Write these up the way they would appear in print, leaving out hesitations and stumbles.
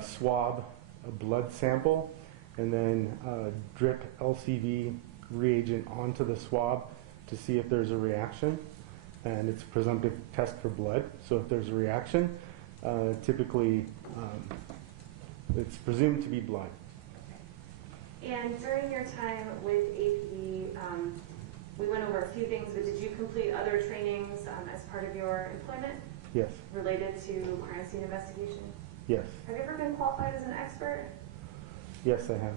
swab a blood sample and then drip LCV reagent onto the swab to see if there's a reaction. And it's a presumptive test for blood. So if there's a reaction, typically it's presumed to be blood. And during your time with AP, we went over a few things, but did you complete other trainings as part of your employment? Yes. Related to crime scene investigation? Yes. Have you ever been qualified as an expert? Yes, I have.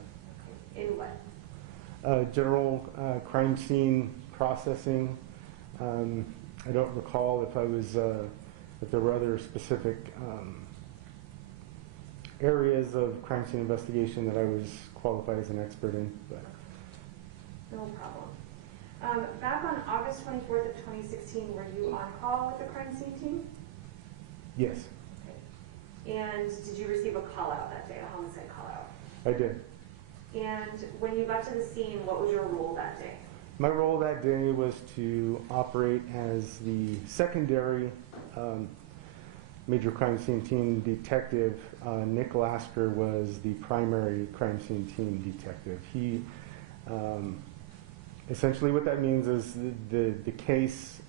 In what? General crime scene processing. I don't recall if I was, if there were other specific areas of crime scene investigation that I was qualified as an expert in. But. No problem. Back on August 24th of 2016, were you on call with the crime scene team? Yes. Okay. And did you receive a call out that day, a homicide call out? I did. And when you got to the scene, what was your role that day? My role that day was to operate as the secondary major crime scene team detective. Nick Lasker was the primary crime scene team detective. He essentially what that means is the case,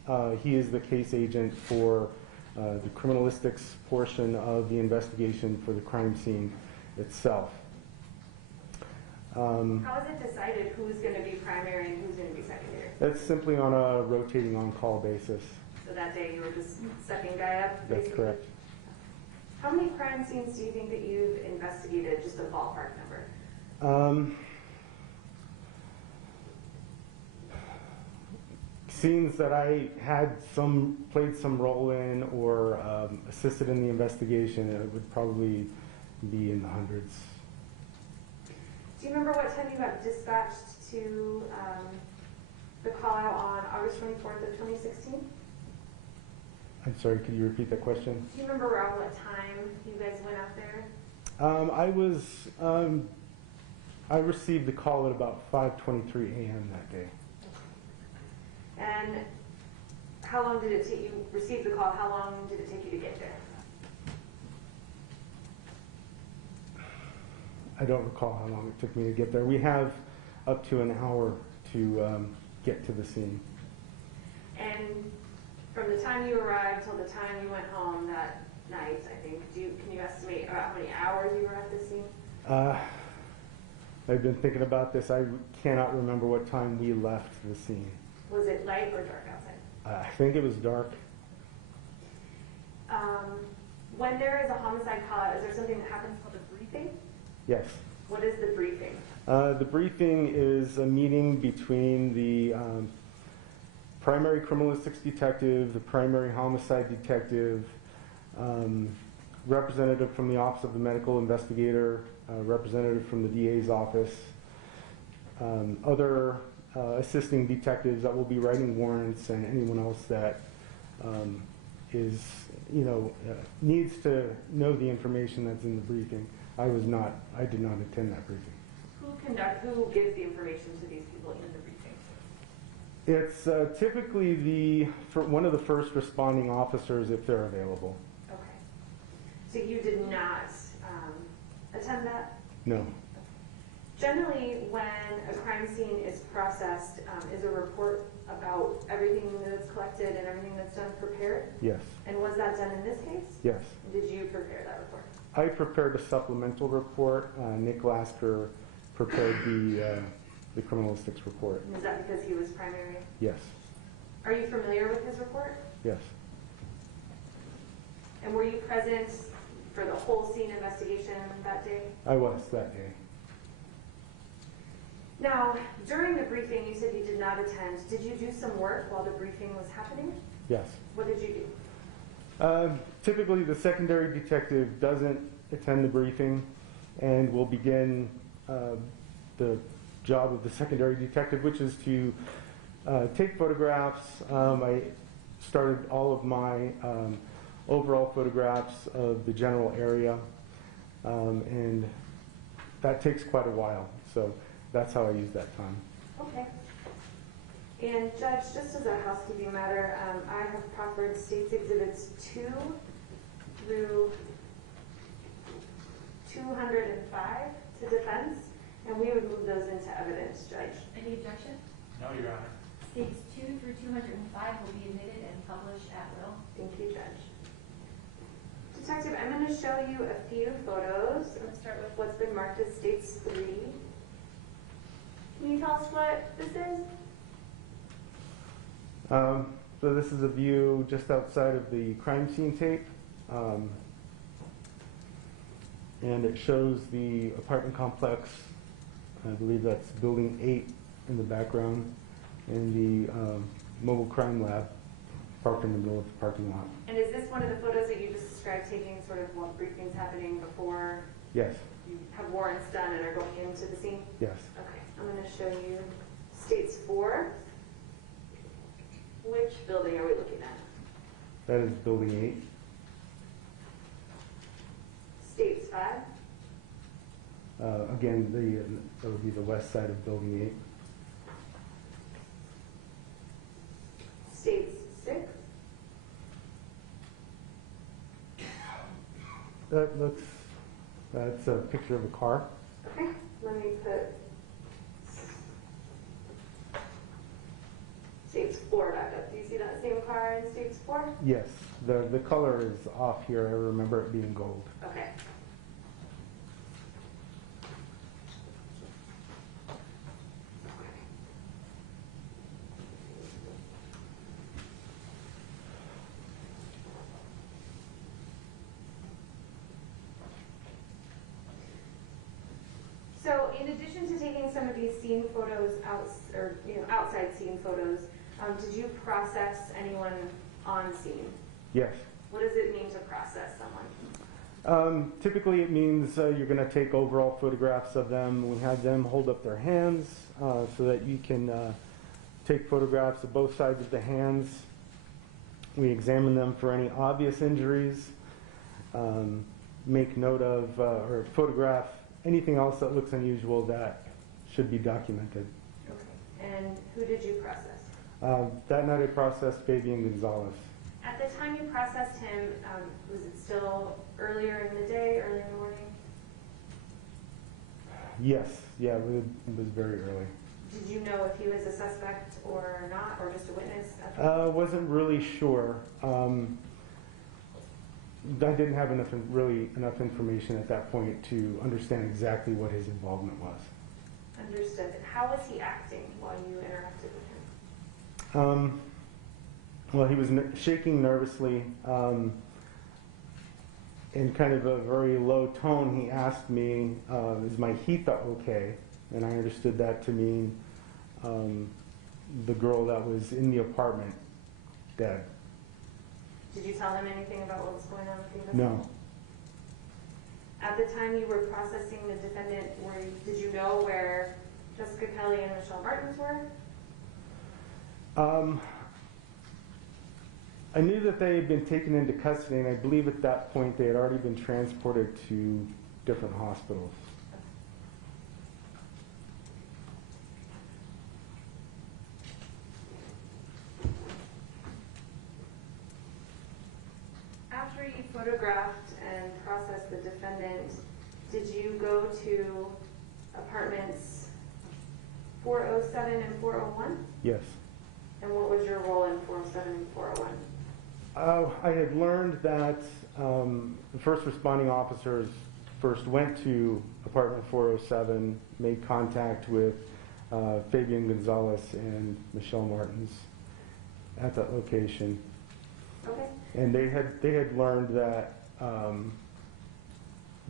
he is the case agent for the criminalistics portion of the investigation for the crime scene itself. How is it decided who's going to be primary and who's going to be secondary? That's simply on a rotating on-call basis. So that day you were just second guy up? That's basically? correct. How many crime scenes do you think that you've investigated, just a ballpark number? Scenes that I had played some role in or assisted in the investigation, it would probably be in the hundreds. Do you remember what time you got dispatched to the call out on August 24th of 2016? I'm sorry, could you repeat that question? Do you remember around what time you guys went out there? I received the call at about 5:23 a.m. that day. And how long did it take you received the call? How long did it take you to get there? I don't recall how long it took me to get there. We have up to an hour to get to the scene. And from the time you arrived till the time you went home that night, I think, can you estimate about how many hours you were at the scene? I've been thinking about this. I cannot remember what time we left the scene. Was it light or dark outside? I think it was dark. When there is a homicide call out, is there something that happens called a briefing? Yes. What is the briefing? The briefing is a meeting between the primary criminalistics detective, the primary homicide detective, representative from the Office of the Medical Investigator, representative from the DA's office, other assisting detectives that will be writing warrants, and anyone else that needs to know the information that's in the briefing. I did not attend that briefing. Who gives the information to these people in the briefing? It's typically one of the first responding officers if they're available. Okay. So you did not attend that? No. Generally, when a crime scene is processed, is a report about everything that's collected and everything that's done prepared? Yes. And was that done in this case? Yes. Did you prepare that report? I prepared a supplemental report. Nick Lasker prepared the criminalistics report. And is that because he was primary? Yes. Are you familiar with his report? Yes. And were you present for the whole scene investigation that day? I was that day. Now, during the briefing, you said you did not attend. Did you do some work while the briefing was happening? Yes. What did you do? Typically, the secondary detective doesn't attend the briefing and will begin the job of the secondary detective, which is to take photographs. I started all of my overall photographs of the general area, and that takes quite a while. So that's how I use that time. Okay. And Judge, just as a housekeeping matter, I have proffered States Exhibits 2 through 205 to defense, and we would move those into evidence, Judge. Any objection? No, Your Honor. States 2 through 205 will be admitted and published at will. Thank you, Judge. Detective, I'm going to show you a few photos. I'm going to start with what's been marked as States 3. Can you tell us what this is? So this is a view just outside of the crime scene tape. And it shows the apartment complex. I believe that's building 8 in the background, and the mobile crime lab parked in the middle of the parking lot. And is this one of the photos that you just described taking sort of while the briefing's happening before Yes, you have warrants done and are going into the scene? yes. Okay, I'm going to show you States 4. Which building are we looking at? That is building States 5. 8. Again, that would be the west side of building 8. States 6. That's a picture of a car. Okay, let me put States 4 back up. Do you see that same car in States 4? Yes, the color is off here. I remember it being gold. Okay. So, in addition to taking some of these scene photos outside scene photos, did you process anyone on scene? Yes. What does it mean to process someone? Typically it means you're going to take overall photographs of them. We have them hold up their hands so that you can take photographs of both sides of the hands. We examine them for any obvious injuries, make note of or photograph anything else that looks unusual that should be documented. Okay. And who did you process? That night I processed Fabian Gonzales. At the time you processed him, was it still earlier in the day, early in the morning? Yes, yeah, it was very early. Did you know if he was a suspect or not, or just a witness? Wasn't really sure. I didn't have enough information at that point to understand exactly what his involvement was. Understood. How was he acting while you interacted with him? Well, he was shaking nervously. In kind of a very low tone, he asked me, is my Hita okay? And I understood that to mean the girl that was in the apartment dead. Did you tell him anything about what was going on with you? No. At the time you were processing the defendant, did you know where Jessica Kelly and Michelle Martens were? I knew that they had been taken into custody, and I believe at that point they had already been transported to different hospitals. After you photographed and processed the defendant, did you go to apartments 407 and 401? Yes. And what was your role in 407 and 401? I had learned that the first responding officers first went to apartment 407, made contact with Fabian Gonzales and Michelle Martens at that location. Okay. And they had learned that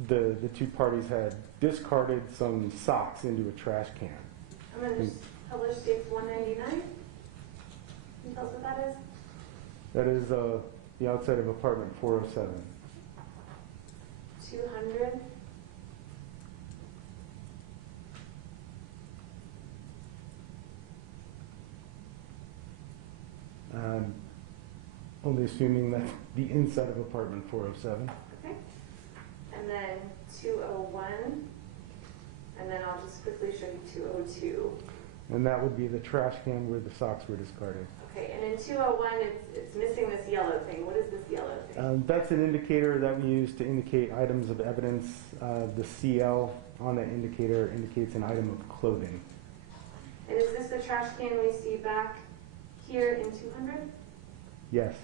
the two parties had discarded some socks into a trash can. I'm going to just publish States 199. Can you tell us what that is? That is the outside of apartment 407. 200. Only assuming that the inside of apartment 407. Okay. And then 201. And then I'll just quickly show you 202. And that would be the trash can where the socks were discarded. Okay, and in 201, it's missing this yellow thing. What is this yellow thing? That's an indicator that we use to indicate items of evidence. The CL on that indicator indicates an item of clothing. And is this the trash can we see back here in 200? Yes.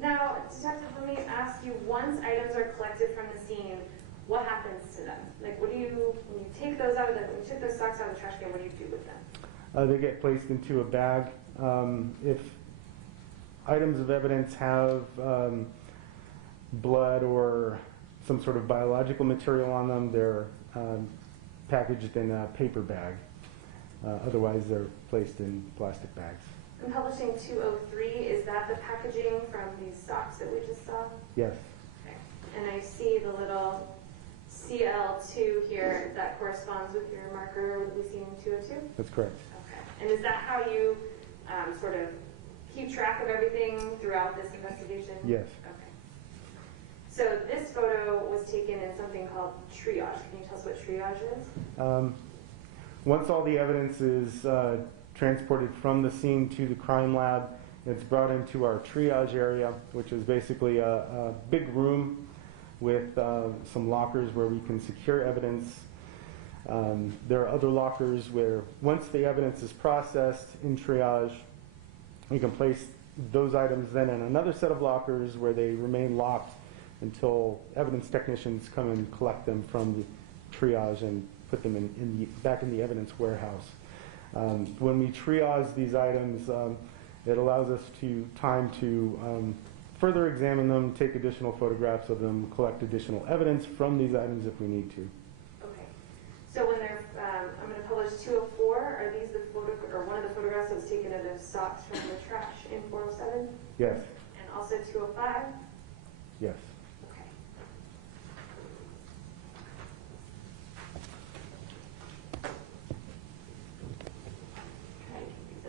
Now, Detective, let me ask you, once items are collected from the scene, what happens to them? Like, when you take those out of when you took those socks out of the trash can, what do you do with them? They get placed into a bag. If items of evidence have blood or some sort of biological material on them, they're packaged in a paper bag. Otherwise, they're placed in plastic bags. I'm publishing 203. Is that the packaging from these socks that we just saw? Yes. Okay. And I see the little CL2 here that corresponds with your marker we see in 202? That's correct. Okay. And is that how you sort of keep track of everything throughout this investigation? Yes. Okay. So this photo was taken in something called Triage. Can you tell us what Triage is? Once all the evidence is transported from the scene to the crime lab, it's brought into our triage area, which is basically a big room with some lockers where we can secure evidence. There are other lockers where once the evidence is processed in triage, we can place those items then in another set of lockers where they remain locked until evidence technicians come and collect them from the triage and put them back in the evidence warehouse. When we triage these items, it allows us time to further examine them, take additional photographs of them, collect additional evidence from these items if we need to. Okay. So when they're, I'm going to publish 204. Are these the one of the photographs that was taken of the socks from the trash in 407? Yes. And also 205? Yes. Okay.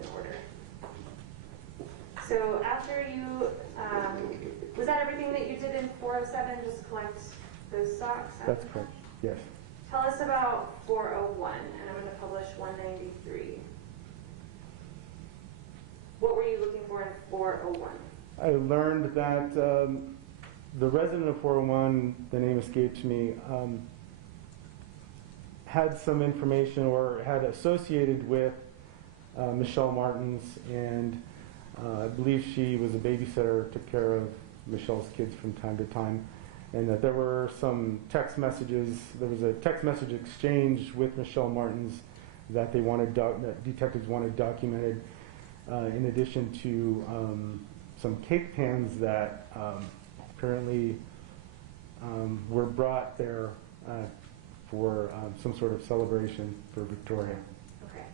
In order. So after you, was that everything that you did in 407, just collect those socks? That's correct. Yes. Tell us about 401, and I'm going to publish 193. What were you looking for in 401? I learned that the resident of 401, the name escapes me, had some information or had associated with Michelle Martens, and I believe she was a babysitter, took care of Michelle's kids from time to time, and that there were some text messages. There was a text message exchange with Michelle Martens that they wanted, that detectives wanted documented, in addition to some cake pans that apparently were brought there for some sort of celebration for Victoria. Okay.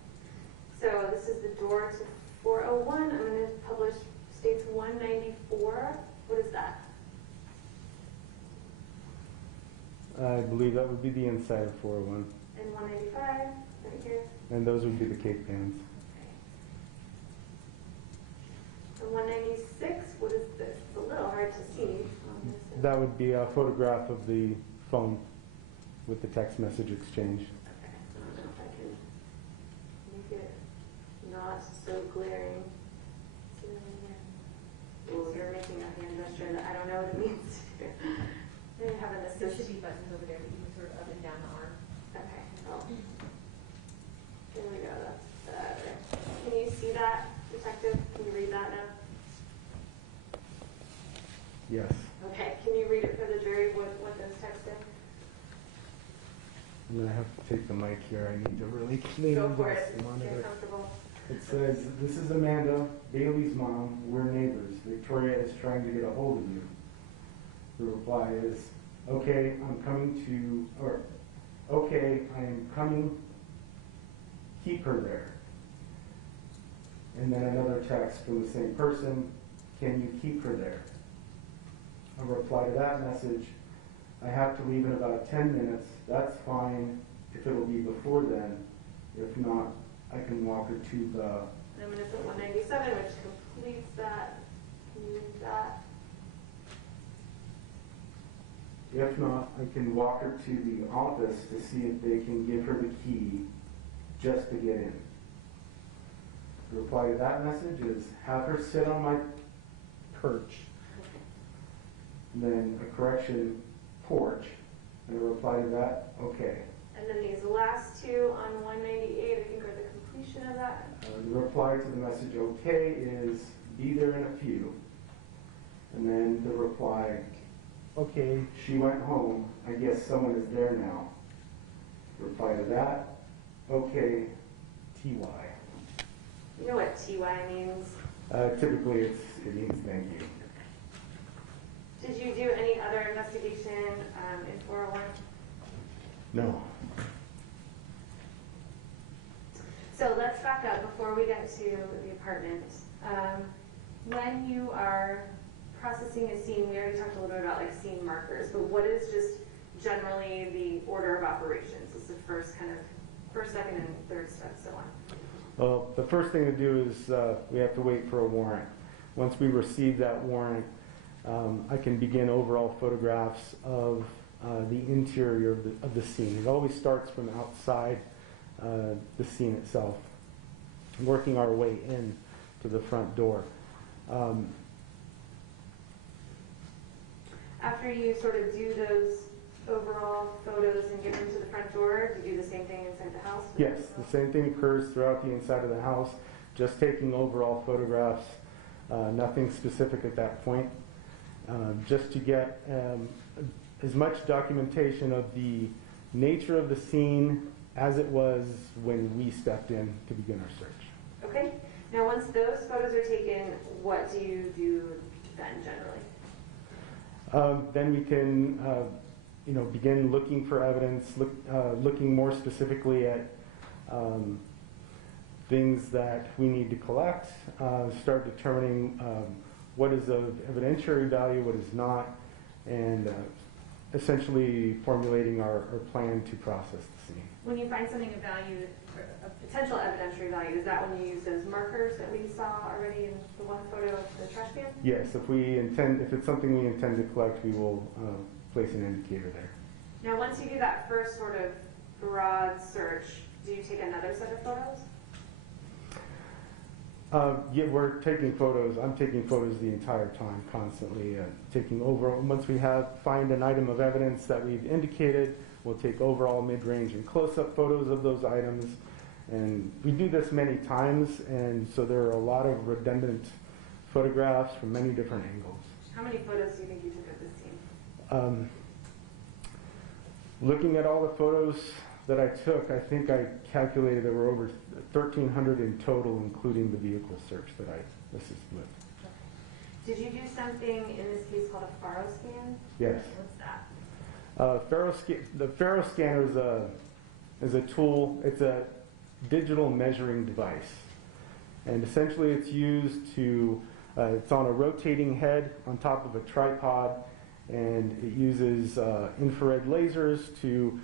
So this is the door to 401. I'm going to publish states 194. What is that? I believe that would be the inside of 401. And 195, right here. And those would be the cake pans. Okay. And 196, what is this? It's a little hard to see. That would be a photograph of the phone with the text message exchange. Okay. I don't know if I can make it not so glaring. See what I mean here? Well, you're making a hand gesture that I don't know what it means to do. I have an There assist. should be buttons over there that you can sort of up and down the arm. Okay. Oh. There we go. That's better. Can you see that, Detective? Can you read that now? Yes. Okay. Can you read it for the jury? What those text in? I'm going to have to take the mic here. I need to really clean Go for this it. monitor. Get comfortable. It says, "This is Amanda, Bailey's mom. We're neighbors. Victoria is trying to get a hold of you." The reply is, "Okay, I'm coming to," or, "Okay, I am coming. Keep her there." And then another text from the same person, "Can you keep her there?" A reply to that message, "I have to leave in about 10 minutes. That's fine if it'll be before then. If not, I can walk her to the..." And I'm going to put 197, which completes that. Can you read that? If not, I can walk her to the office to see if they can give her the key just to get in. The reply to that message is have her sit on my perch, then a correction porch, and a reply to that, okay. And then these last two on 198, I think, are the completion of that. The reply to the message okay is be there in a few. And then the reply, okay, she went home. I guess someone is there now. Reply to that, okay, TY. You know what TY means? Typically it means thank you. Did you do any other investigation in 401? No. So let's back up before we get to the apartment. When you are processing a scene, we already talked a little bit about like scene markers, but what is just generally the order of operations? It's the first, second, and third step, so on. Well, the first thing to do is we have to wait for a warrant. Once we receive that warrant, I can begin overall photographs of the interior of the scene. It always starts from outside the scene itself, working our way in to the front door. After you sort of do those overall photos and get them to the front door, do you do the same thing inside the house? Yes, the same thing occurs throughout the inside of the house, just taking overall photographs, nothing specific at that point, just to get as much documentation of the nature of the scene as it was when we stepped in to begin our search. Okay. Now, once those photos are taken, what do you do then generally? Then we can, begin looking for evidence, looking more specifically at things that we need to collect, start determining what is of evidentiary value, what is not, and essentially formulating our plan to process the scene. When you find something of value, or of potential evidentiary value, is that when you use those markers that we saw already in the one photo of the trash can? Yes, if it's something we intend to collect, we will place an indicator there. Now, once you do that first sort of broad search, do you take another set of photos? Yeah, we're taking photos. I'm taking photos the entire time, constantly taking overall. Once we find an item of evidence that we've indicated, we'll take overall, mid-range, and close-up photos of those items. And we do this many times, and so there are a lot of redundant photographs from many different angles. How many photos do you think you took of this scene? Looking at all the photos that I took, I think I calculated there were over 1,300 in total, including the vehicle search that I assisted with. Did you do something in this case called a Pharaoh Scan? Yes. What's that? The Pharaoh Scanner is a tool. It's a digital measuring device, and essentially it's used to. It's on a rotating head on top of a tripod, and it uses infrared lasers to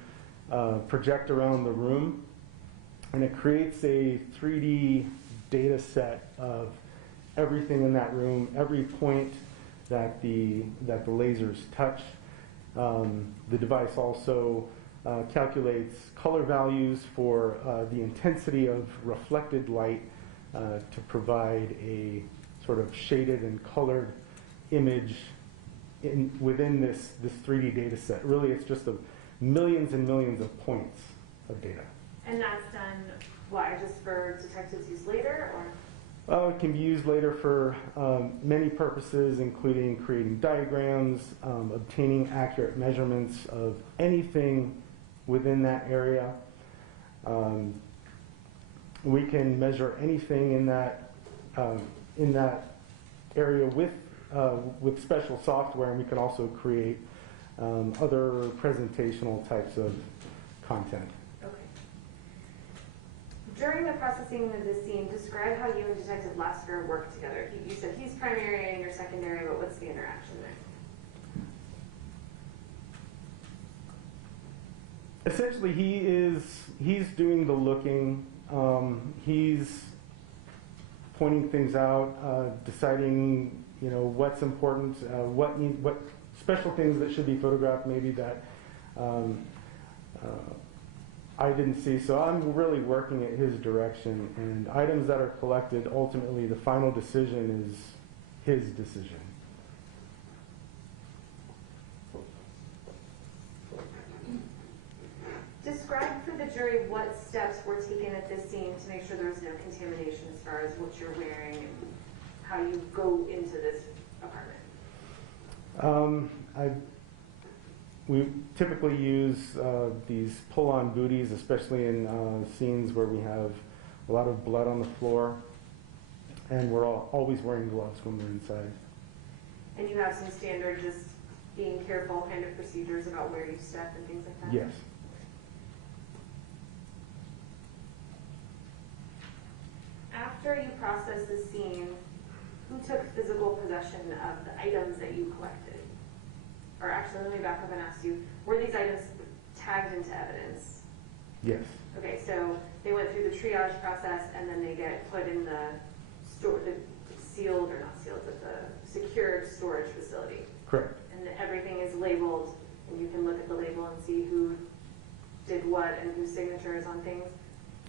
project around the room, and it creates a 3D data set of everything in that room, every point that the lasers touch. The device also calculates color values for the intensity of reflected light to provide a sort of shaded and colored image within this 3D data set. Really, it's just millions and millions of points of data. And that's done, why, just for detectives use later, or? It can be used later for many purposes, including creating diagrams, obtaining accurate measurements of anything within that area. We can measure anything in that area with special software, and we can also create other presentational types of content. Okay. During the processing of this scene, describe how you and Detective Lasker work together. You said he's primary and you're secondary, but what's the interaction there? Essentially, he's doing the looking. He's pointing things out, deciding what's important, what special things that should be photographed maybe that I didn't see. So I'm really working at his direction, and items that are collected, ultimately the final decision is his decision. Describe for the jury what steps were taken at this scene to make sure there was no contamination as far as what you're wearing and how you go into this apartment. We typically use these pull-on booties, especially in scenes where we have a lot of blood on the floor, and we're always wearing gloves when we're inside. And you have some standard just being careful kind of procedures about where you step and things like that? Yes. After you processed the scene, who took physical possession of the items that you collected? Or actually, let me back up and ask you, were these items tagged into evidence? Yes. Okay, so they went through the triage process and then they get put in the store, the sealed, or not sealed, but the secured storage facility. Correct. And everything is labeled, and you can look at the label and see who did what and whose signature is on things.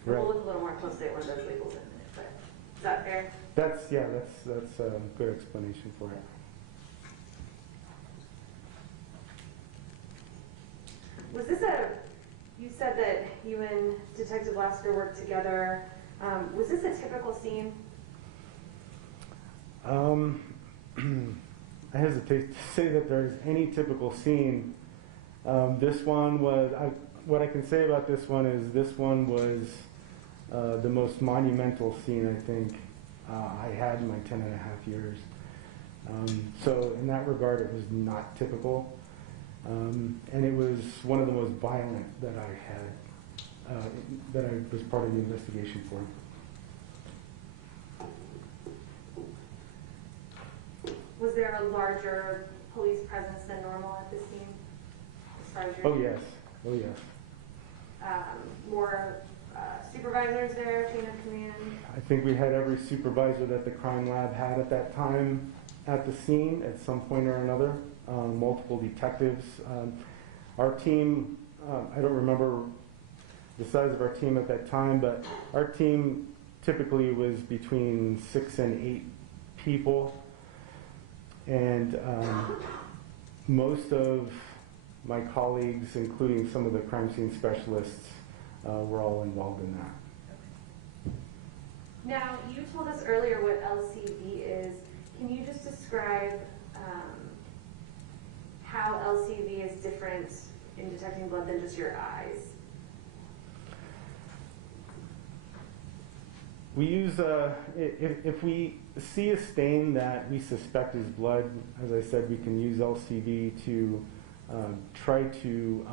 Right. We'll look a little more closely at one of those labels in a minute, but is that fair? That's a good explanation for it. Was this you said that you and Detective Lasker worked together. Was this a typical scene? I hesitate to say that there's any typical scene. This one was, what I can say about this one is this one was the most monumental scene I think I had in my 10.5 years. So in that regard, it was not typical. And it was one of the most violent that I had, that I was part of the investigation for. Was there a larger police presence than normal at this scene? As far as Oh yes, oh yes. More supervisors there, chain of command? I think we had every supervisor that the crime lab had at that time at the scene at some point or another. Multiple detectives. Our team, I don't remember the size of our team at that time, but our team typically was between 6 and 8 people. And most of my colleagues, including some of the crime scene specialists, were all involved in that. Now, you told us earlier what LCV is. Can you just describe how LCV is different in detecting blood than just your eyes? We use, if we see a stain that we suspect is blood, as I said, we can use LCV to try to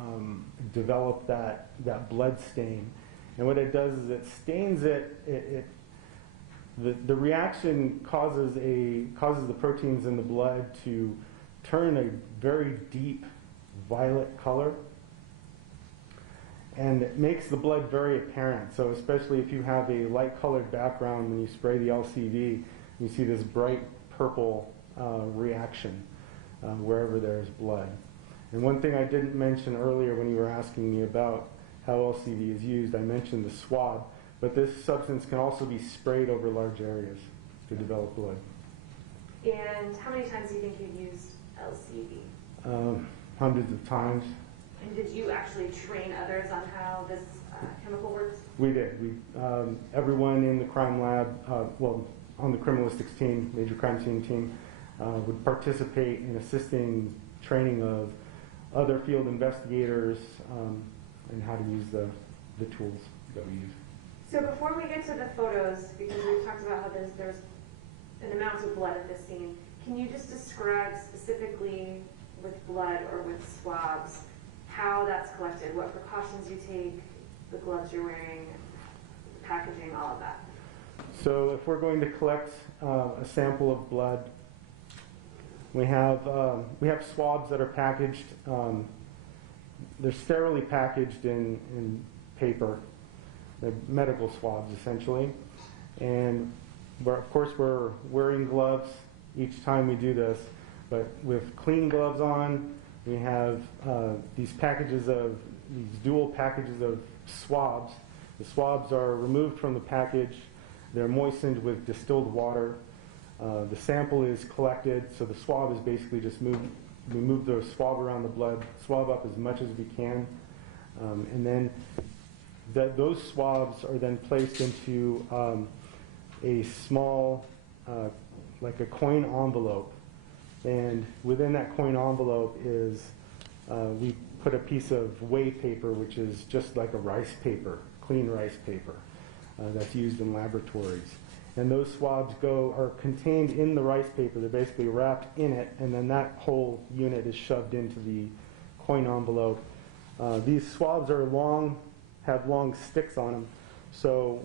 develop that blood stain. And what it does is it stains it, the reaction causes the proteins in the blood to turn a very deep violet color, and it makes the blood very apparent. So especially if you have a light colored background, when you spray the LCV, you see this bright purple reaction wherever there's blood. And one thing I didn't mention earlier when you were asking me about how LCV is used, I mentioned the swab, but this substance can also be sprayed over large areas to develop blood. And how many times do you think you've used LCV? Hundreds of times. And did you actually train others on how this chemical works? We did. Everyone in the crime lab, well, on the criminalistics team, major crime scene team, would participate in assisting training of other field investigators and how to use the tools that we use. So before we get to the photos, because we talked about how there's an amount of blood at this scene, can you just describe specifically with blood or with swabs how that's collected, what precautions you take, the gloves you're wearing, packaging, all of that? So if we're going to collect a sample of blood, we have swabs that are packaged. They're sterilely packaged in paper. They're medical swabs essentially, and of course we're wearing gloves each time we do this. but with clean gloves on, we have these dual packages of swabs. The swabs are removed from the package. They're moistened with distilled water. The sample is collected, so the swab is basically just we move the swab around the blood, swab up as much as we can, and then those swabs are then placed into a small, like a coin envelope. And within that coin envelope is, we put a piece of whey paper, which is just like a rice paper, clean rice paper, that's used in laboratories. And those swabs are contained in the rice paper. They're basically wrapped in it, and then that whole unit is shoved into the coin envelope. These swabs are have long sticks on them, so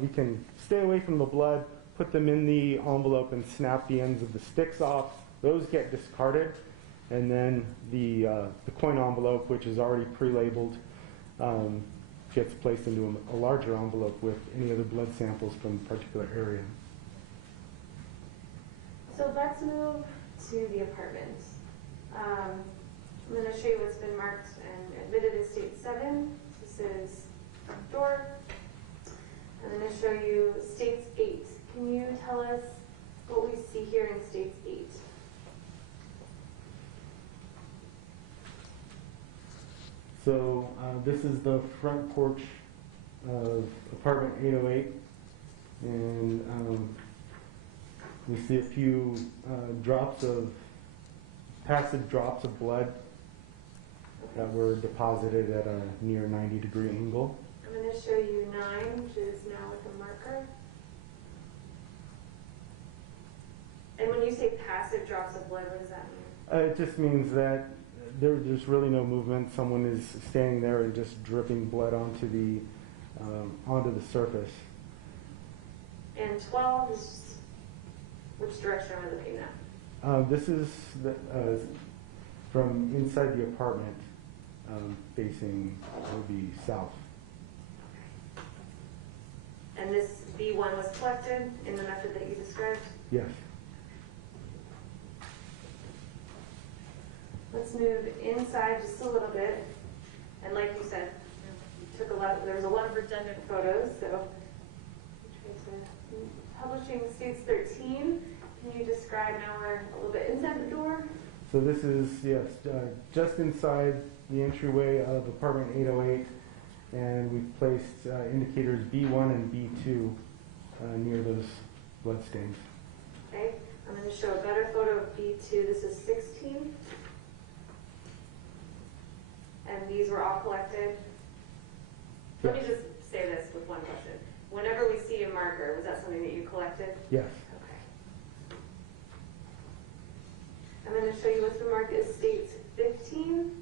we can stay away from the blood, put them in the envelope and snap the ends of the sticks off. Those get discarded, and then the coin envelope, which is already pre-labeled, gets placed into a larger envelope with any other blood samples from a particular area. So let's move to the apartment. I'm going to show you what's been marked and admitted as state 7. This is front door. I'm going to show you states 8. Can you tell us what we see here in states 8? So this is the front porch of apartment 808, and we see a few passive drops of blood that were deposited at a near 90-degree angle. I'm going to show you 9, which is now with a marker. And when you say passive drops of blood, what does that mean? It just means that there's really no movement. Someone is standing there and just dripping blood onto the surface. And 12 is, which direction are we looking at? This is from inside the apartment, facing the south. And this B1 was collected in the method that you described? Yes. Let's move inside just a little bit. And like you said, there's a lot of redundant photos, so publishing states 13. Can you describe, now we're a little bit inside the door? So this is, yes, just inside the entryway of apartment 808, and we've placed indicators B1 and B2 near those blood stains. Okay, I'm going to show a better photo of B2. This is 16. And these were all collected. Let me just say this with one question. Whenever we see a marker, was that something that you collected? Yes. Okay. I'm going to show you what's been marked as states 15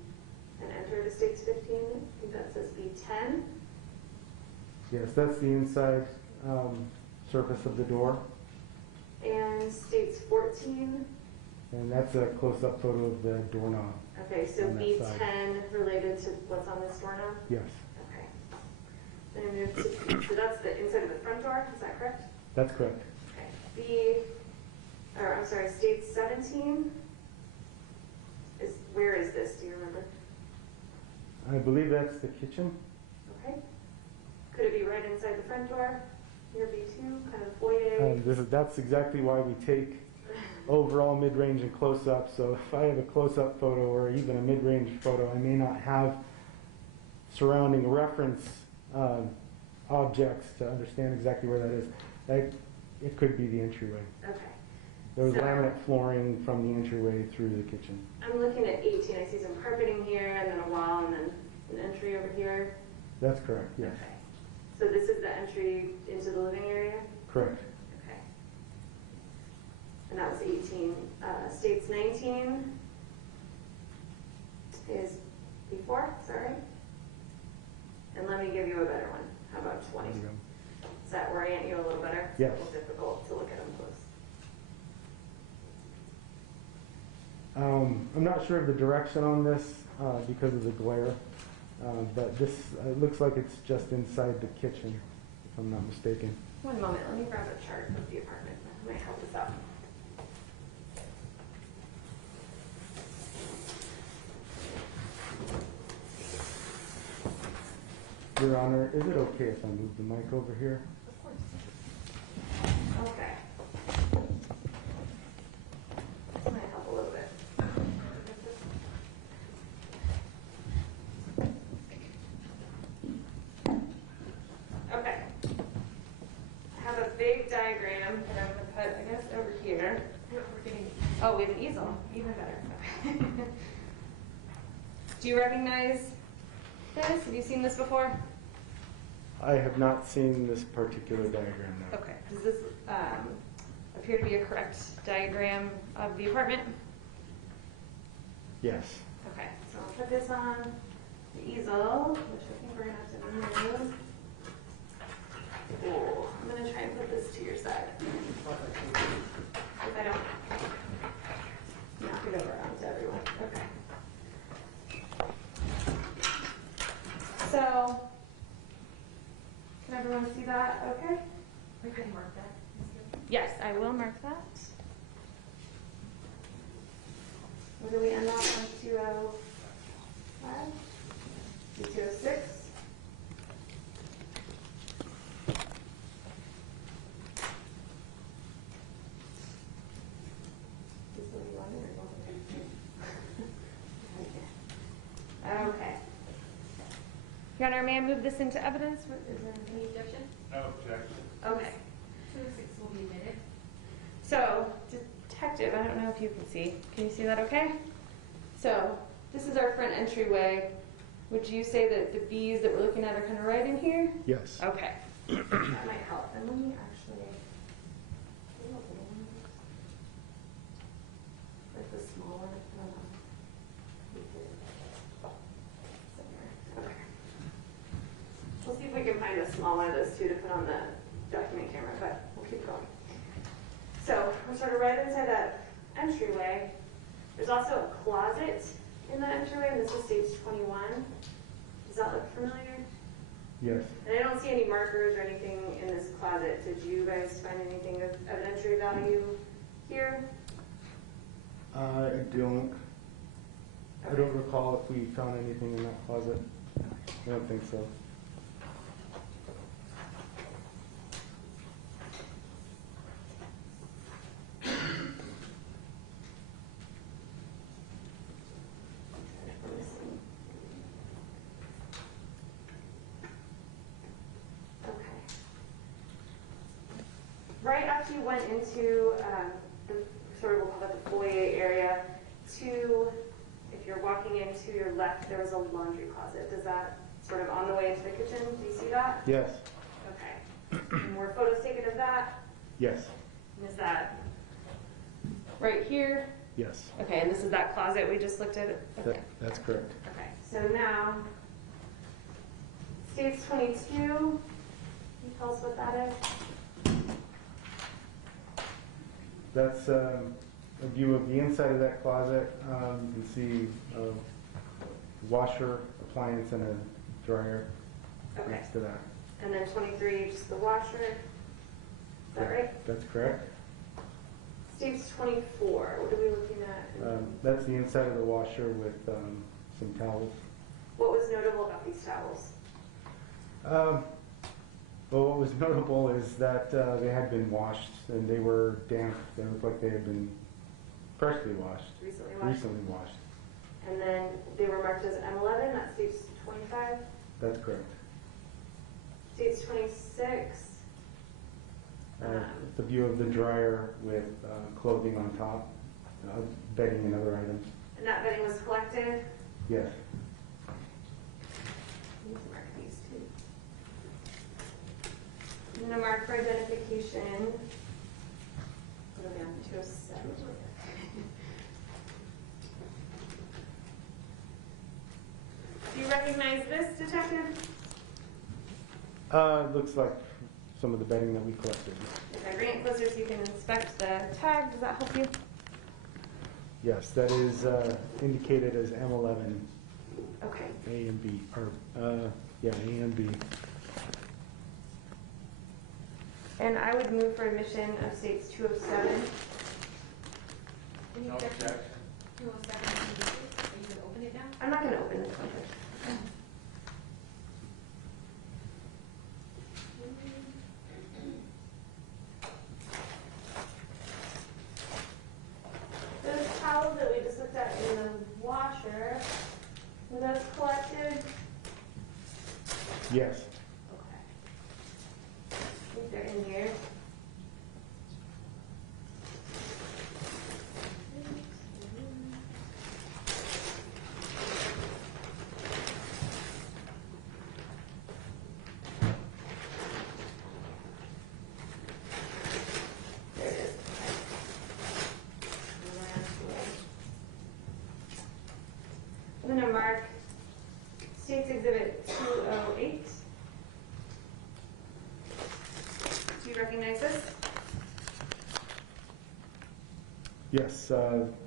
and enter to states 15. I think that says B10. Yes, that's the inside surface of the door. And states 14. And that's a close-up photo of the doorknob. Okay, so B10 related to what's on this doorknob? Yes. Okay. Then I move to, so that's the inside of the front door, is that correct? That's correct. Okay. State 17 is, where is this? Do you remember? I believe that's the kitchen. Okay. Could it be right inside the front door? Near B2, kind of foyer? That's exactly why we take overall mid-range and close-up. So if I have a close-up photo or even a mid-range photo, I may not have surrounding reference objects to understand exactly where that is. It could be the entryway. Okay. There was laminate flooring from the entryway through the kitchen. I'm looking at 18. I see some carpeting here, and then a wall, and then an entry over here. That's correct, yes. Okay. So this is the entry into the living area? Correct. Okay. And that was 18. States 19 is before, sorry. And let me give you a better one. How about 20? There you go. Does that orient you a little better? Yes. It's a little difficult to look at them close. I'm not sure of the direction on this because of the glare, but this it looks like it's just inside the kitchen, if I'm not mistaken. One moment, let me grab a chart of the apartment. That might help us out. Your Honor, is it okay if I move the mic over here? Of course. Okay. This might help a little bit. Okay. I have a big diagram that I'm going to put, I guess, over here. We're getting. Oh, we have an easel. Even better. Okay. Do you recognize this? Have you seen this before? I have not seen this particular diagram, no. Okay. Does this appear to be a correct diagram of the apartment? Yes. Okay. So I'll put this on the easel, which I think we're going to have to move. Oh, I'm going to try and put this to your side. If I don't knock it over onto everyone. Okay. So, can everyone see that okay? We can mark that. Yes, I will mark that. Where do we end up on 205? 206? Okay. Your Honor, may I move this into evidence? Is there Any objection? No objection. Okay. 206 will be admitted. So, Detective, I don't know if you can see. Can you see that okay? So, this is our front entryway. Would you say that the B's that we're looking at are kind of right in here? Yes. Okay. That might help. And let me actually... Like the small one? Okay. We'll see if we can find a small one of those two to put on the document camera, but we'll keep going. So we're sort of right inside that entryway. There's also a closet in that entryway, and this is stage 21. Does that look familiar? Yes. And I don't see any markers or anything in this closet. Did you guys find anything of evidentiary value here? I don't recall if we found anything in that closet. I don't think so. Right after you went into the sort of, we'll call it the foyer area, if you're walking in to your left, there was a laundry closet. Does that sort of on the way into the kitchen? Do you see that? Yes. Okay. And were photos taken of that? Yes. And is that right here? Yes. Okay, and this is that closet we just looked at? Okay. That's correct. Okay, so now, stage 22, can you tell us what that is? That's a view of the inside of that closet. You can see a washer, appliance, and a dryer Okay. next to that. And then 23, just the washer. Is that right? That's correct. Stage 24, what are we looking at? That's the inside of the washer with some towels. What was notable about these towels? Well, what was notable is that they had been washed and they were damp. They looked like they had been freshly washed. Recently washed? Recently washed. And then they were marked as M11, that's stage 25? That's correct. Stage 26? It's a view of the dryer with clothing on top, bedding and other items. And that bedding was collected? Yes. I need to mark these too. And the mark for identification. Go down to 207. Do you recognize this, Detective? Looks like some of the bedding that we collected. If I bring it closer so you can inspect the tag, does that help you? Yes, that is indicated as M11, Okay. A and B, or yeah, A and B. And I would move for admission of states 207. Any No objection? objection. 207, are you going to open it now? I'm not going to open this one first. washer. Was those collected? Yes. Okay. I think they're in here. There it is. I'm going to mark States Exhibit 208. Do you recognize this? Yes,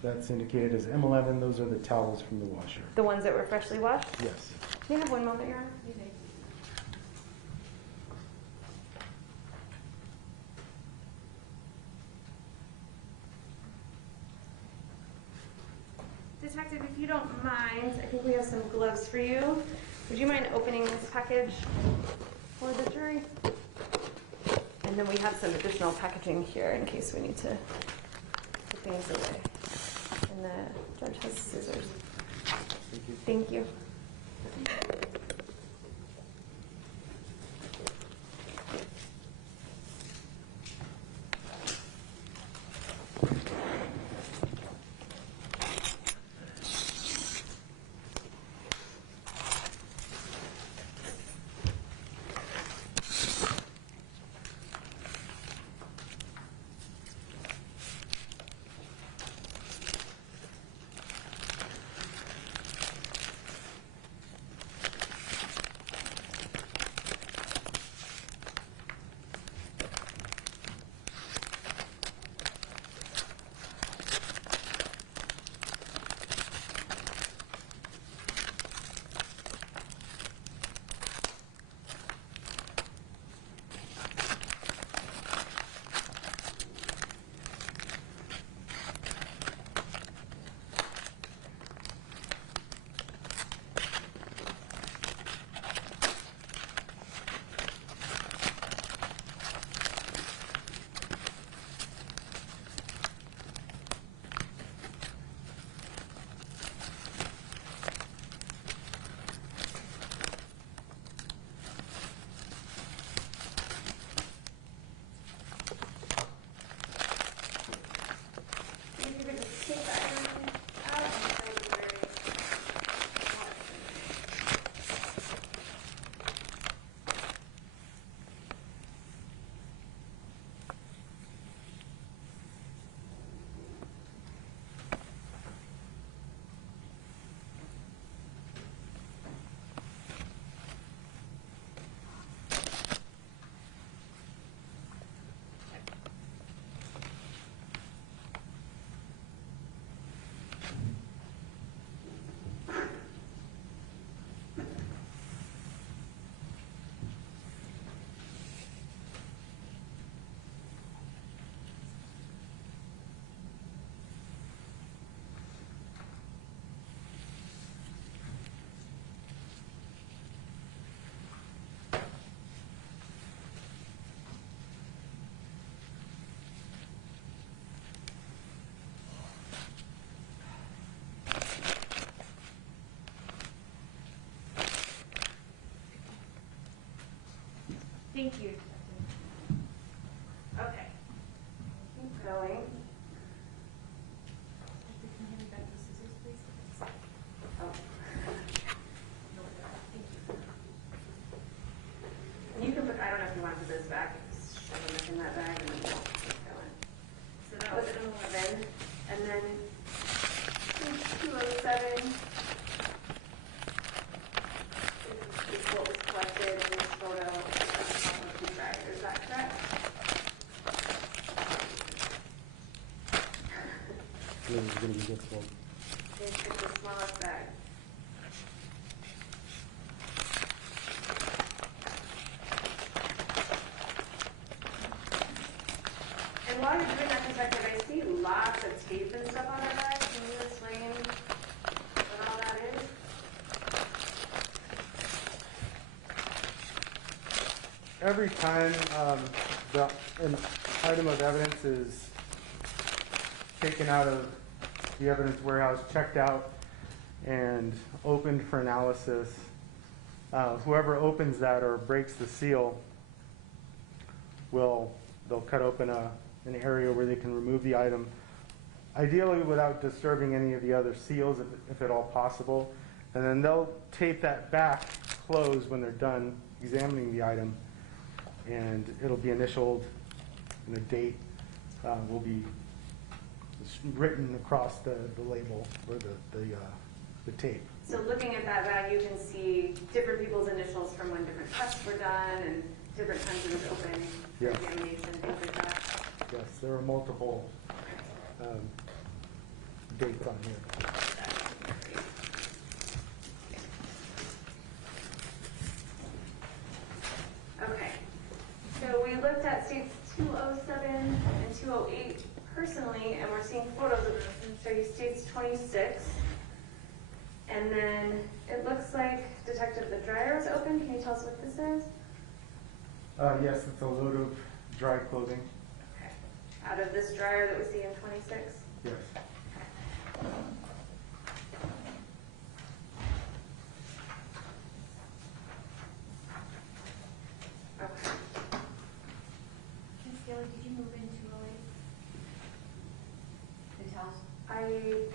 that's indicated as M11. Those are the towels from the washer. The ones that were freshly washed? Yes. Can you have one moment, Your Honor? Detective, if you don't mind, I think we have some gloves for you. Would you mind opening this package for the jury? And then we have some additional packaging here in case we need to put things away. And the judge has scissors. Thank you. Thank you. Okay. Keep going. Oh. And you can put, I don't know if you want to put this back, just shove them in that bag and then we'll keep going. So that was an 11, and then 207 is what was collected in this photo of the driver. Is that correct? This is going to be difficult. It's the smallest bag. And while you're doing that, Detective, I see lots of tape and stuff on that bag. Can you explain what all that is? Every time an item of evidence is taken out of the evidence warehouse, checked out, and opened for analysis. Whoever opens that or breaks the seal they'll cut open an area where they can remove the item, ideally without disturbing any of the other seals if at all possible. And then they'll tape that back closed when they're done examining the item, and it'll be initialed, and the date will be written across the label or the tape. So looking at that bag, you can see different people's initials from when different tests were done and different times it was open, Yes. examination, things like that. Yes, there are multiple dates on here. Okay, so we looked at states 207 and 208 personally, and we're seeing photos of them. Show you states 26. And then it looks like, Detective, the dryer is open. Can you tell us what this is? Yes, it's a load of dry clothing. Okay. Out of this dryer that we see in 26? Yes. Okay. Ms. Gailey, did you move into 208? The towels?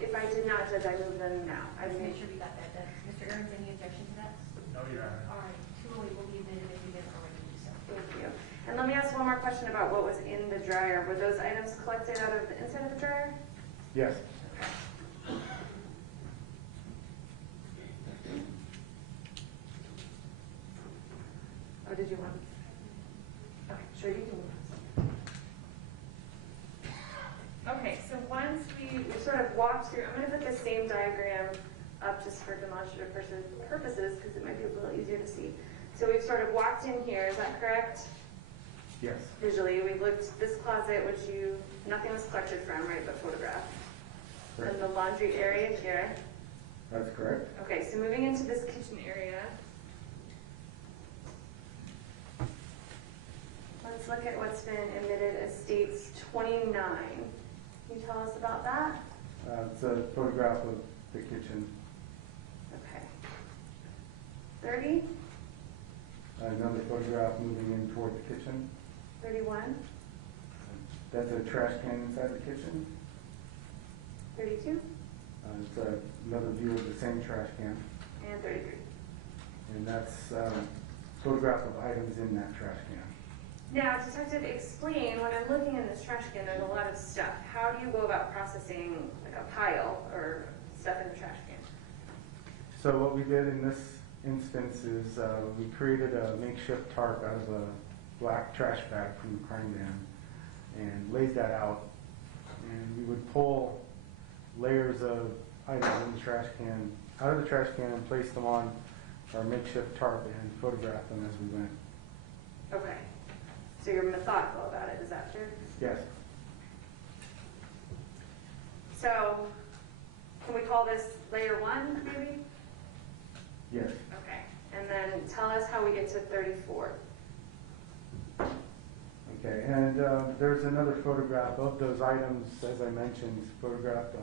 If I did not, Judge, I move them now. I Just made make sure we got that done. Mr. Aaron's, any objection to that? No, Your Honor. All right, 208 will be admitted if you didn't already do so. Thank you. And let me ask one more question about what was in the dryer. Were those items collected out of the inside of the dryer? Yes. Or did you want? Okay, sure, you can. Okay, so once we sort of walked through, I'm going to put the same diagram up just for demonstrative purposes because it might be a little easier to see. So we've sort of walked in here, is that correct? Yes. Visually, we looked this closet, which nothing was collected from, right, but photographed. Correct. And the laundry area here. That's correct. Okay, so moving into this kitchen area. Let's look at what's been admitted as states 29. Can you tell us about that? It's a photograph of the kitchen. Okay. 30, Another photograph moving in toward the kitchen. 31, That's a trash can inside the kitchen. 32, It's another view of the same trash can. and 33. And that's a photograph of items in that trash can. Now, Detective, explain, when I'm looking in this trash can, there's a lot of stuff. How do you go about processing like a pile or stuff in the trash can? So what we did in this instance is we created a makeshift tarp out of a black trash bag from the crime van and laid that out. And we would pull layers of items in the trash can out of the trash can and place them on our makeshift tarp and photograph them as we went. Okay. So you're methodical about it, is that true? Yes. So, can we call this layer 1, maybe? Yes. Okay. And then tell us how we get to 34. Okay, and there's another photograph of those items, as I mentioned, photographed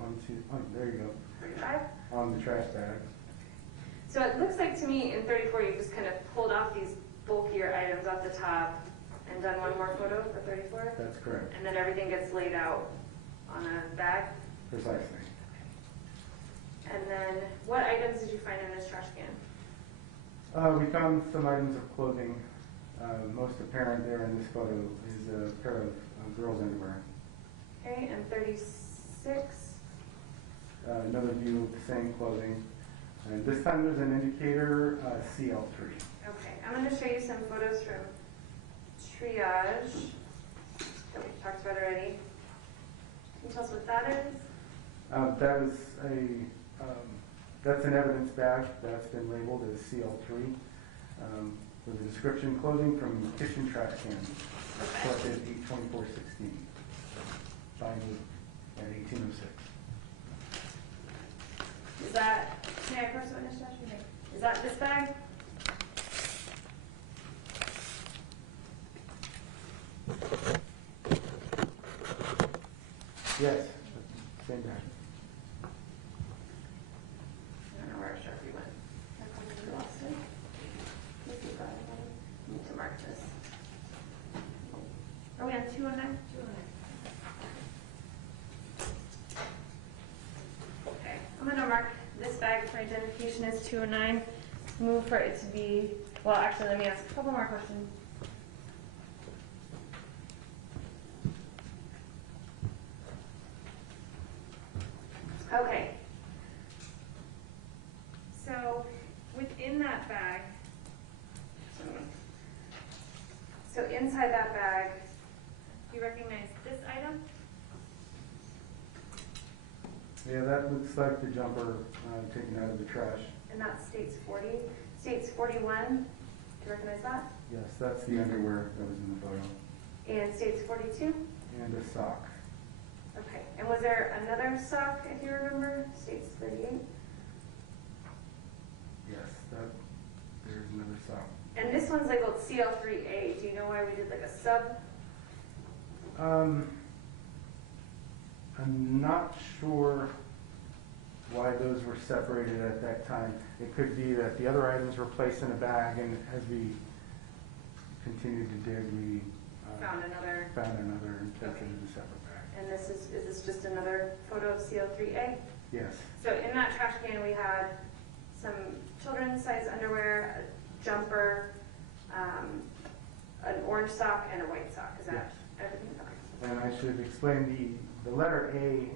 there you go, 35? on the trash bag. So it looks like to me in 34 you just kind of pulled off these bulkier items off the top and done one more photo for 34? That's correct. And then everything gets laid out on a bag? Precisely. And then what items did you find in this trash can? We found some items of clothing. Most apparent there in this photo is a pair of girls' underwear. Okay, and 36? Another view of the same clothing. And this time there's an indicator, CL3. Okay, I'm going to show you some photos from Triage that we've talked about already. Can you tell us what that is? That is that's an evidence bag that's been labeled as CL3 with a description: clothing from kitchen trash can, collected 8/24/16, signed at 1806. Is that, may I first witness, Josh? Is that this bag? Yes, same bag. where our Sharpie went. I probably lost it. Let's see if I need to mark this. Are we on 209? 209. Okay, I'm going to mark this bag for identification as 209. Move for it to be, well, actually, let me ask a couple more questions. Okay. So within that bag, so inside that bag, do you recognize this item? Yeah, that looks like the jumper taken out of the trash. And that states 40. States 41. Do you recognize that? Yes, that's the underwear that was in the photo. And states 42. And a sock. Okay. And was there another sock, if you remember? States 38. Yes, there's another sock. And this one's labeled CL3A. Do you know why we did like a sub? I'm not sure why those were separated at that time. It could be that the other items were placed in a bag, and as we continued to dig, we Found another and placed it in a separate bag. And this is this just another photo of CL3A? Yes. So in that trash can we had some children's size underwear, a jumper, an orange sock, and a white sock. Is that Yes. everything? Okay. And I should explain the letter A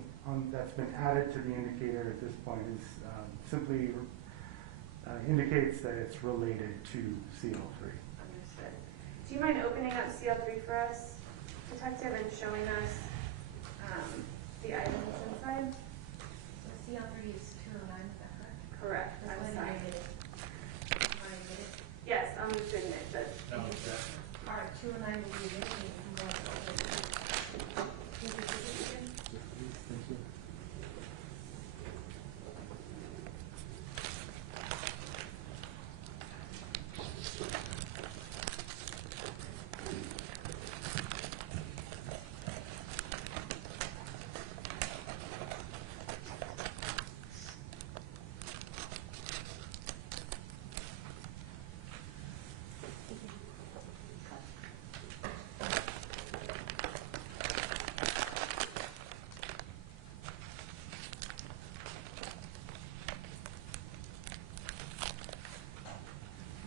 that's been added to the indicator at this point is simply indicates that it's related to CL3. Understood. Do you mind opening up CL3 for us, Detective, and showing us the items inside? So CL3 is 209, is that correct? Correct. That's I'm when sorry. I did it. When I did it. Yes, I'm just doing it, but All right, 209 will be admitted, and you can go on to the other. Can you do this again? Yes, please. Thank you.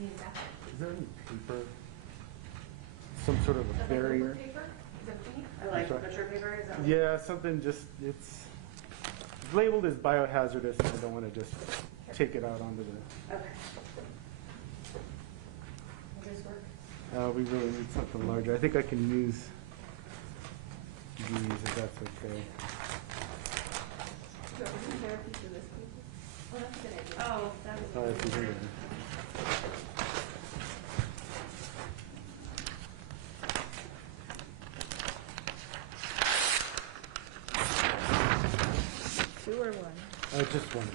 Need that. Is there any paper? Some sort of Is a that barrier? paper? Is that pink? I like sorry? butcher paper. Is that Yeah, something just, it's labeled as biohazardous, and I don't want to just take it out onto the, okay. Will this work? we really need something larger. I think I can use these if that's okay. Do you want me to compare a piece of this paper? Oh, that's a good idea. Oh, that was. If you hear it. Two or one? Just one.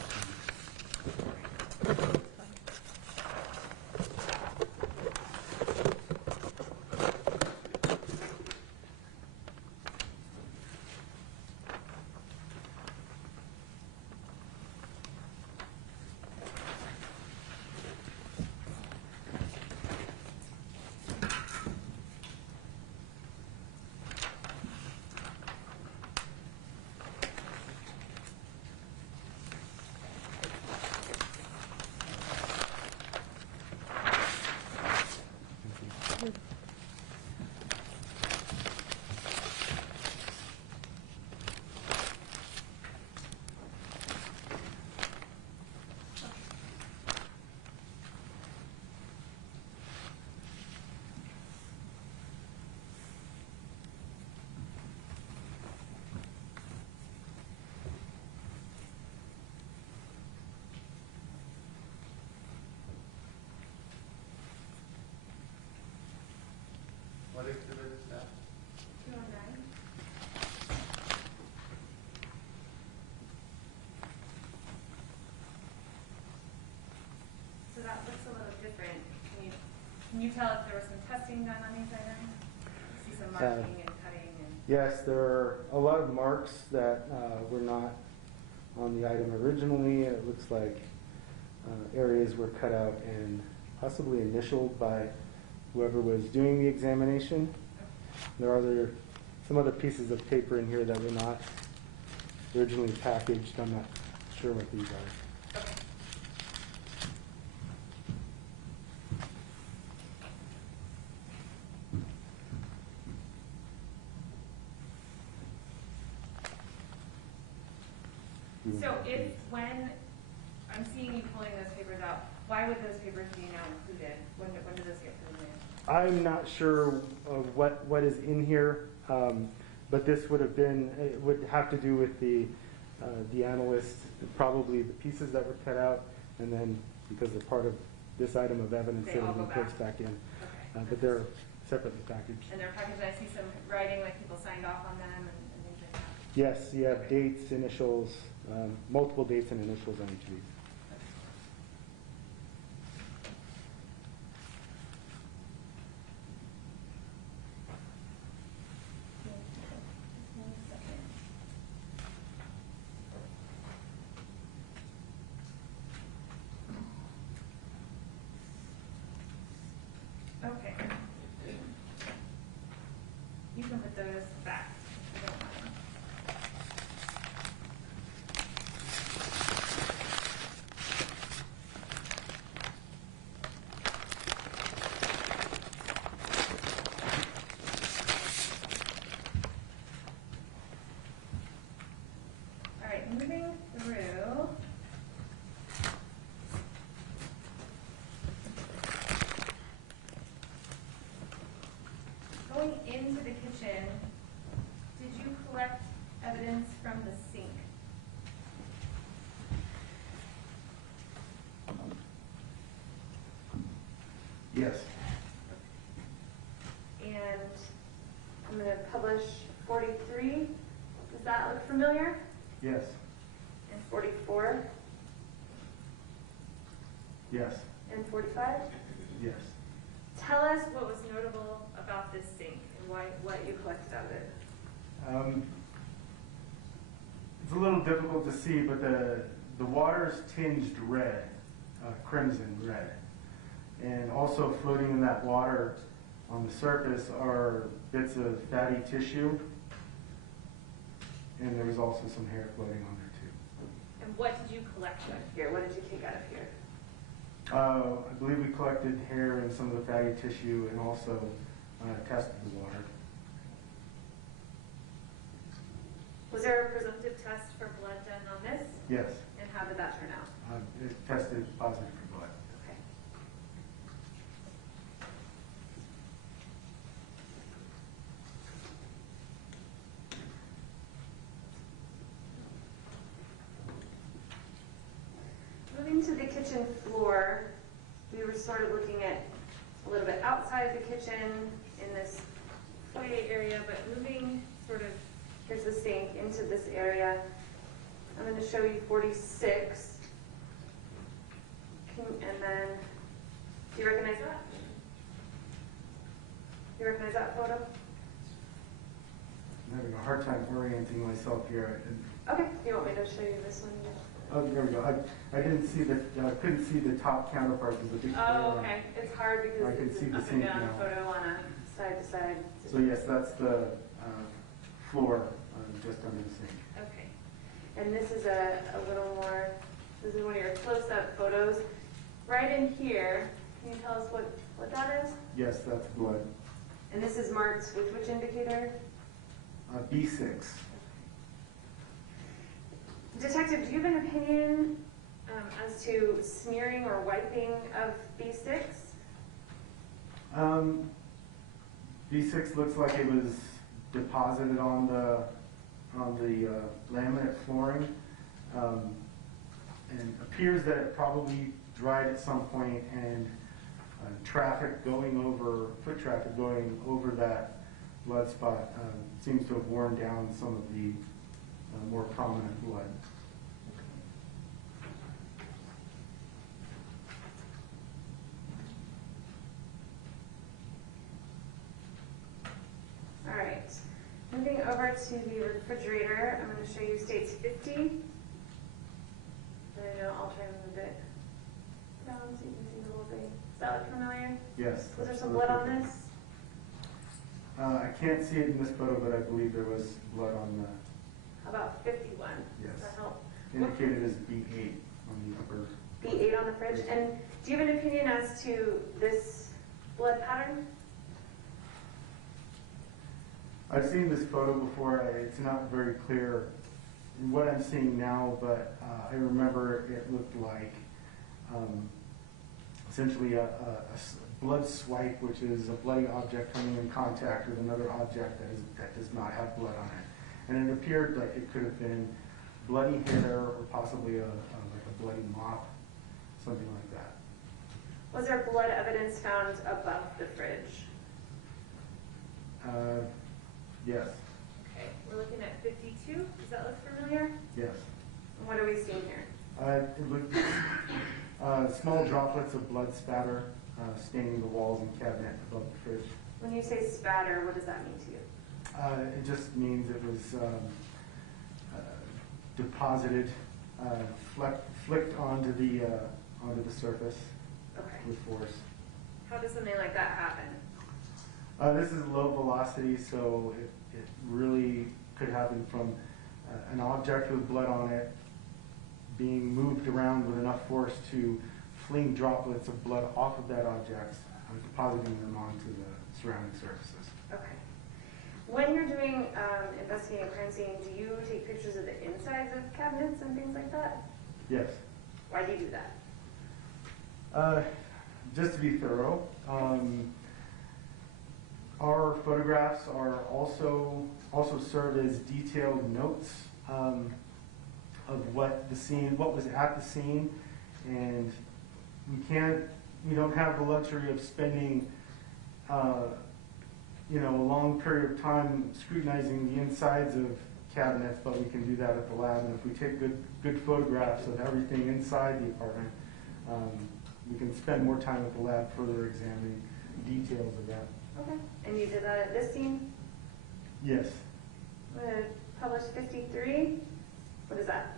What exhibit is that? 209. So that looks a little different. Can you tell if there was some testing done on these items? I see some marking and cutting and. Yes, there are a lot of marks that were not on the item originally. It looks like areas were cut out and possibly initialed by whoever was doing the examination. There are some other pieces of paper in here that were not originally packaged. I'm not sure what these are. Okay. So when I'm seeing you pulling those papers out, why would those papers be now included? When do those get put in there? I'm not sure of what is in here, but this would have to do with the analyst, probably the pieces that were cut out, and then because they're part of this item of evidence, They they all will go be back. placed back in. Okay. But they're separately packaged. And they're packaged, I see some writing, like people signed off on them and things like that. Yes, you have dates, initials, multiple dates and initials on each of these. Okay. You can put those back if you don't mind. All right, moving through. Going into the kitchen, did you collect evidence from the sink? Yes. And I'm going to publish 43. Does that look familiar? Yes. And 44 Yes. and 45? Yes. Tell us what was notable about this sink and what you collected out of it. It's a little difficult to see, but the water's tinged red, crimson red. And also floating in that water on the surface are bits of fatty tissue. And there was also some hair floating on there too. And what did you collect out of here? What did you take out of here? I believe we collected hair and some of the fatty tissue and also tested the water. Was there a presumptive test for blood done on this? Yes, And how did that turn out? it tested positive for blood. Okay. Moving to the kitchen floor, we were sort of looking at a little bit outside of the kitchen in this foyer area, but moving sort of, here's the sink, into this area. I'm going to show you 46. And then, do you recognize that? Do you recognize that photo? I'm having a hard time orienting myself here. Okay, do you want me to show you this one? Oh, there we go. I didn't see couldn't see the top counterpart of the big Oh, square. okay. It's hard because I can it's see an the up and sink down now. photo on a side to side. So yes, that's the floor just under the sink. Okay. And this is a little more, this is one of your close-up photos. Right in here, can you tell us what that is? Yes, that's blood. And this is marked with which indicator? B6. Detective, do you have an opinion as to smearing or wiping of B6? B6 looks like it was deposited on the laminate flooring, and appears that it probably dried at some point, and foot traffic going over that blood spot seems to have worn down some of the more prominent blood. All right. Moving over to the refrigerator, I'm going to show you states 50. And I know I'll try to move it down so you can see the whole thing. Does that look familiar? Yes. Was there some blood on this? I can't see it in this photo, but I believe there was blood on the, How about 51? Yes. Does that help? indicated as B8 on the upper. B8 on the fridge. And do you have an opinion as to this blood pattern? I've seen this photo before. It's not very clear in what I'm seeing now, but I remember it looked like essentially a blood swipe, which is a bloody object coming in contact with another object that does not have blood on it. And it appeared like it could have been bloody hair or possibly like a bloody mop, something like that. Was there blood evidence found above the fridge? Yes. Okay, we're looking at 52. Does that look familiar? Yes. And what are we seeing here? It looked small droplets of blood spatter staining the walls and cabinet above the fridge. When you say spatter, what does that mean to you? It just means it was deposited, flicked onto the surface Okay. with force. How does something like that happen? This is low velocity, so it really could happen from an object with blood on it being moved around with enough force to fling droplets of blood off of that object and depositing them onto the surrounding surfaces. Okay. When you're doing investigating a crime scene, do you take pictures of the insides of cabinets and things like that? Yes. Why do you do that? Just to be thorough, our photographs are also serve as detailed notes of what was at the scene, and we don't have the luxury of spending a long period of time scrutinizing the insides of cabinets, but we can do that at the lab. And if we take good photographs of everything inside the apartment, we can spend more time at the lab further examining details of that. Okay. And you did that at this scene? Yes, Published 53. What is that?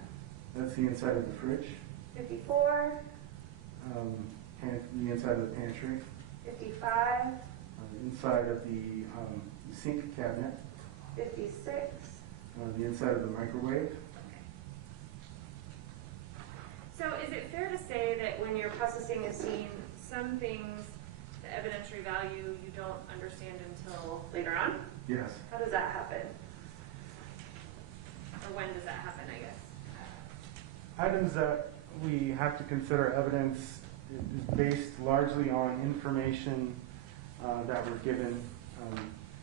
that's the inside of the fridge, 54, the inside of the pantry, 55, inside of the sink cabinet, 56. the inside of the microwave. So is it fair to say that when you're processing a scene, some things, the evidentiary value, you don't understand until Later on? Yes. How does that happen? or when does that happen, I guess? Items that we have to consider evidence is based largely on information that we're given,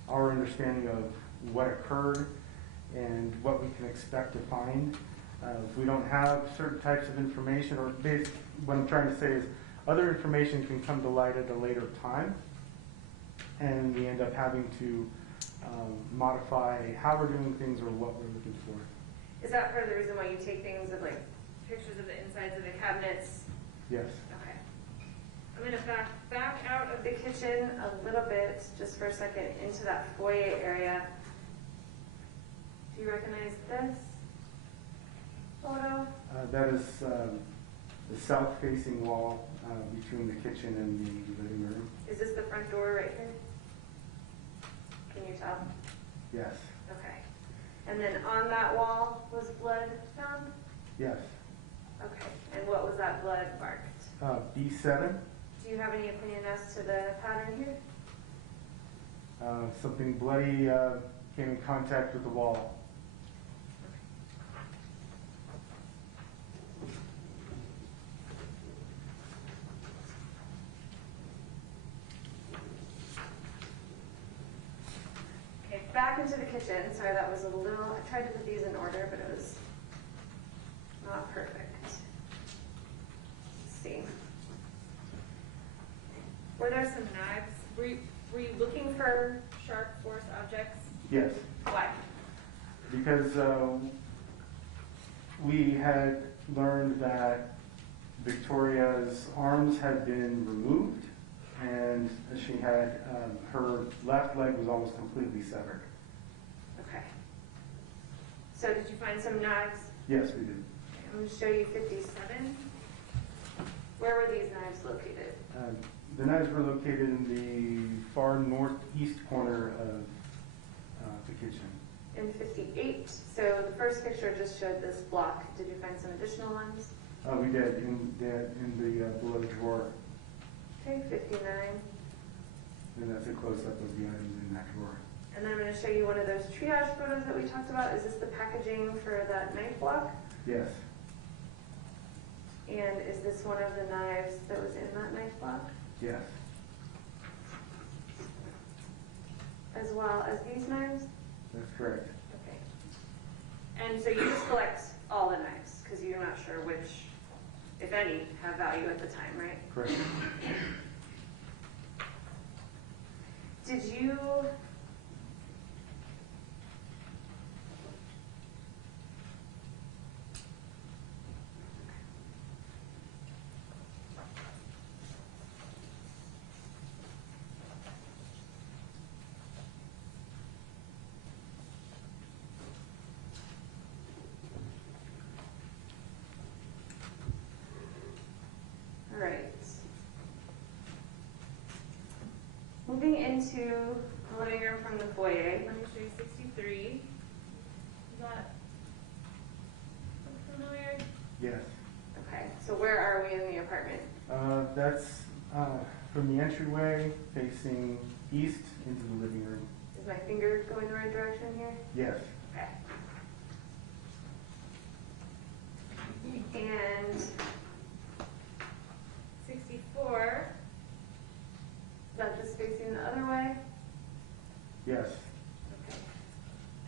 our understanding of what occurred and what we can expect to find. If we don't have certain types of information, or what I'm trying to say is other information can come to light at a later time, and we end up having to modify how we're doing things or what we're looking for. Is that part of the reason why you take things of like Pictures of the insides of the cabinets? Yes. Okay. I'm going to back out of the kitchen a little bit, just for a second, into that foyer area? Do you recognize this photo? That is the south-facing wall between the kitchen and the living room. Is this the front door right here? Can you tell? Yes. Okay. And then on that wall was blood found? Yes. Okay. And what was that blood marked? B7. Do you have any opinion as to the pattern here? Something bloody came in contact with the wall. Okay, back into the kitchen. Sorry, that was a little, I tried to put these in order, but it was not perfect. Let's see. Were there some knives? Were you looking for sharp force objects? Yes. Why? Because we had learned that Victoria's arms had been removed, and she had her left leg was almost completely severed. Okay. So did you find some knives? Yes, we did. I'm going to show you 57. Where were these knives located? The knives were located in the far northeast corner of the kitchen. In 58. So the first picture just showed this block. Did you find some additional ones? We did in the below drawer, Okay, 59. and that's a close-up of the items in that drawer. And then I'm going to show you one of those triage photos that we talked about. Is this the packaging for that knife block? Yes, And is this one of the knives that was in that knife block? yes, As well as these knives? that's correct. Okay. And so you just collect all the knives because you're not sure which, if any, have value at the time, right? Correct. Did you... All right. Moving into the living room from the foyer. Let me show you 63. Does that look familiar? Yes. Okay, so where are we in the apartment? That's from the entryway facing east into the living room. Is my finger going the right direction here? Yes. Okay. And 64. is that just facing the other way? Yes. Okay.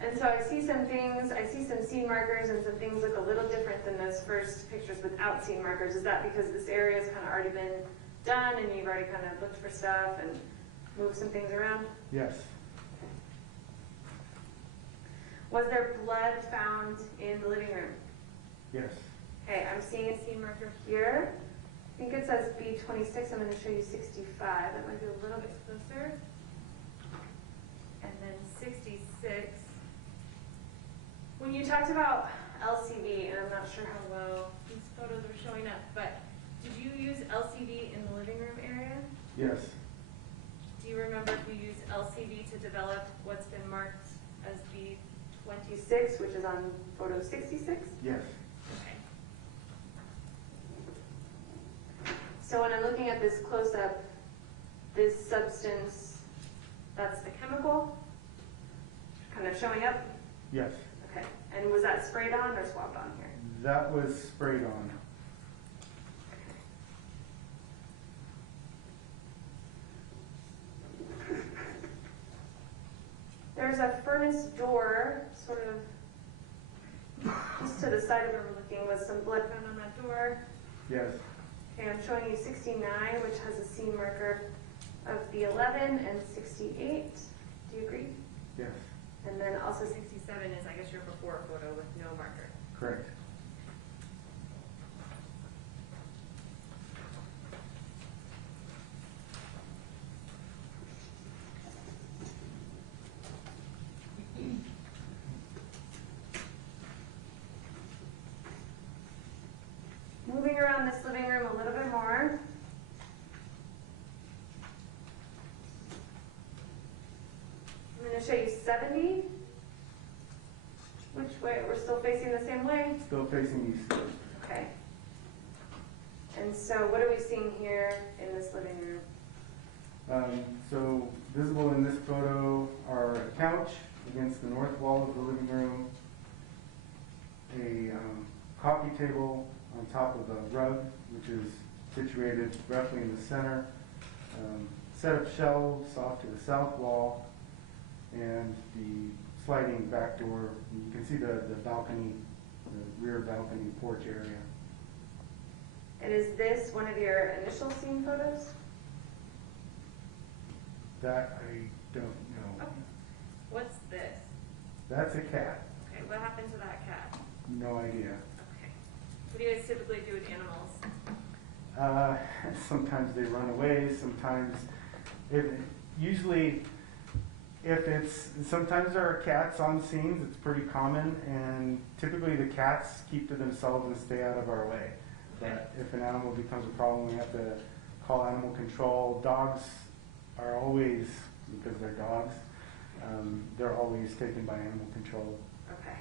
And so I see some things, I see some scene markers and some things look a little different than those first pictures without scene markers. Is that because this area has kind of already been done and you've already kind of looked for stuff and moved some things around? Yes. Was there blood found in the living room? Yes. Okay, I'm seeing a scene marker here. I think it says B26. I'm going to show you 65. That might be a little bit closer. And then 66. When you talked about LCD, and I'm not sure how Well, these photos are showing up, but did you use LCD in the living room area? Yes. Do you remember if you used LCD to develop what's been marked as B20? 26, which is on photo 66. Yes. Okay. So when I'm looking at this close-up, this substance, that's the chemical kind of showing up? Yes. Okay. And was that sprayed on or swabbed on here? That was sprayed on. There's a furnace door, sort of just to the side of where we're looking, with some blood found on that door. Yes. Okay, I'm showing you 69, which has a scene marker of B11, and 68. Do you agree? Yes. And then also 67 is, I guess, your before photo with no marker. Correct. moving around this living room a little bit more. I'm going to show you 70. Which way? We're still facing the same way? Still facing east. Okay. And so what are we seeing here in this living room? So visible in this photo are a couch against the north wall of the living room, a coffee table on top of a rug, which is situated roughly in the center, set of shelves off to the south wall, and the sliding back door. You can see the balcony, the rear balcony porch area. And is this one of your initial scene photos? That I don't know. Okay. What's this? That's a cat. Okay, what happened to that cat? No idea. Okay. What do you guys typically do with animals? Sometimes they run away. Sometimes, sometimes there are cats on scenes. It's pretty common, and typically the cats keep to themselves and stay out of our way. But if an animal becomes a problem, we have to call animal control. Dogs are always, because they're dogs, they're always taken by animal control. Okay.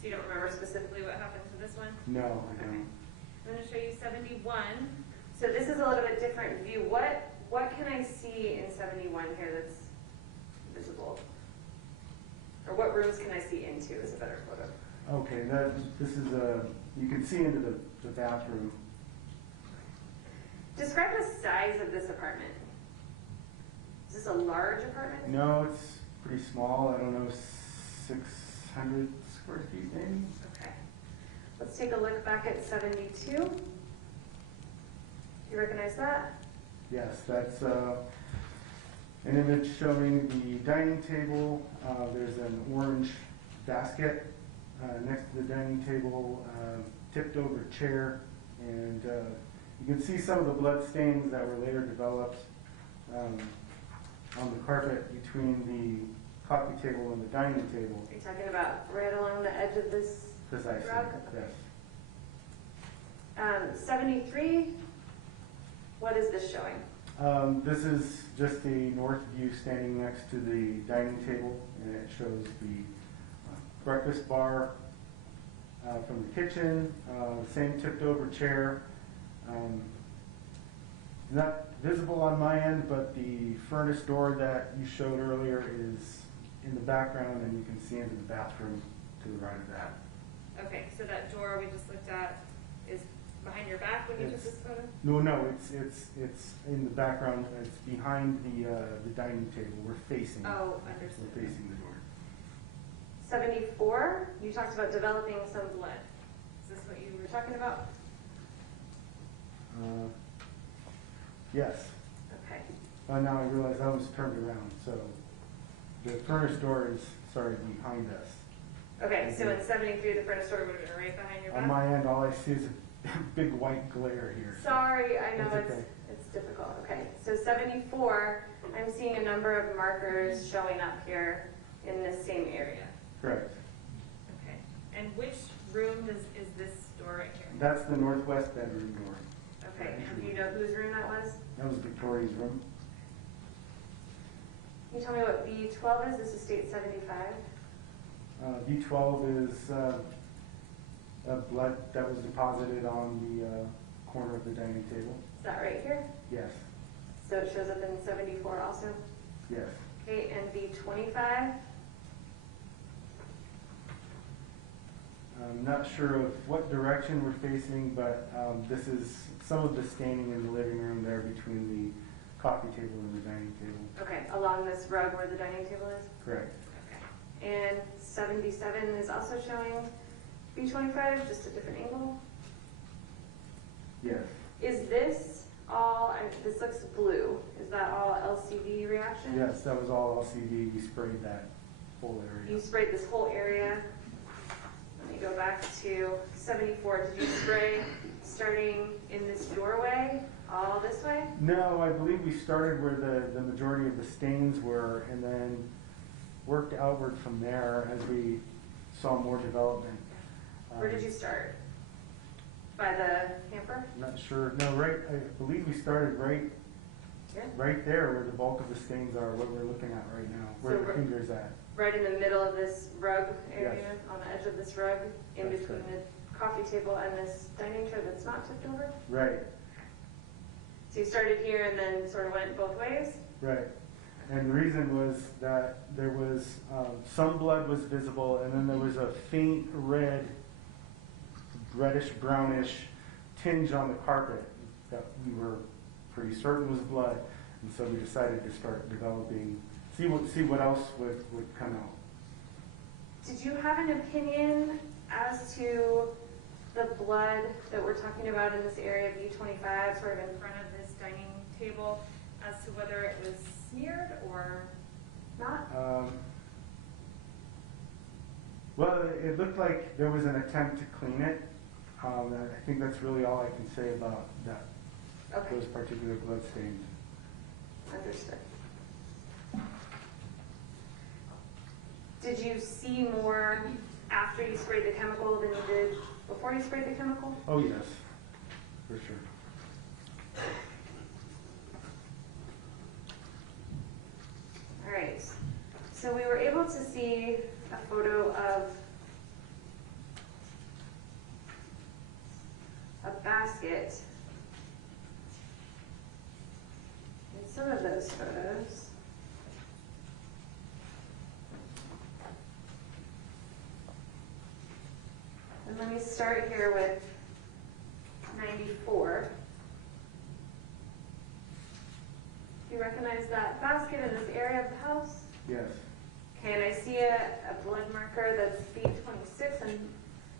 So you don't remember specifically what happened to this one? No, I Okay. don't. I'm going to show you 71. So this is a little bit different view. What can I see in 71 here that's visible? Or what rooms can I see into is a better photo. Okay, this is you can see into the bathroom. Describe the size of this apartment. Is this a large apartment? No, it's pretty small. I don't know, 600 square feet maybe? Okay. Let's take a look back at 72. You recognize that? Yes, that's an image showing the dining table. There's an orange basket next to the dining table, tipped over chair, and you can see some of the blood stains that were later developed on the carpet between the coffee table and the dining table. Are you talking about right along the edge of this Precisely, rug? yes. 73, what is this showing? This is just a north view standing next to the dining table, and it shows the breakfast bar from the kitchen, same tipped over chair. Not visible on my end, but the furnace door that you showed earlier is in the background, and you can see into the bathroom to the right of that. Okay, so that door we just looked at is behind your back when you took this photo? No, it's in the background. It's behind the dining table. We're facing. Oh, understood. We're facing the door. 74, you talked about developing some blood. Is this what you were talking about? Yes. Okay. Now I realize I was turned around, so the furnace door is behind us. Okay, so in 73, the furnace door would have been right behind your back? On my end, all I see is a big white glare here. Sorry, I know That's okay. it's difficult. Okay, so 74, I'm seeing a number of markers showing up here in this same area. Correct. Okay, and which room is this door right here? That's the northwest bedroom door. Okay, and do you know whose room that was? That was Victoria's room. Can you tell me what B12 is? This is state 75. B12 is blood that was deposited on the corner of the dining table. Is that right here? Yes. So it shows up in 74 also? Yes. Okay, and B25? I'm not sure of what direction we're facing, but this is some of the staining in the living room there between the coffee table and the dining table. Okay, along this rug where the dining table is? Correct. Okay. And 77 is also showing B25, just a different angle? Yes. Is this all, this looks blue, is that all LCD reaction? Yes, that was all LCD. We sprayed that whole area. You sprayed this whole area? Let me go back to 74. Did you spray starting in this doorway, all this way? No, I believe we started where the majority of the stains were and then worked outward from there as we saw more development. Where did you start? By the camper? I'm not sure. No, I believe we started Here? right there where the bulk of the stains are, what we're looking at right now, where So the finger's at. Right in the middle of this rug area, Yes. on the edge of this rug, in That's between correct. the coffee table and this dining chair that's not tipped over? Right, So you started here and then sort of went both ways? right. And the reason was that there was some blood was visible, and then there was a faint reddish brownish tinge on the carpet that we were pretty certain was blood, and so we decided to start developing, see what else would come out. Did you have an opinion as to the blood that we're talking about in this area, B25, sort of in front of this dining table, as to whether it was smeared or not? Well, it looked like there was an attempt to clean it. I think that's really all I can say about that. Okay, Those particular blood stains. understood. Did you see more after you sprayed the chemical than you did before you sprayed the chemical? Oh yes, For sure. All right, so we were able to see a photo of a basket in some of those photos. And let me start here with 94. Do you recognize that basket in this area of the house? Yes. Okay, and I see a blood marker that's B26, and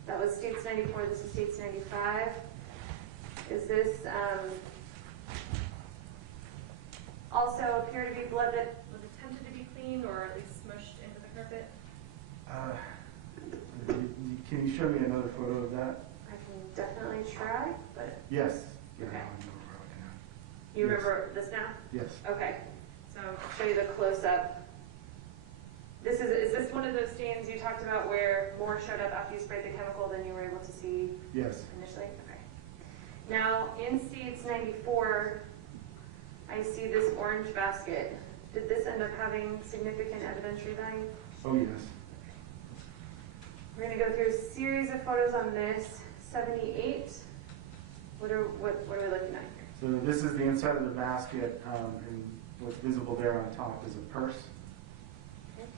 that was states 94, this is states 95. Is this also appear to be blood that was attempted to be cleaned or at least smushed into the carpet? Can you show me another photo of that? I can definitely try, but Yes. Yeah, Okay. I know what we're looking at. you Yes. remember this now? Yes. Okay, so I'll show you the close-up. Is this one of those stains you talked about where more showed up after you sprayed the chemical than you were able to see Yes. initially? Okay. Now, in states 94, I see this orange basket. Did this end up having significant evidentiary value? Oh, yes. We're going to go through a series of photos on this. 78. What are we looking at here? So this is the inside of the basket, and what's visible there on top is a purse. Okay.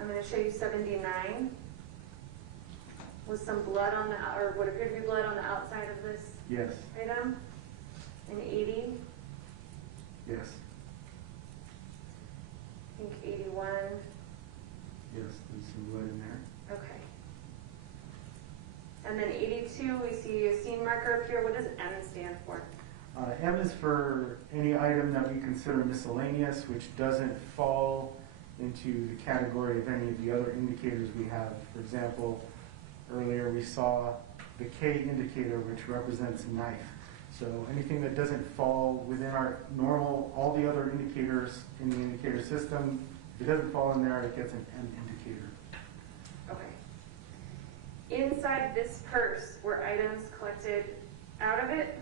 I'm going to show you 79. With some blood on the, or what appeared to be blood on the outside of this Yes. item. And 80. Yes. I think 81. Yes. There's some blood in there. Okay. And then 82, we see a scene marker appear. What does M stand for? M is for any item that we consider miscellaneous, which doesn't fall into the category of any of the other indicators we have. For example, earlier we saw the K indicator, which represents knife. So anything that doesn't fall within our normal, all the other indicators in the indicator system, if it doesn't fall in there, it gets an M indicator. Okay. Inside this purse were items collected out of it?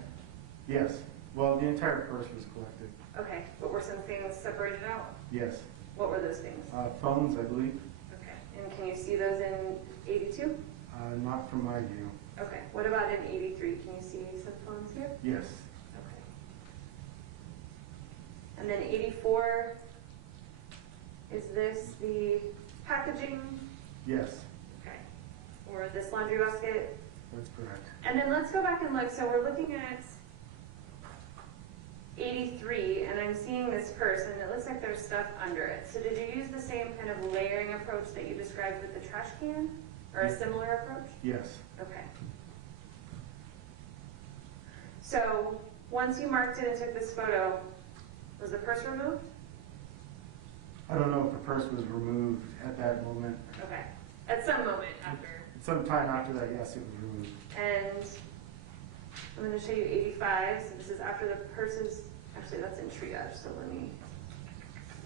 Yes. Well, the entire purse was collected. Okay, but were some things separated out? Yes. What were those things? Phones, I believe. Okay, and can you see those in 82? Not from my view. Okay, what about in 83? Can you see some phones here? Yes. Okay. And then 84, is this the packaging? Yes. Okay. Or this laundry basket? That's correct. And then let's go back and look. So we're looking at 83, and I'm seeing this purse, and it looks like there's stuff under it. So did you use the same kind of layering approach that you described with the trash can? Or a similar approach? Yes. Okay. So once you marked it and took this photo, was the purse removed? I don't know if the purse was removed at that moment. Okay. At some moment after. Sometime after that, yes, it was removed. And I'm going to show you 85. So this is after the purse is, actually that's in triage, so let me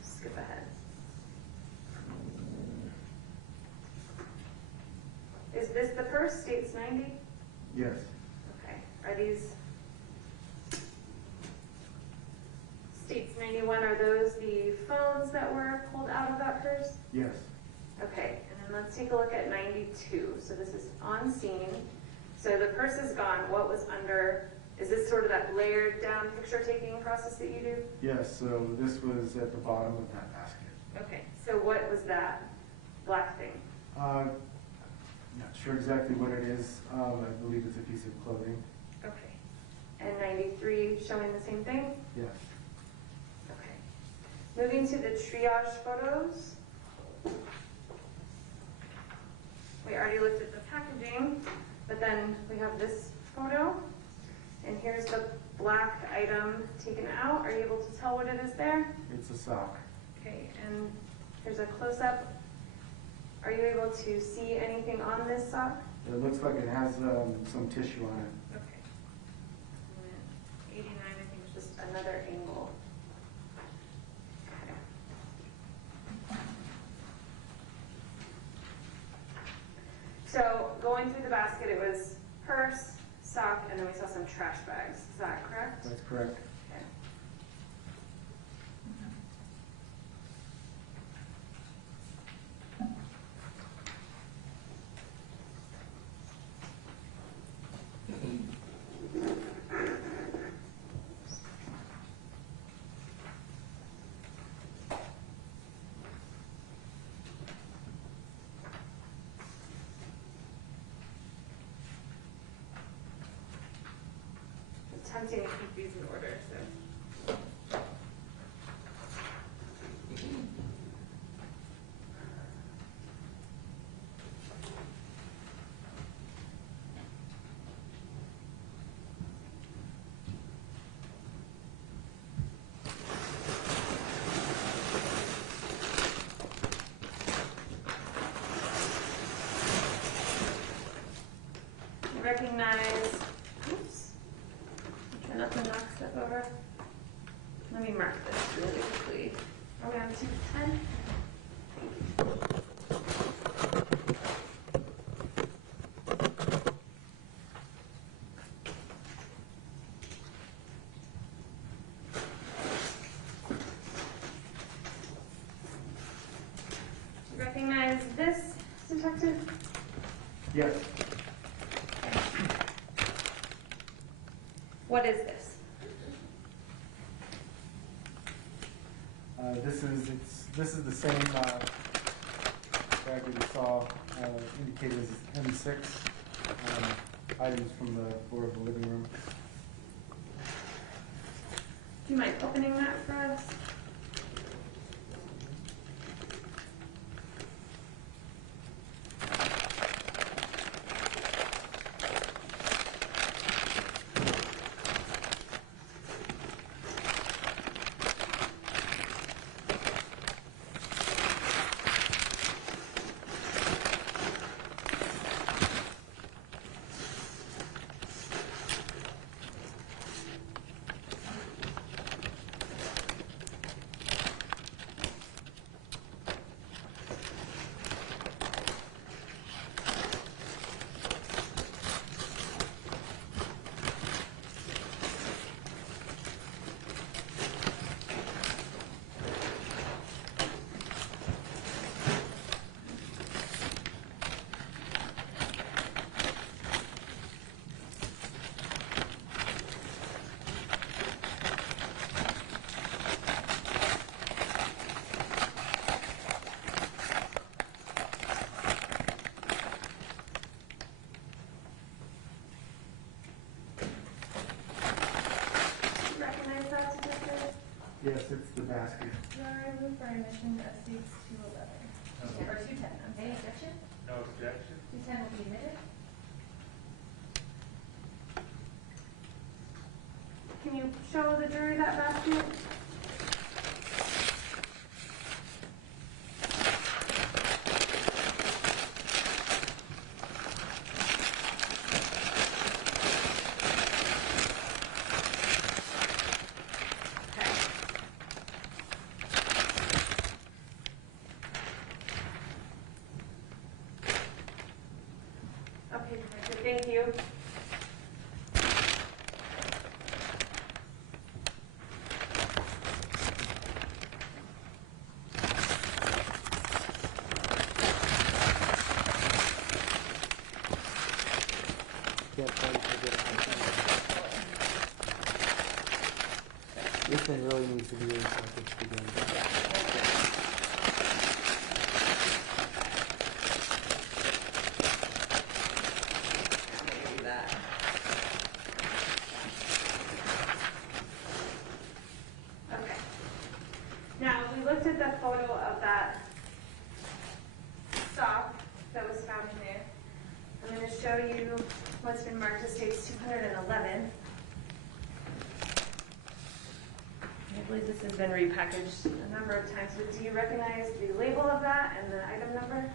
skip ahead. Is this the purse, states 90? Yes. Okay. Are these states 91, are those the phones that were pulled out of that purse? Yes. Okay, and then let's take a look at 92. So this is on scene. So the purse is gone. What was under? Is this sort of that layered down picture taking process that you do? Yes, so this was at the bottom of that basket. Okay, so what was that black thing? Not sure exactly what it is. I believe it's a piece of clothing. Okay. And 93 showing the same thing? Yes. Okay. Moving to the triage photos. We already looked at the packaging, but then we have this photo. And here's the black item taken out. Are you able to tell what it is there? It's a sock. Okay, and here's a close-up. Are you able to see anything on this sock? It looks like it has some tissue on it. Okay. And 89, I think, is just another angle. Okay. So going through the basket, it was purse, sock, and then we saw some trash bags. Is that correct? That's correct. Okay. Attempting to keep these in order, so. Recognize, oops, try not to knock stuff over. Let me mark this really quickly. Are we on 210? Do you recognize this, Detective? Yes. What is this? This is the same bag that we saw indicated as M6 items from the floor of the living room. Do you mind opening that for us? Yes, it's the basket. Your move for admission of seats 211. Or 210. Any objection? No objection? 210 will be admitted. Can you show the jury that basket? Okay, thank you. This thing really needs to be repackaged again. Maybe that. Okay. Now, we looked at the photo of that sock that was found in there. I'm going to show you what's been marked as tapes 211. I believe this has been repackaged a number of times, but do you recognize the label of that and the item number?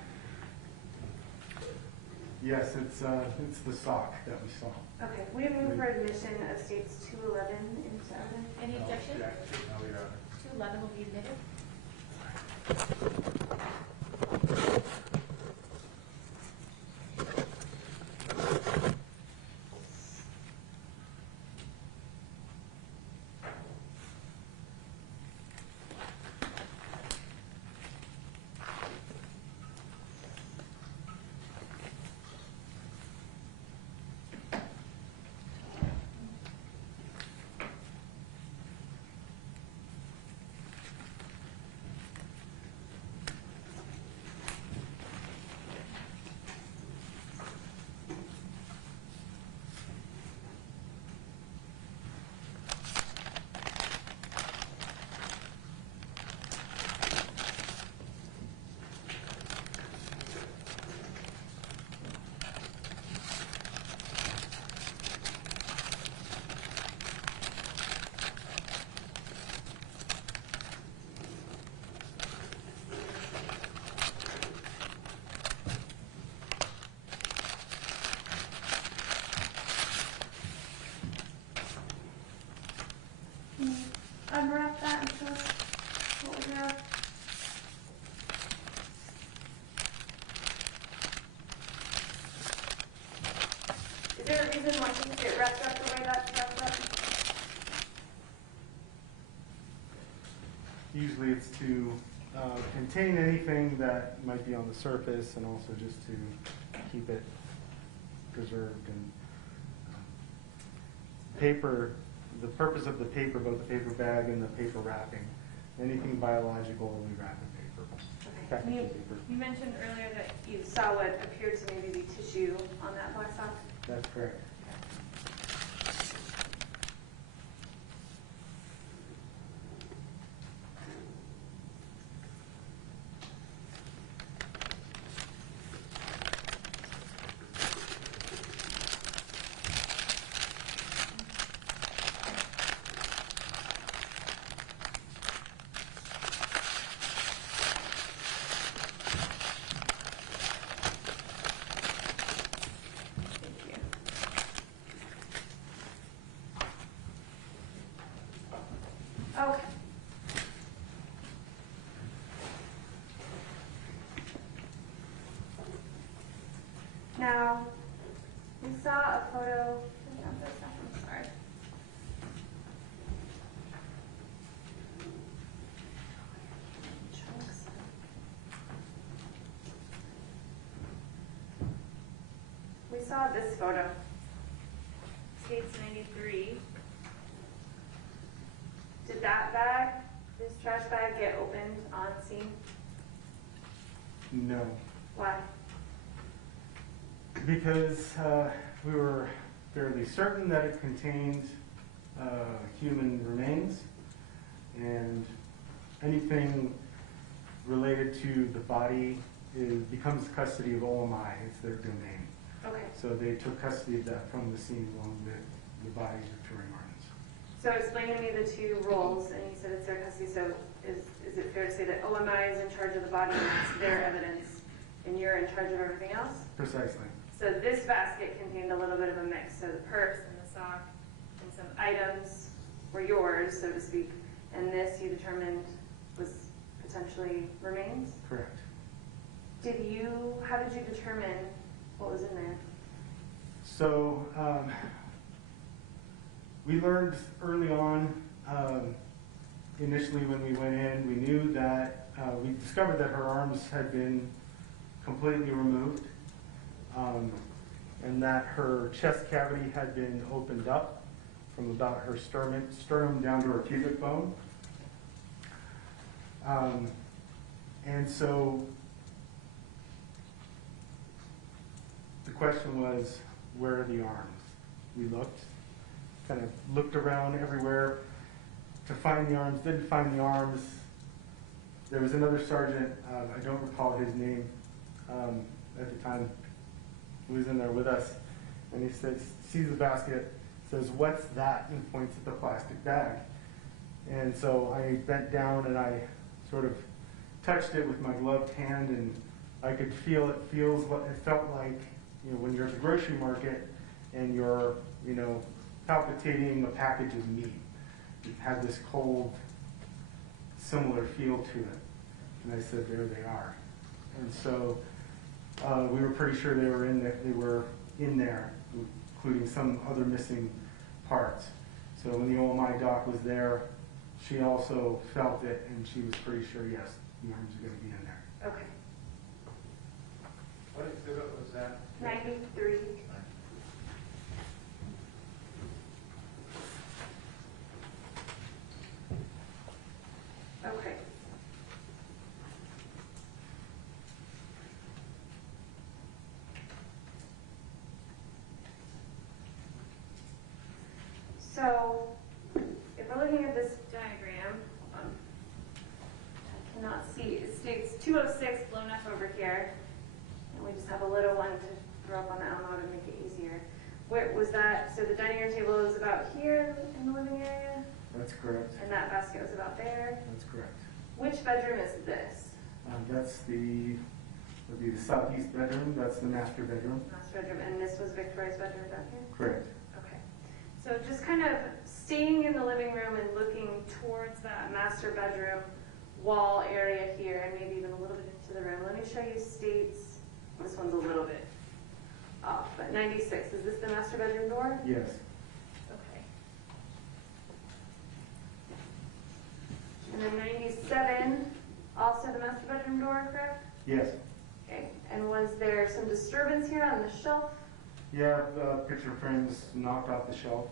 Yes, it's the sock that we saw. Okay, we move for admission of states 211 into evidence. Any No objection? objection, no, Your Honor. 211 will be admitted. there a reason why things get wrapped up the way that's wrapped up? Usually it's to contain anything that might be on the surface and also just to keep it preserved. And paper, the purpose of the paper, both the paper bag and the paper wrapping, anything biological we wrap in paper. Packaging paper. You mentioned earlier that you saw what appeared to maybe be tissue on that black sock. That's correct. Okay. Now, we saw a photo. I'm sorry. Chunks. We saw this photo. States 93. Did that bag, this trash bag, get opened on scene? No. Why? Because we were fairly certain that it contained human remains, and anything related to the body becomes custody of OMI. It's their domain. Okay. So they took custody of that from the scene along with the body of Victoria Martens. So explain to me the two roles, and you said it's their custody, so is it fair to say that OMI is in charge of the body and it's their evidence, and you're in charge of everything else? Precisely. So this basket contained a little bit of a mix, so the purse and the sock and some items were yours, so to speak, and this you determined was potentially remains? Correct. How did you determine what was in there? So we learned early on, initially when we went in, we knew that, we discovered that her arms had been completely removed, and that her chest cavity had been opened up from about her sternum down to her pubic bone. And so the question was, where are the arms? We kind of looked around everywhere to find the arms, didn't find the arms. There was another sergeant, I don't recall his name at the time, who was in there with us, and he says, sees the basket, says, "What's that?" and points at the plastic bag. And so I bent down and I sort of touched it with my gloved hand, and I could feel it. It felt like, when you're at the grocery market and you're, palpitating a package of meat. It had this cold, similar feel to it. And I said, there they are. And so we were pretty sure they were in there, including some other missing parts. So when the OMI doc was there, she also felt it, and she was pretty sure, yes, the arms are going to be in there. Okay. What exhibit was that? 93. Okay. So, if we're looking at this diagram, I cannot see, it states 206 blown up over here, and we just have a little one to throw up on the Elmo to make it easier. Where was that? So the dining room table is about here in the living area? That's correct. And that basket was about there? That's correct. Which bedroom is this? Would be the southeast bedroom. That's the master bedroom. Master bedroom. And this was Victoria's bedroom down here? Correct. Okay. So just kind of staying in the living room and looking towards that master bedroom wall area here, and maybe even a little bit into the room. Let me show you states. This one's a little bit off, but 96, is this the master bedroom door? Yes. Okay. And then 97, also the master bedroom door, correct? Yes. Okay, and was there some disturbance here on the shelf? Yeah, the picture frames knocked off the shelf.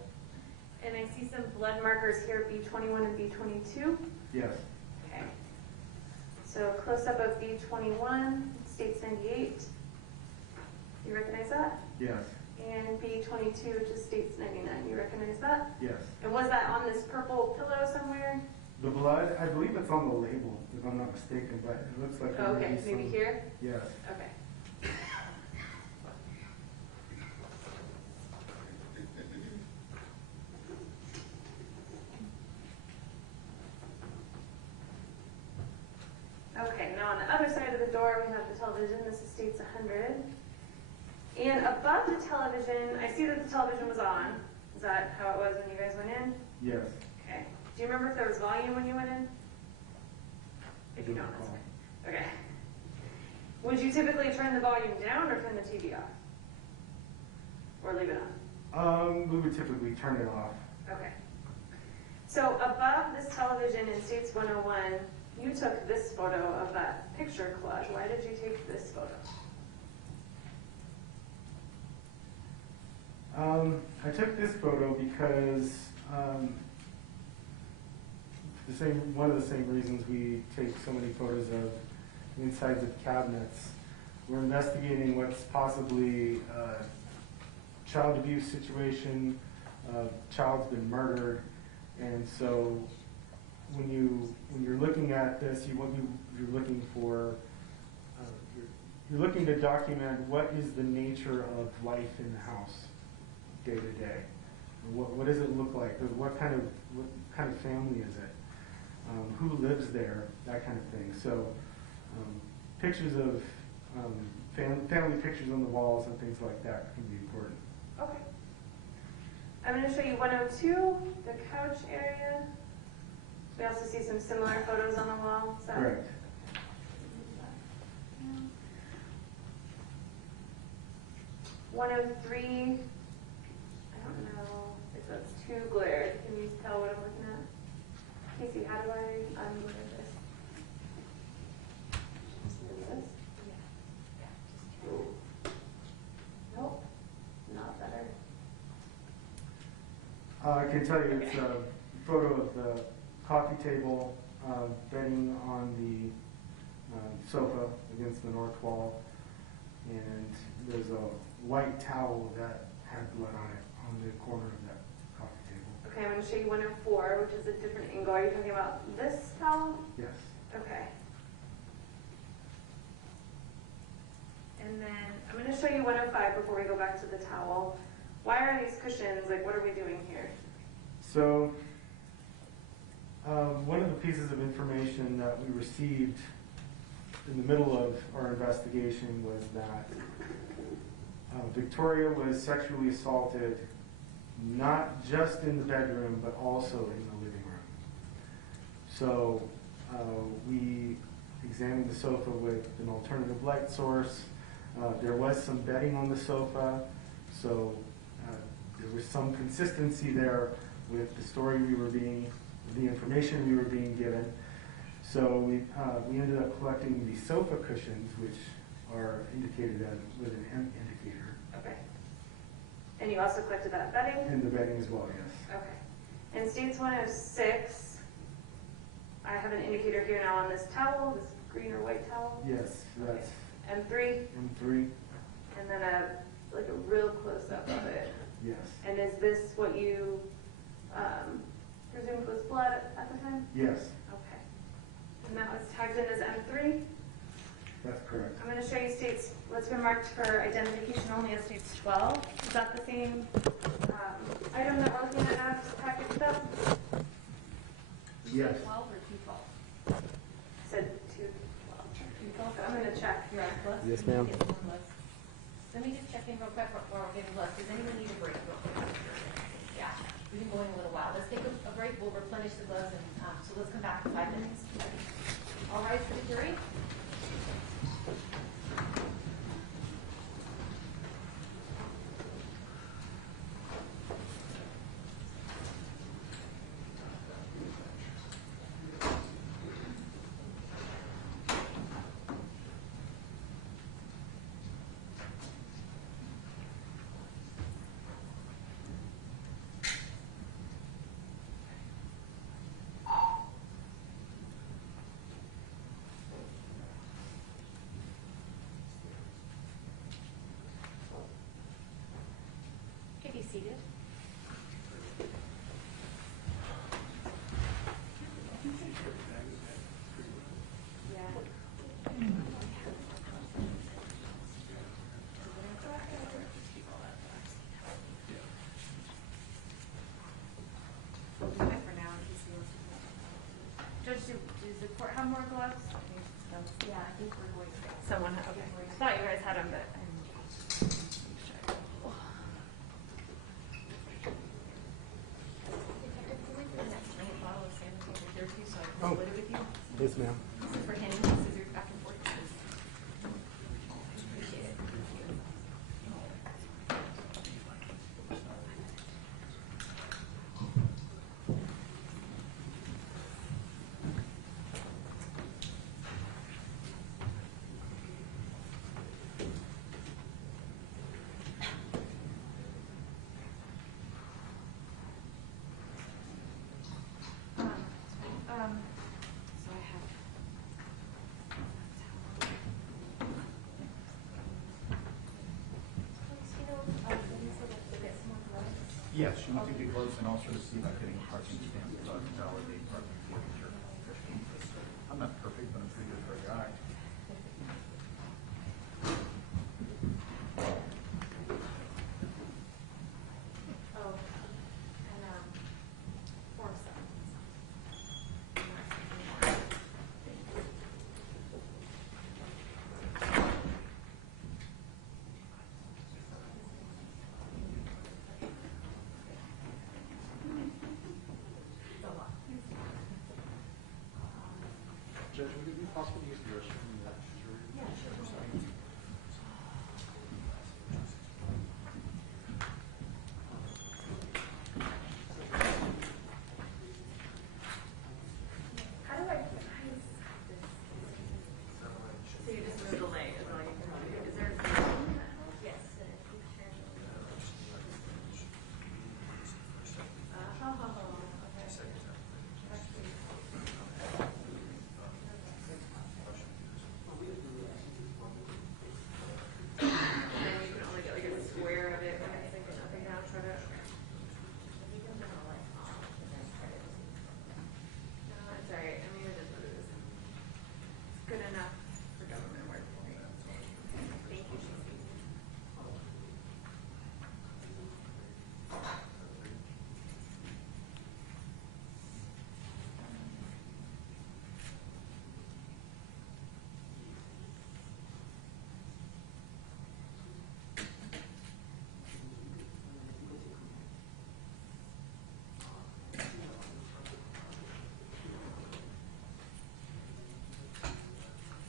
And I see some blood markers here, B21 and B22. Yes. Okay. So close-up of B21, states 98. You recognize that? Yes. And B22, which is states 99. You recognize that? Yes. And was that on this purple pillow somewhere? The blood, I believe it's on the label, if I'm not mistaken, but it looks like there Oh, may okay, be maybe some- here? Yes. Okay. Okay, now on the other side of the door, we have the television. This is states 100. And above the television, I see that the television was on. Is that how it was when you guys went in? Yes. Okay. Do you remember if there was volume when you went in? If you don't, that's recall. fine. Okay. Would you typically turn the volume down or turn the TV off? Or leave it on? We would typically turn it off. Okay. So above this television in States 101, you took this photo of that picture collage. Why did you take this photo? I took this photo because one of the same reasons we take so many photos of insides of cabinets. We're investigating what's possibly a child abuse situation, child's been murdered, and so when you're looking at this, you're looking for you're looking to document what is the nature of life in the house day to day. What does it look like? What kind of family is it? Who lives there? That kind of thing. So pictures of family pictures on the walls and things like that can be important. Okay. I'm going to show you 102, the couch area. We also see some similar photos on the wall. Is that Correct. 103. I don't know if that's too glared. Can you tell what I'm looking at? Casey, how do I unblur this? Just move this? Nope. Not better. I can tell you it's a photo of the coffee table, bedding on the sofa against the north wall, and there's a white towel that had blood on it on the corner of that coffee table. Okay, I'm going to show you 104, which is a different angle. Are you talking about this towel? Yes. Okay. And then I'm going to show you 105 before we go back to the towel. Why are these cushions, like what are we doing here? So one of the pieces of information that we received in the middle of our investigation was that Victoria was sexually assaulted not just in the bedroom, but also in the living room. So we examined the sofa with an alternative light source. There was some bedding on the sofa, so there was some consistency there with the story the information we were being given. So we ended up collecting the sofa cushions, which are indicated with an M indicator. Okay. And you also collected that bedding? And the bedding as well, yes. Okay. In States 106, I have an indicator here now on this towel, this green or white towel. Yes, that's M3. M3. And then a real close-up of it. Yes. And is this what you presumed was blood at the time? Yes, Okay. And that was tagged in as M3? that's correct. I'm going to show you states, what's been marked for identification only as states 12. Is that the same item that we're looking at now, just packaged up? Yes. 12 or 212? Said 212. 212? I'm going to check. You're on the list? Yes, ma'am. Let me just check in real quick before we're getting the list. Does anyone need a break real quick? Yeah, we've been going a little while. Let's take a break. We'll replenish the gloves, and so let's come back in 5 minutes. All right, for the jury. seated. We'll do it for now in case he wants to. Judge, does the court have more gloves? Yeah, I think we're going to. Someone, okay. I thought you guys had them, but I'm Oh, yes, ma'am. This is for handing the scissors back and forth. Appreciate it. So I have. Yes, she wants to get close and also to see about getting a parking stamp so I can validate parking signature. I'm not perfect, but I'm pretty good for a guy. Oh, and Form 7. Judge, would it be possible to use the restroom in that jury? Yeah, sure. How do I so you just move the leg is all you can do. Is there yes. Then you can only get like a square of it when it's like nothing down, try to. No, it's alright. I mean, it is what it is. It's good enough for government work. Thank you, Tracy.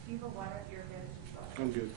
Do you have a water at your advantage? I'm good.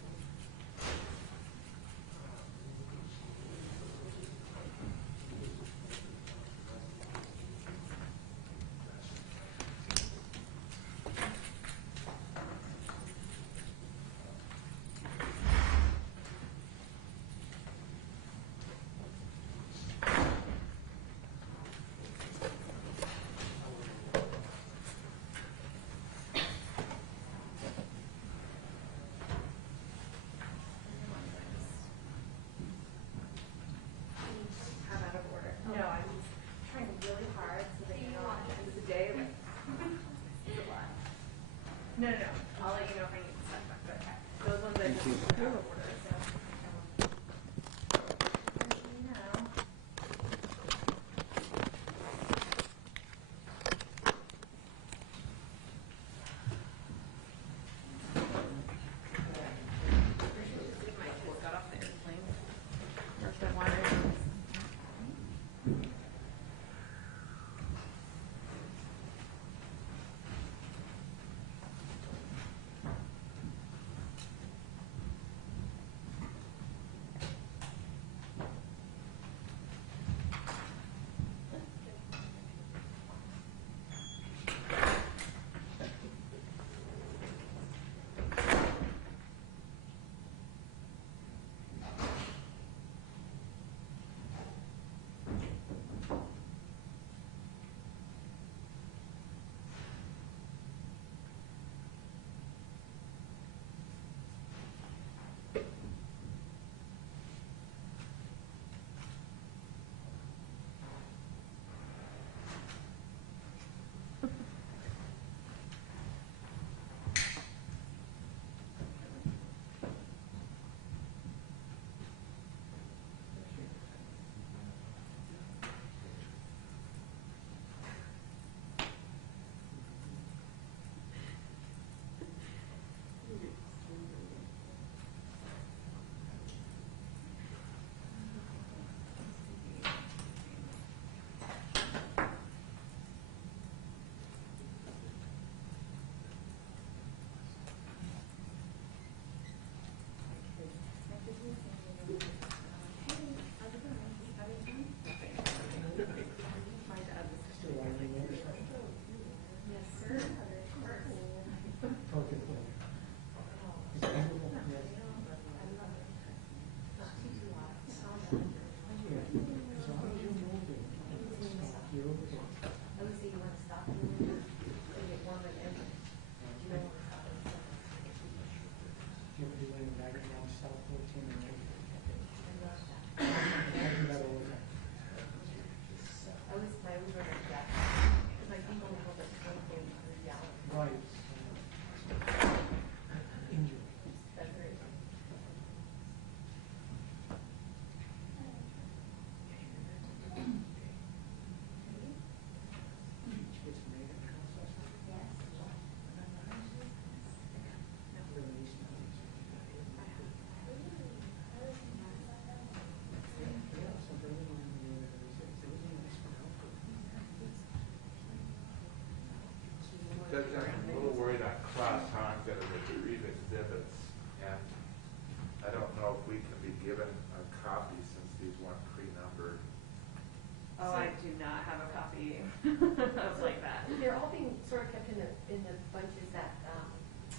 not have a copy of like that. They're all being sort of kept in the bunches that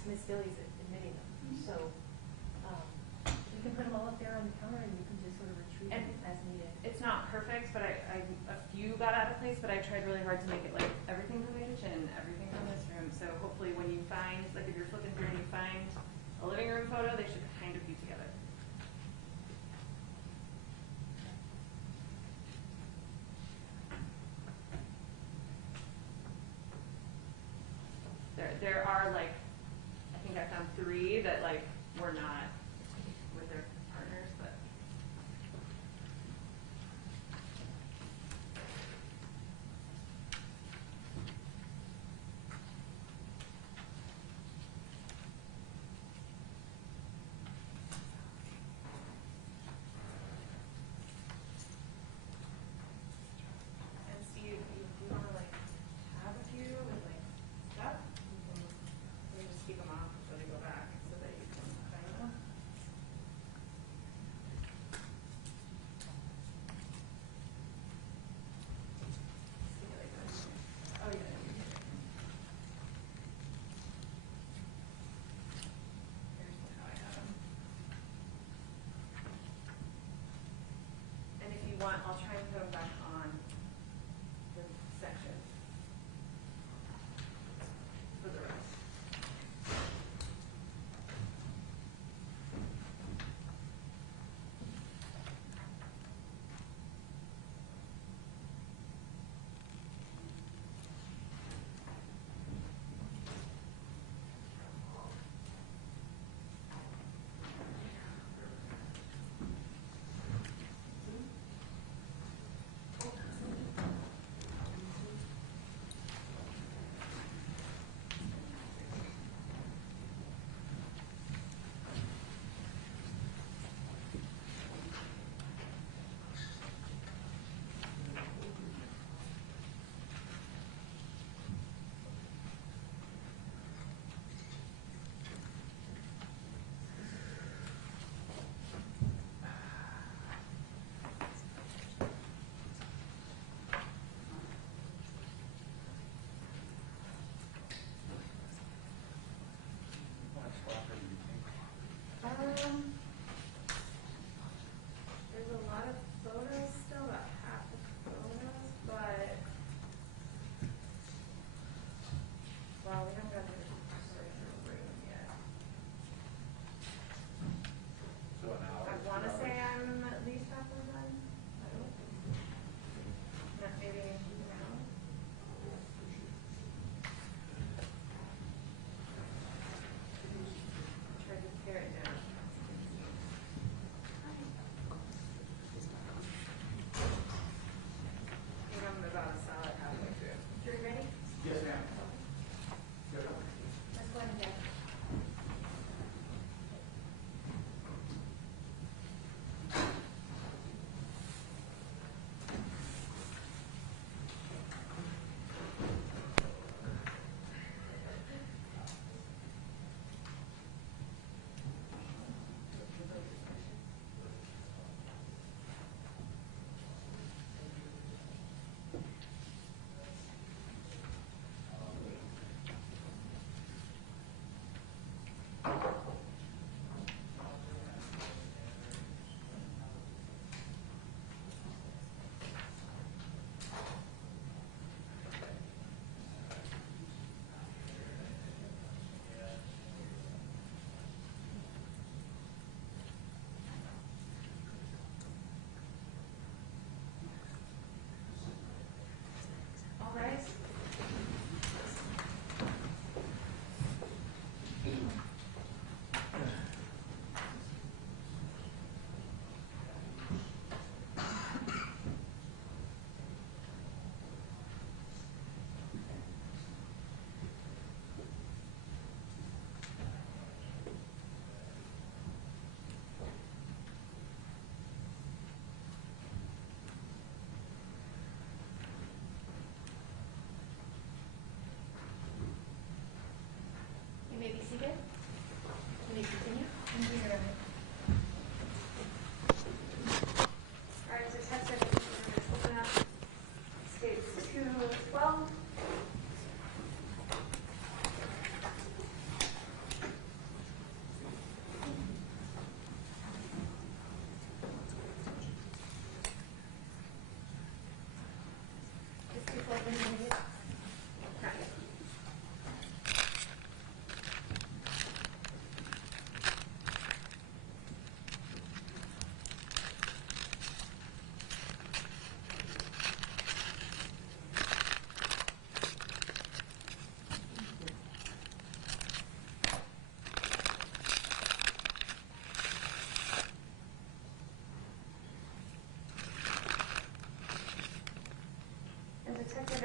Ms. Gillies admitting them. So we can put them all up there on the counter and you can just sort of retrieve them as needed. It's not perfect, but a few got out of place, but I tried really hard to make it like everything from the kitchen, everything from this room. So hopefully when you find, like if you're flipping through and you find a living room photo, they should kind of be together. There are like, I think I found 3 that like were not with their partners, but. And Steve, if you want to like have a few with like stuff, you can just keep them off until they go back so that you can find them. See how they go. Oh yeah. Here's how I have them. And if you want, I'll try and put them back on the section for the rest.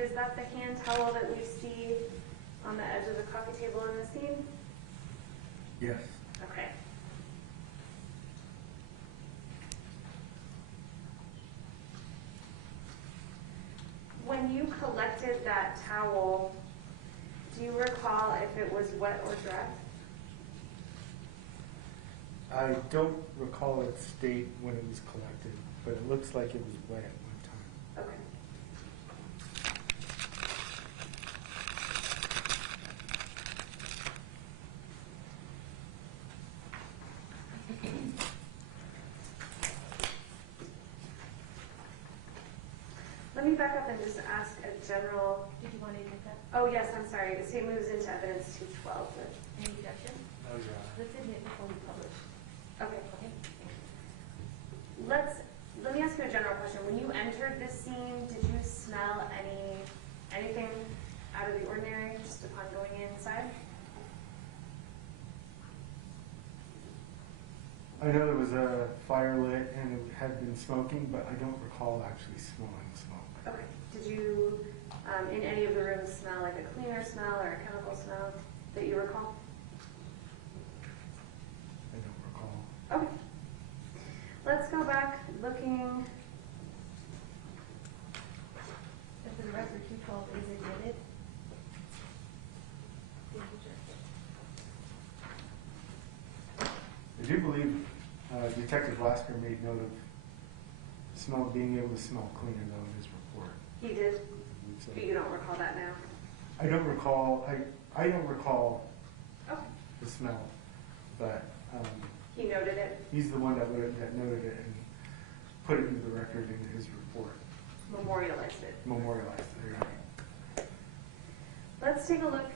is that the hand towel that we see on the edge of the coffee table in the scene? Yes. Okay. When you collected that towel, do you recall if it was wet or dry? I don't recall it state when it was collected, but it looks like it was wet at one time. Okay. Let me back up and just ask a general. Did you want to get that? Oh yes, I'm sorry. The state moves into evidence 212. Any deduction? No, Your Honor. Let's admit before we publish. Okay. Okay? Let me ask you a general question. When you entered this scene, did you smell anything out of the ordinary just upon going inside? I know there was a fire lit and it had been smoking, but I don't recall actually smelling smoke. Okay. Did you, in any of the rooms, smell like a cleaner smell or a chemical smell that you recall? I don't recall. Okay. Let's go back looking. And for the record, 212 is admitted. I do believe Detective Lasker made note of being able to smell cleaner though in his report. He did, So but you don't recall that now. I don't recall. I don't recall Okay. the smell, but He noted it, he's the one that noted it and put it into the record in his report. memorialized it. Memorialized it. Let's take a look,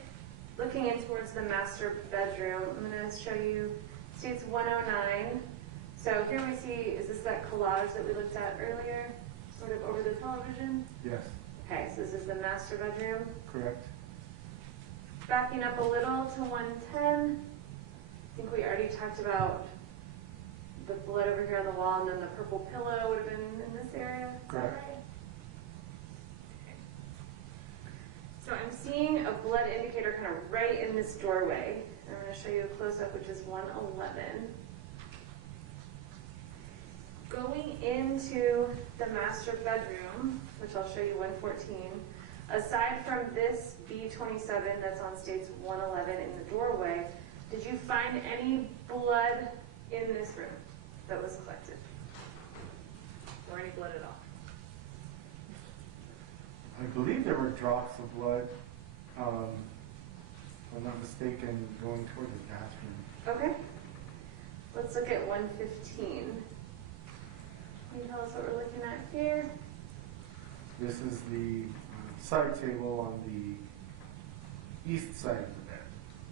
looking in towards the master bedroom. I'm going to show you, states 109. So here we see, is this that collage that we looked at earlier, sort of over the television? Yes, Okay, so this is the master bedroom. correct. Backing up a little to 110. I think we already talked about the blood over here on the wall, and then the purple pillow would have been in this area. Is that Correct. right? So I'm seeing a blood indicator kind of right in this doorway. I'm going to show you a close-up, which is 111. Going into the master bedroom, which I'll show you 114, aside from this B27 that's on states 111 in the doorway, did you find any blood in this room that was collected? Or any blood at all? I believe there were drops of blood, if I'm not mistaken, going toward the bathroom. Okay. Let's look at 115. Can you tell us what we're looking at here? This is the side table on the east side of the bed.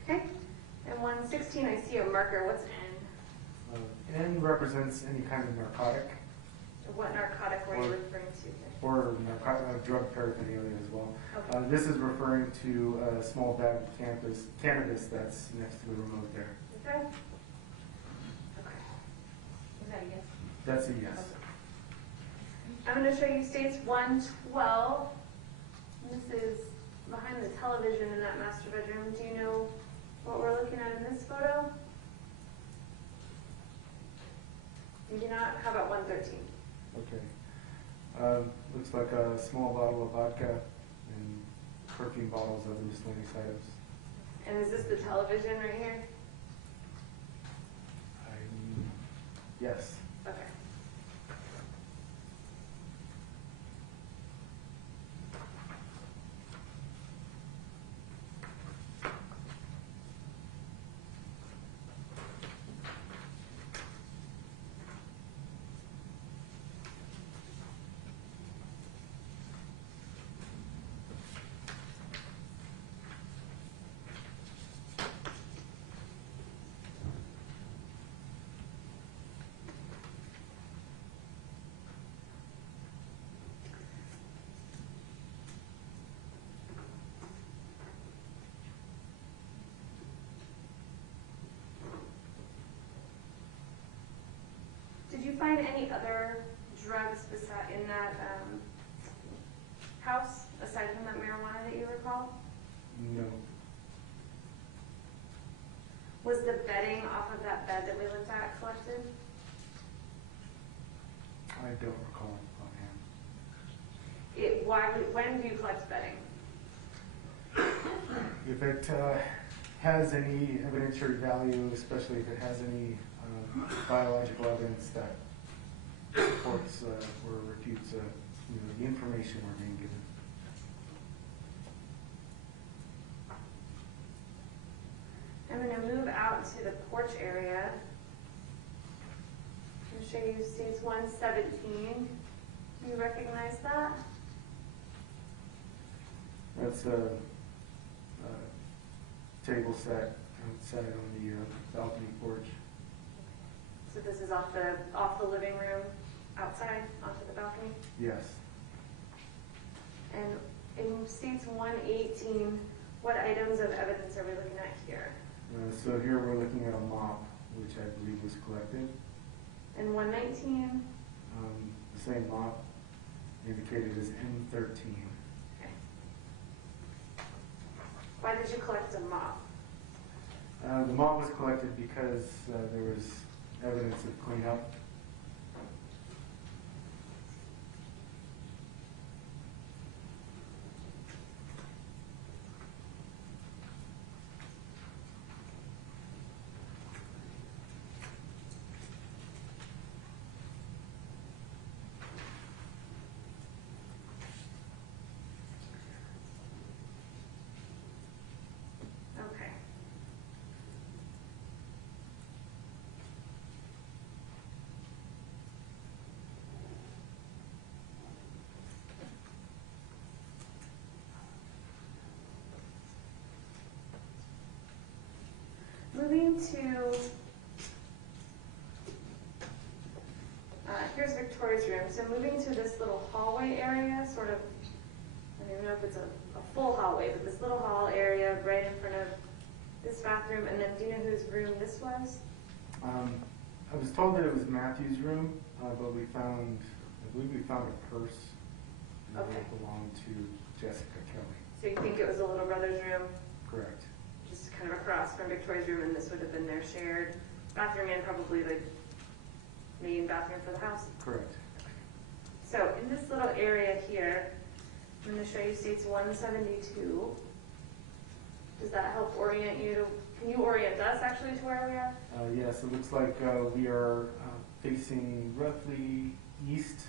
Okay. And 116, I see a marker. What's N? N represents any kind of narcotic What narcotic were you referring to here? or drug paraphernalia as well. Okay. This is referring to a small bag of cannabis that's next to the remote there. Okay. Okay. Is that a yes? That's a yes. I'm going to show you states 112. This is behind the television in that master bedroom. Do you know what we're looking at in this photo? Maybe not. How about 113? Okay. Looks like a small bottle of vodka and perfume bottles, other miscellaneous items. And is this the television right here? Yes. Okay. Did you find any other drugs in that house aside from that marijuana that you recall? No. Was the bedding off of that bed that we looked at collected? I don't recall offhand. When do you collect bedding? If it has any evidentiary value, especially if it has any biological evidence that supports or refutes the information we're being given. I'm going to move out to the porch area. I'm going to show you states 117. Do you recognize that? That's a table set outside on the balcony porch. So this is off the living room, outside onto the balcony. Yes. And in states 118, what items of evidence are we looking at here? So here we're looking at a mop, which I believe was collected. And 119? The same mop, indicated as M13. Okay. Why did you collect a mop? The mop was collected because there was evidence of cleanup. Okay. Moving to, here's Victoria's room. So moving to this little hallway area, sort of, I don't even know if it's a full hallway, but this little hall area right in front of this bathroom. And then do you know whose room this was? I was told that it was Matthew's room, but I believe we found a purse that belonged to Jessica Kelly. So you think it was the little brother's room? Correct. Just kind of across from Victoria's room, and this would have been their shared bathroom and probably the main bathroom for the house. Correct. So in this little area here, I'm going to show you states 172. Does that help orient you to, can you orient us actually to where we are? Yes, it looks like we are facing roughly east,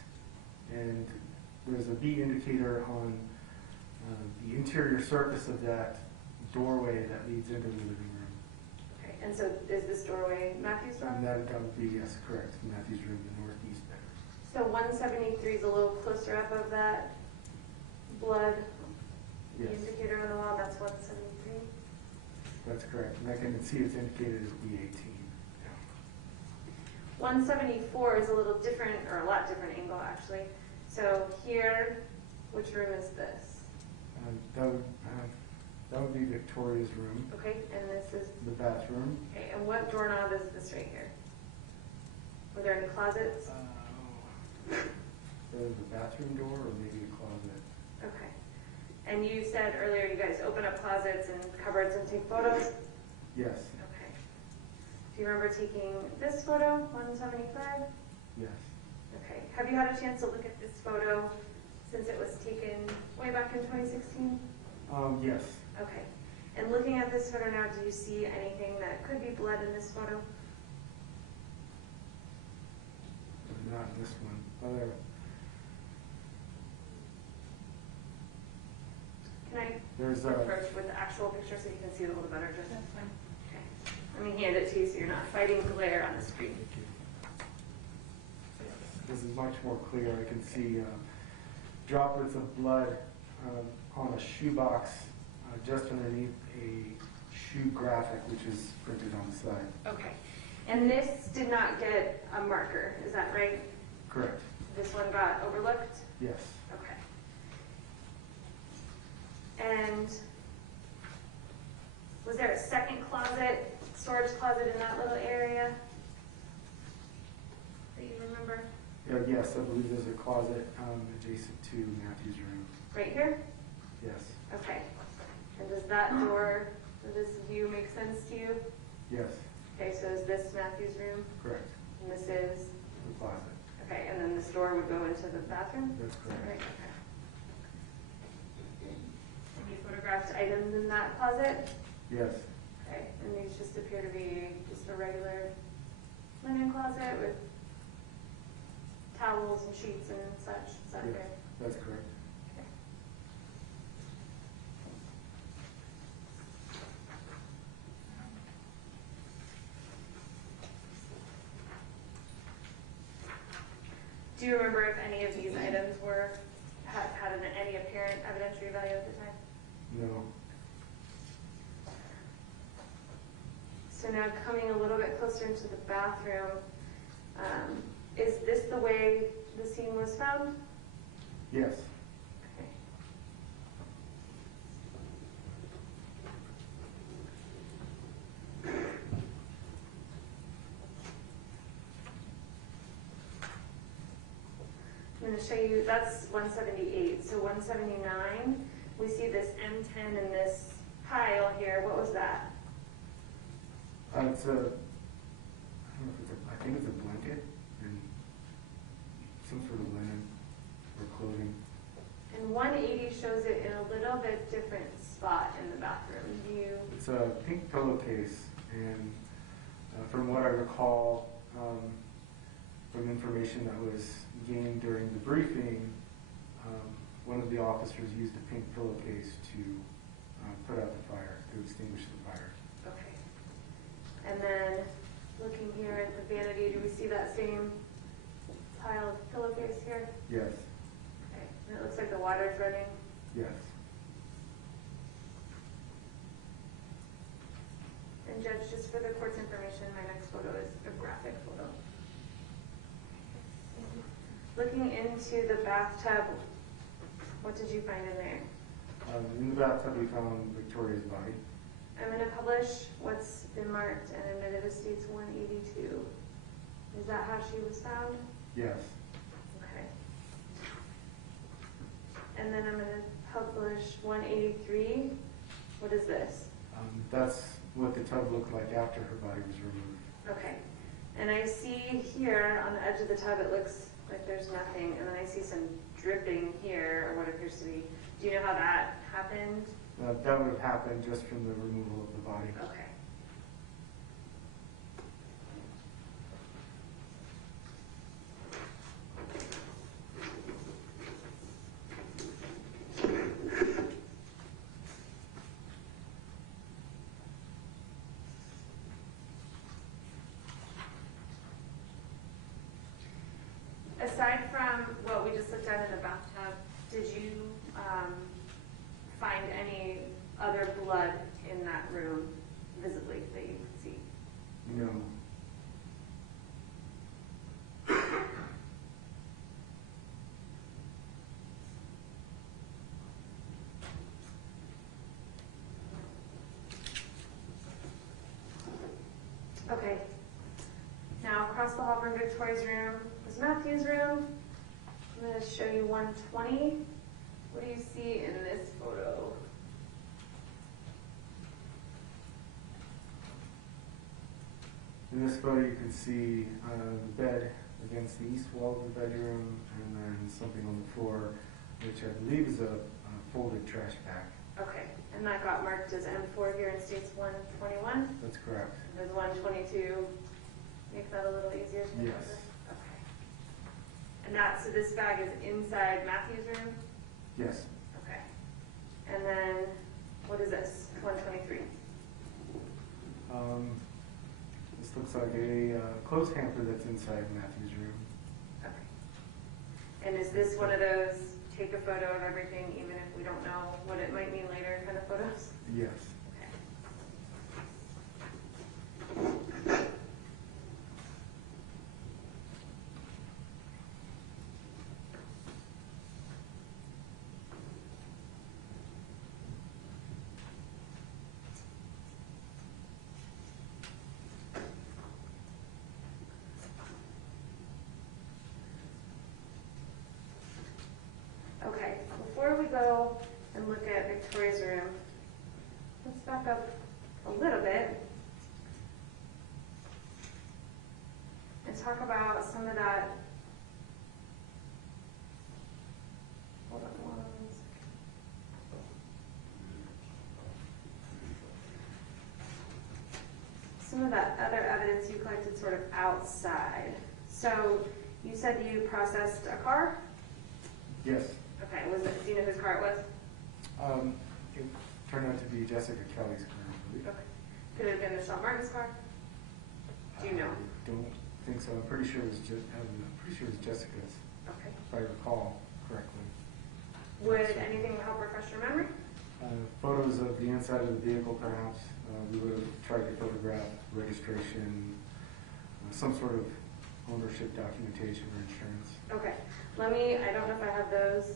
and there's a bead indicator on the interior surface of that doorway that leads into the living room. Okay, and so is this doorway Matthew's room? And that would be, yes, correct, Matthew's room, the northeast there. So 173 is a little closer up of that blood Yes, indicator on the wall. That's 173. that's correct. And I can see it's indicated as B18. 174 is a little different, or a lot different angle actually. So here, which room is this? That would be Victoria's room. Okay, and this is, The bathroom. okay, and what doorknob is this right here? Were there any closets? The bathroom door, or maybe a closet. Okay. And you said earlier you guys open up closets and cupboards and take photos? Yes, Okay. Do you remember taking this photo, 175? yes. Okay. Have you had a chance to look at this photo since it was taken way back in 2016? Yes. Okay. And looking at this photo now, do you see anything that could be blood in this photo? Not in this one. Can I There's approach with the actual picture so you can see it a little better? Just that's fine. Okay. Let me hand it to you so you're not fighting glare on the screen. This is much more clear. I can see droplets of blood on a shoebox just underneath a shoe graphic, which is printed on the side. Okay. And this did not get a marker, is that right? Correct. This one got overlooked? Yes. Okay. And was there a second closet, storage closet in that little area that you remember? Yes, I believe there's a closet adjacent to Matthew's room. Right here? Yes. Okay. And does that door, does this view make sense to you? Yes. Okay, so is this Matthew's room? Correct. And this is? The closet. Okay, and then this door would go into the bathroom? That's correct. Right, okay. And you photographed items in that closet? Yes. Okay, and these just appear to be just a regular linen closet with towels and sheets and such, is that Yes, fair? that's correct. Okay. Do you remember if any of these items had any apparent evidentiary value at the time? No. So now coming a little bit closer into the bathroom, is this the way the scene was found? Yes. Okay. I'm going to show you, that's 178. So 179, we see this M10 in this pile here. What was that? It's a, I don't know if it's a, I think it's a blanket and some sort of linen or clothing. And 180 shows it in a little bit different spot in the bathroom. Do you? It's a pink pillowcase, and from what I recall, from information that was gained during the briefing, one of the officers used a pink pillowcase to put out the fire, to extinguish the fire. Okay. And then looking here at the vanity, do we see that same pile of pillowcase here? Yes. Okay. And it looks like the water's running. Yes. And Judge, just for the court's information, my next photo is a graphic photo. Looking into the bathtub, what did you find in there? In the bathtub, we found Victoria's body. I'm going to publish what's been marked and admitted as states 182. Is that how she was found? Yes. Okay. And then I'm going to publish 183. What is this? That's what the tub looked like after her body was removed. Okay. And I see here on the edge of the tub, it looks like there's nothing. And then I see some dripping here, or what appears to be. Do you know how that happened? That would have happened just from the removal of the body. Okay. Aside from what we just looked at in the bathtub, did you find any other blood in that room visibly that you could see? No. Okay. Now across the hall from Victoria's room is Matthew's room. I'm going to show you 120. What do you see in this photo? In this photo, you can see the bed against the east wall of the bedroom, and then something on the floor, which I believe is a folded trash bag. Okay, and that got marked as M4 here in states 121. That's correct. Does 122 make that a little easier to remember? Yes. Okay. And so this bag is inside Matthew's room? Yes. Okay. And then, what is this, 123? This looks like a clothes hamper that's inside Matthew's room. Okay. And is this one of those take a photo of everything even if we don't know what it might mean later kind of photos? Yes. Okay, before we go and look at Victoria's room. Let's back up a little bit and talk about some of that. Hold on one second. Some of that other evidence you collected sort of outside. So you said you processed a car? Yes. Okay, do you know whose car it was? It turned out to be Jessica Kelly's car, I believe. Okay. Could it have been Michelle Martin's car? Do you know? I don't think so. I'm pretty sure it was Jessica's, Okay. if I recall correctly. Would anything help refresh your memory? Photos of the inside of the vehicle, perhaps. We would have tried to photograph registration, some sort of ownership documentation or insurance. Okay. I don't know if I have those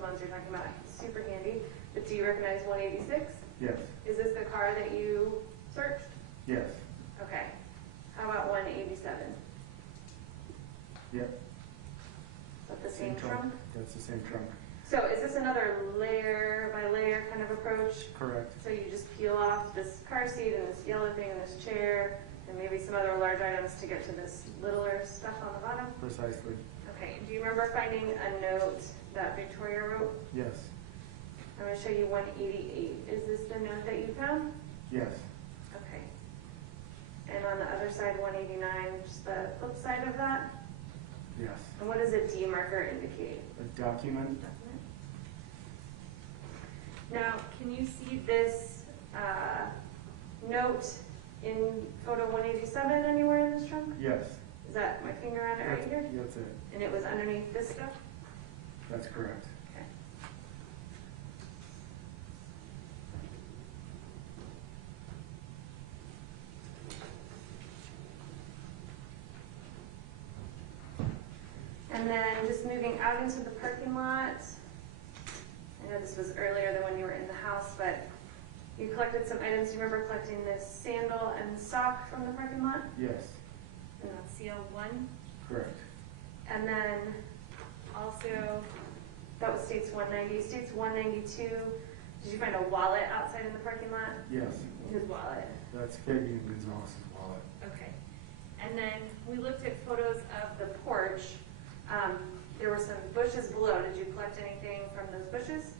ones you're talking about super handy, but do you recognize 186? Yes. Is this the car that you searched? Yes. Okay. How about 187? Yep. Is that the same trunk? That's the same trunk. So is this another layer by layer kind of approach? Correct. So you just peel off this car seat and this yellow thing and this chair and maybe some other large items to get to this littler stuff on the bottom? Precisely. Okay. Do you remember finding a note that Victoria wrote? Yes. I'm going to show you 188. Is this the note that you found? Yes. Okay. And on the other side, 189, just the flip side of that? Yes. And what does a D marker indicate? A document. Now, can you see this note in photo 187 anywhere in this trunk? Yes. Is that my finger on it right here? That's it. And it was underneath this stuff? That's correct. Okay. And then just moving out into the parking lot. I know this was earlier than when you were in the house, but you collected some items. You remember collecting this sandal and sock from the parking lot? Yes. And that's CL1. Correct. And then also, that was States 190. States 192, did you find a wallet outside in the parking lot? Yes. Whose wallet? That's Fabian Gonzales' wallet. Okay. And then we looked at photos of the porch. There were some bushes below. Did you collect anything from those bushes?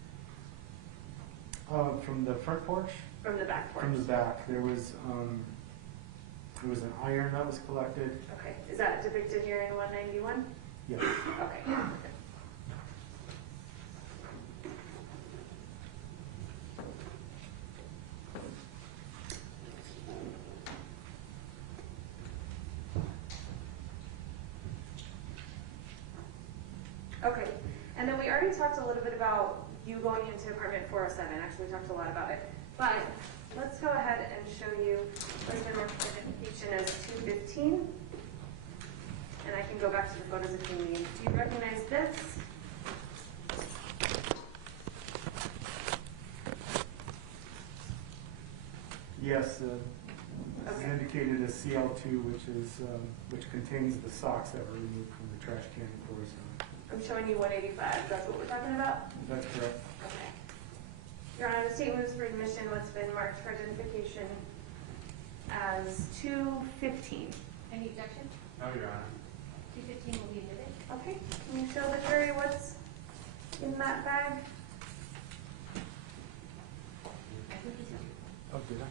From the front porch? From the back porch? From the back. There was an iron that was collected. Okay. Is that depicted here in 191? Yes. Okay. Okay, and then we already talked a little bit about you going into apartment 407. Actually, we talked a lot about it. But let's go ahead and show you what's been marked for identification as 215. And I can go back to the photos if you need. Do you recognize this? Yes, this is indicated as CL2, which contains the socks that were removed from the trash can in Florissant. I'm showing you 185. That's what we're talking about? That's correct. Okay. Your Honor, the state moves for admission what's been marked for identification as 215. Any objection? No, Your Honor. 215 will be admitted. Okay. Can you show the jury what's in that bag? I think he's here. Oh, did I?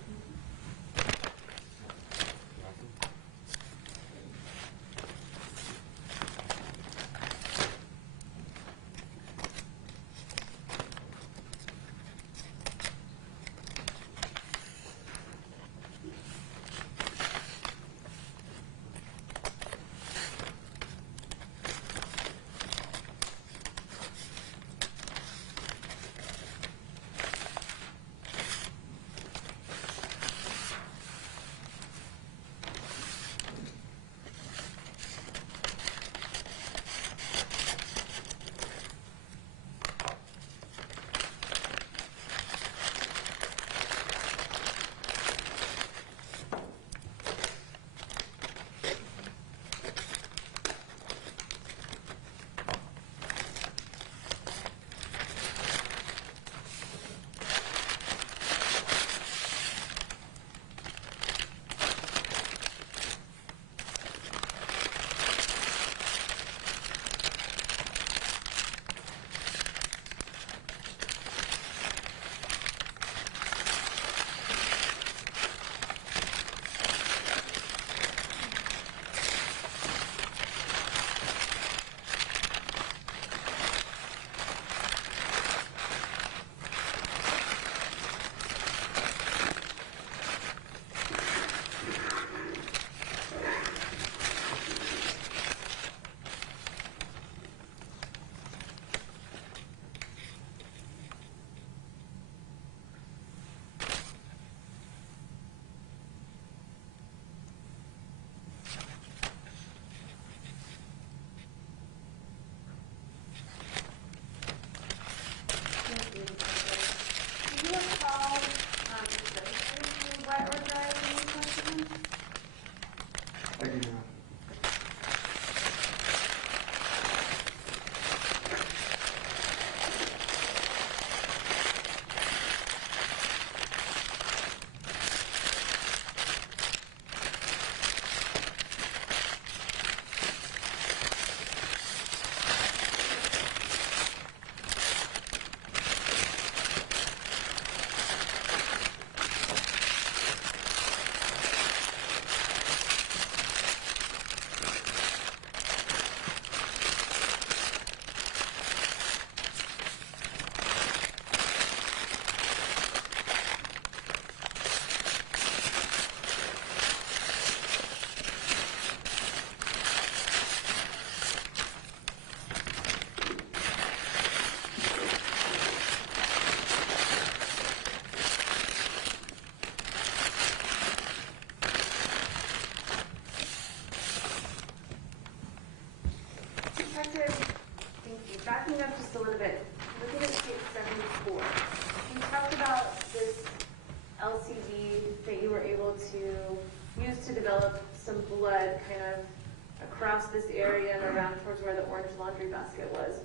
across this area and around towards where the orange laundry basket was.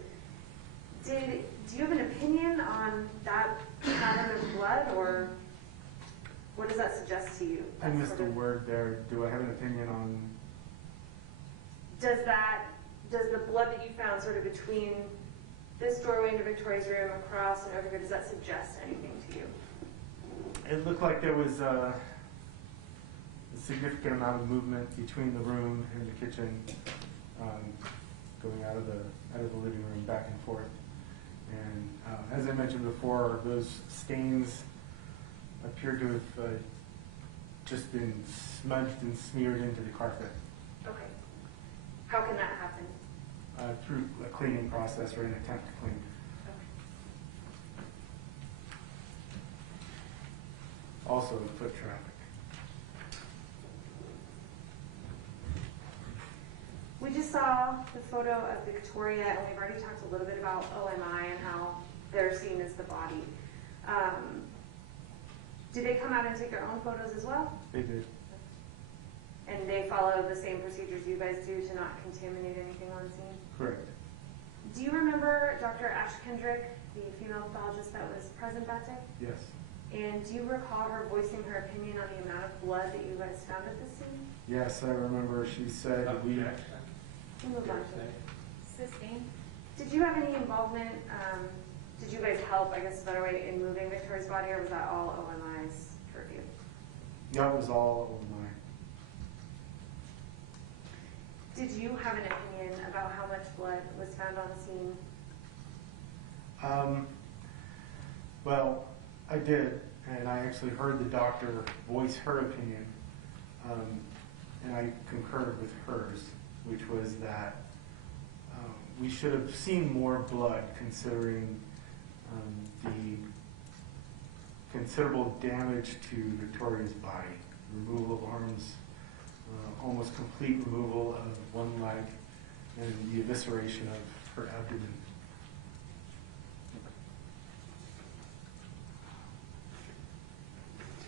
Do you have an opinion on that pattern of blood, or what does that suggest to you? I missed a word there. Do I have an opinion on? Does the blood that you found sort of between this doorway into Victoria's room across and over here, does that suggest anything to you? It looked like there was a significant amount of movement between the room and the kitchen, going out of the living room back and forth. And as I mentioned before, those stains appear to have just been smudged and smeared into the carpet. Okay. How can that happen? Through a cleaning process or an attempt to clean. Okay. Also foot traffic. We just saw the photo of Victoria, and we've already talked a little bit about OMI and how they're seen as the body. Did they come out and take their own photos as well? They did. And they follow the same procedures you guys do to not contaminate anything on scene? Correct. Do you remember Dr. Ash Kendrick, the female pathologist that was present that day? Yes. And do you recall her voicing her opinion on the amount of blood that you guys found at the scene? Yes, I remember she said Objection. We'll move on to it. Sustained. Did you have any involvement, did you guys help, I guess is a better way, in moving Victoria's body, or was that all OMI's purview? that was all of mine. Did you have an opinion about how much blood was found on scene? Well, I did, and I actually heard the doctor voice her opinion, and I concurred with hers, which was that we should have seen more blood considering the considerable damage to Victoria's body. Removal of arms, almost complete removal of one leg, and the evisceration of her abdomen.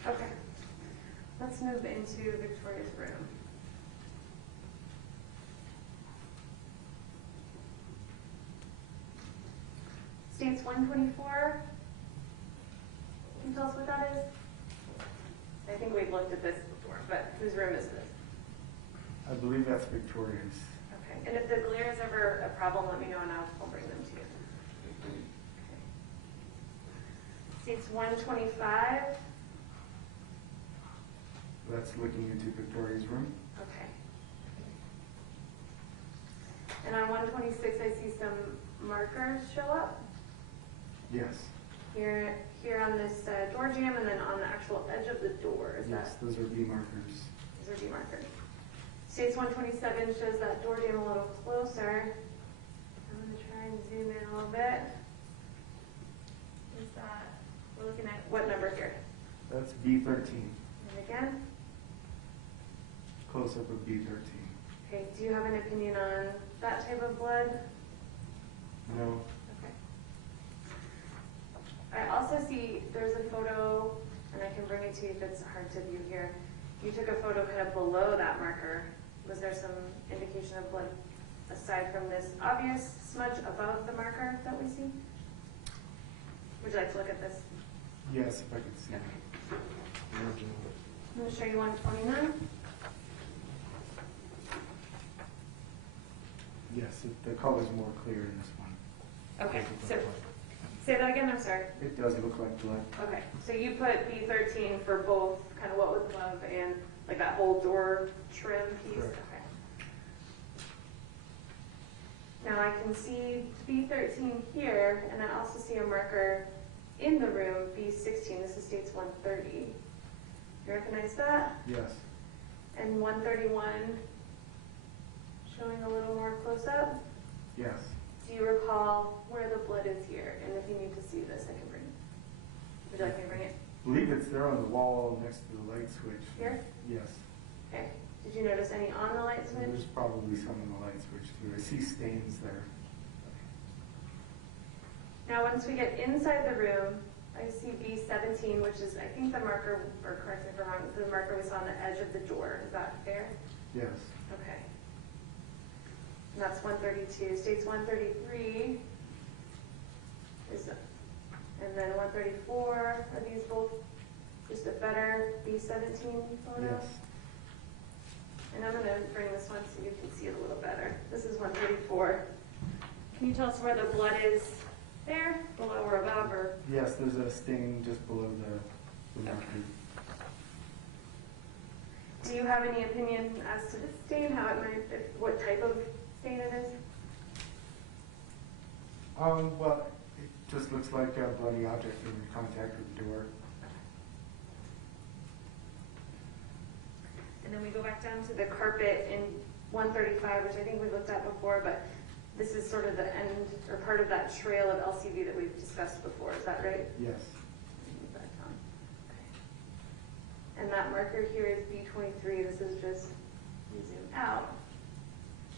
Okay, let's move into Victoria's room. States 124. Can you tell us what that is? I think we've looked at this before, but whose room is this? I believe that's Victoria's. Okay, and if the glare is ever a problem, let me know and I'll bring them to you. Okay. States 125. That's looking into Victoria's room. Okay. And on 126, I see some markers show up. Yes. Here on this door jamb, and then on the actual edge of the door. Is Yes, those are B markers. Those are D markers. States 127 shows that door jamb a little closer. I'm going to try and zoom in a little bit. Is that, we're looking at what number here? That's B13. And again? Close up of B13. Okay, do you have an opinion on that type of blood? No. Okay. I also see there's a photo, and I can bring it to you if it's hard to view here. You took a photo kind of below that marker. Was there some indication of blood aside from this obvious smudge above the marker that we see? Would you like to look at this? Yes, if I could see. Okay. Original. I'm going to show you 129. Yes, the color's more clear in this one. Okay, so say that again, I'm sorry. It does look like blood. Okay, so you put B13 for both kind of what was above and like that whole door trim piece? Correct. Okay. Now I can see B13 here, and I also see a marker in the room, B16. This is states 130. You recognize that? Yes. And 131 showing a little more close up. Yes. Do you recall where the blood is here? And if you need to see this, I can bring it. Would you like me to bring it? I believe it's there on the wall next to the light switch. Here? Yes. Okay. Did you notice any on the light switch? There's probably some on the light switch too. I see stains there. Now, once we get inside the room, I see B17, which is, I think, the marker, or correct me if I'm wrong, the marker we saw on the edge of the door. Is that fair? Yes. Okay. And that's 132. States 133 is, and then 134, are these both just a better B17 photo? Yes. And I'm going to bring this one so you can see it a little better. This is 134. Can you tell us where the blood is there, below or above? Or? Yes, there's a stain just below the marker. Do you have any opinion as to the stain, how it might, what type of stain it is? Well, it just looks like a bloody object in contact with the door. And then we go back down to the carpet in 135, which I think we looked at before, but this is sort of the end or part of that trail of LCV that we've discussed before. Is that right? Yes. Move that down. Okay. And that marker here is B23. This is just, you zoom out,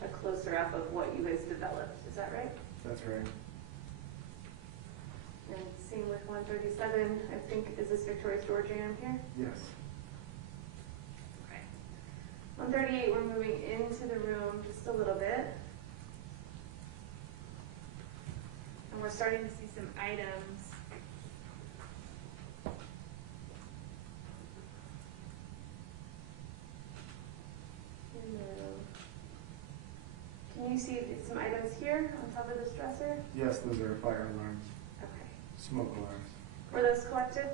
a closer up of what you guys developed. Is that right? That's right. And same with 137. I think, is this Victoria Storage Jam here? Yes. 138, we're moving into the room just a little bit. And we're starting to see some items. Can you see some items here on top of this dresser? Yes, those are fire alarms, Okay. smoke alarms. Were those collected?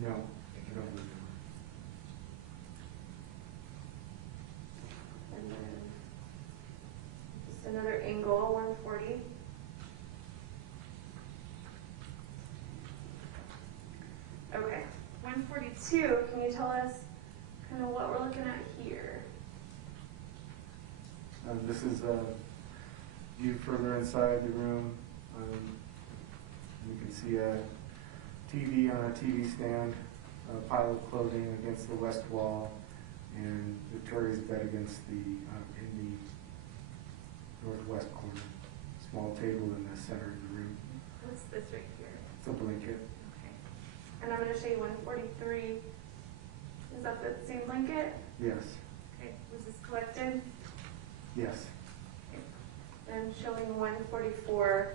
No, I don't remember. And then just another angle, 140. Okay, 142, can you tell us kind of what we're looking at here? This is a view further inside the room. You can see a TV on a TV stand, a pile of clothing against the west wall, and Victoria's bed against the in the northwest corner. Small table in the center of the room. What's this right here? It's a blanket. Okay. And I'm going to show you 143. Is that the same blanket? Yes. Okay. Was this collected? Yes. Okay. And showing 144,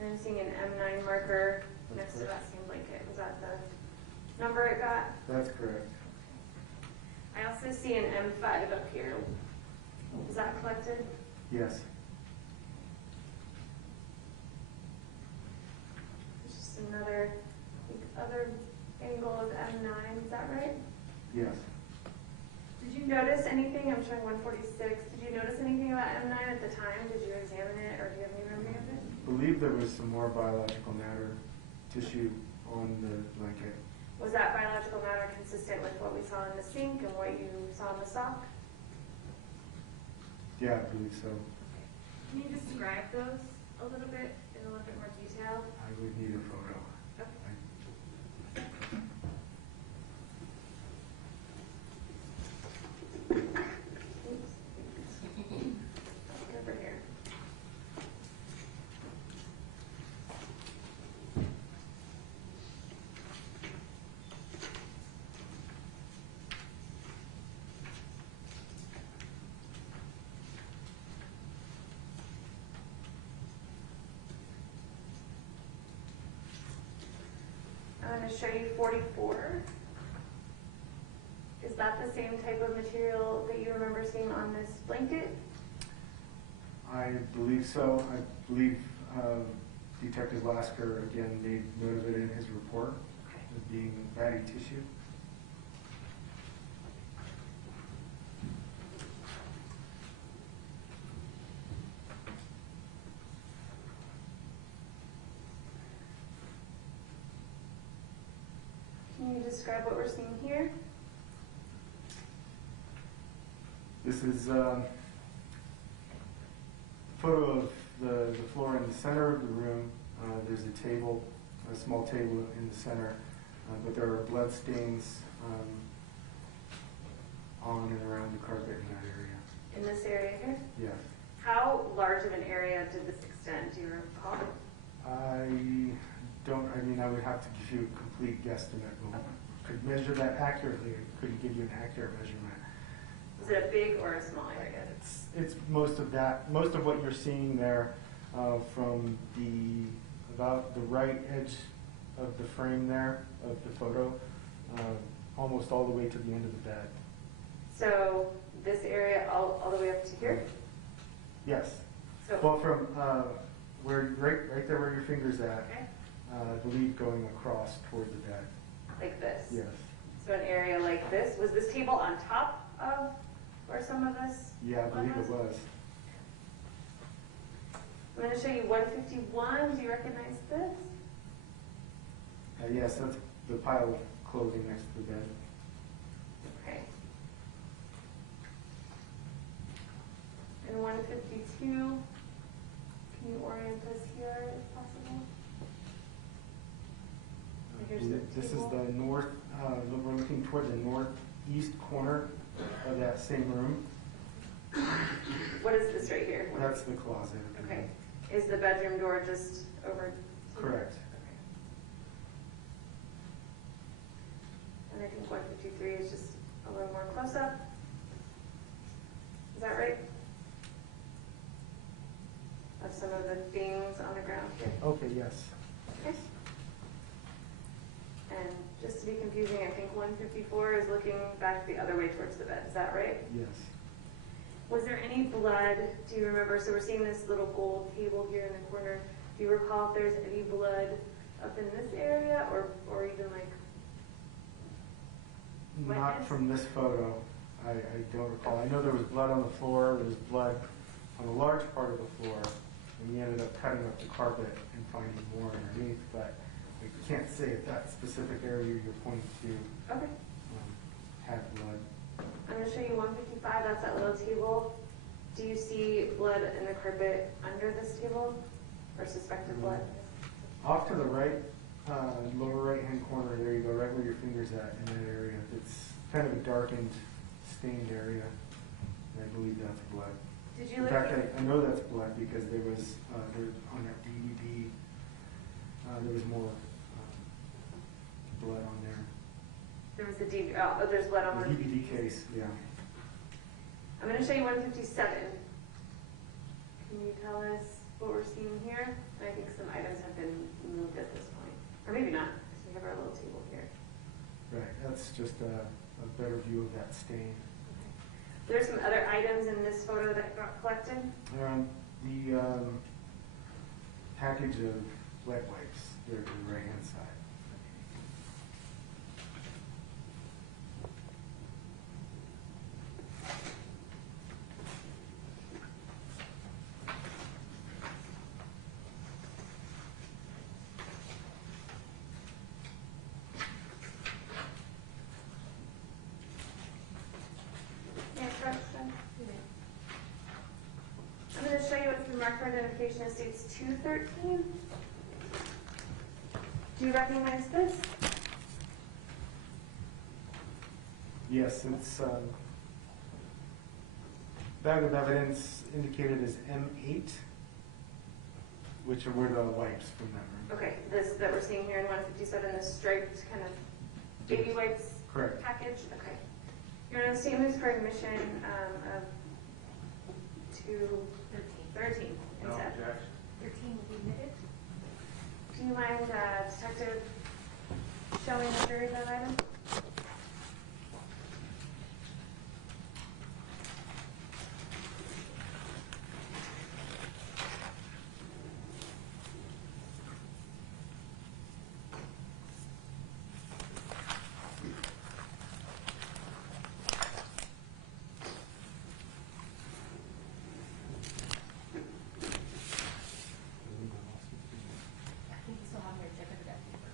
and I'm seeing an M9 marker next to that same blanket. Was that the number it got? That's correct. I also see an M5 up here. Is that collected? Yes. There's just another, I think, other angle of M9. Is that right? Yes. Did you notice anything? I'm showing 146. Did you notice anything about M9 at the time? Did you examine it, or do you have any memory of it? I believe there was some more biological matter tissue on the blanket. Was that biological matter consistent with what we saw in the sink and what you saw in the sock? Yeah, I believe so. Can you describe those a little bit in a little bit more detail? I would need a photo. Okay. Oops. Over here. I'm going to show you 44. Is that the same type of material that you remember seeing on this blanket? I believe so. I believe Detective Lasker again made note of it in his report as being fatty tissue. Can you describe what we're seeing here? This is a photo of the floor in the center of the room. There's a table, a small table in the center, but there are blood stains on and around the carpet in that area. In this area here? Yes. How large of an area did this extend? Do you recall? I mean, I would have to give you a complete guesstimate. I could measure that accurately. I couldn't give you an accurate measurement. Is it a big or a small area? It's most of that, most of what you're seeing there from about the right edge of the frame there of the photo, almost all the way to the end of the bed. So this area all the way up to here? Yes. So, Well, from where right there where your finger's at, okay, I believe going across toward the bed. like this? Yes. So an area like this. Was this table on top of where some of this? Yeah, I believe it was. I'm going to show you 151. Do you recognize this? Yes, that's the pile of clothing next to the bed. Okay. And 152. Can you orient us here if possible? Here's the This is table. the north, we're looking toward the northeast corner of that same room. What is this right here? That's the closet. Okay. Is the bedroom door just over? Correct. Okay. And I think 153 is just a little more close up. Is that right? Of some of the things on the ground here. Okay, yes. Okay. And just to be confusing, I think 154 is looking back the other way towards the bed. Is that right? Yes. Was there any blood? Do you remember? So we're seeing this little gold table here in the corner. Do you recall if there's any blood up in this area, or even like Not wetness? from this photo. I don't recall. I know there was blood on the floor. There was blood on a large part of the floor, and we ended up cutting up the carpet and finding more underneath. But I can't say if that specific area you're pointing to Okay. had blood. I'm going to show you 155. That's that little table. Do you see blood in the carpet under this table, or suspected blood? Off to the right, lower right-hand corner, there you go, right where your finger's at in that area. It's kind of a darkened, stained area. And I believe that's blood. Did you In look? fact, I know that's blood because there was, on that DVD, there was more blood on there. There was a DVD. Oh, there's blood on The the DVD case, yeah. I'm going to show you 157. Can you tell us what we're seeing here? I think some items have been moved at this point. Or maybe not, because we have our little table here. Right, that's just a better view of that stain. There's some other items in this photo that got collected. The package of wet wipes, there to the right-hand side. I'm going to show you what's the marker identification of states 213. Do you recognize this? Yes, it's bag of evidence indicated as M8, which were the wipes from that room. Okay, this that we're seeing here in 157, the striped kind of baby wipes Correct. package. Okay. You're on a statement for admission of 213 No instead. objection. 13 will be admitted. Do you mind, Detective, showing the jury that item? I think you still have your check of the debt paper.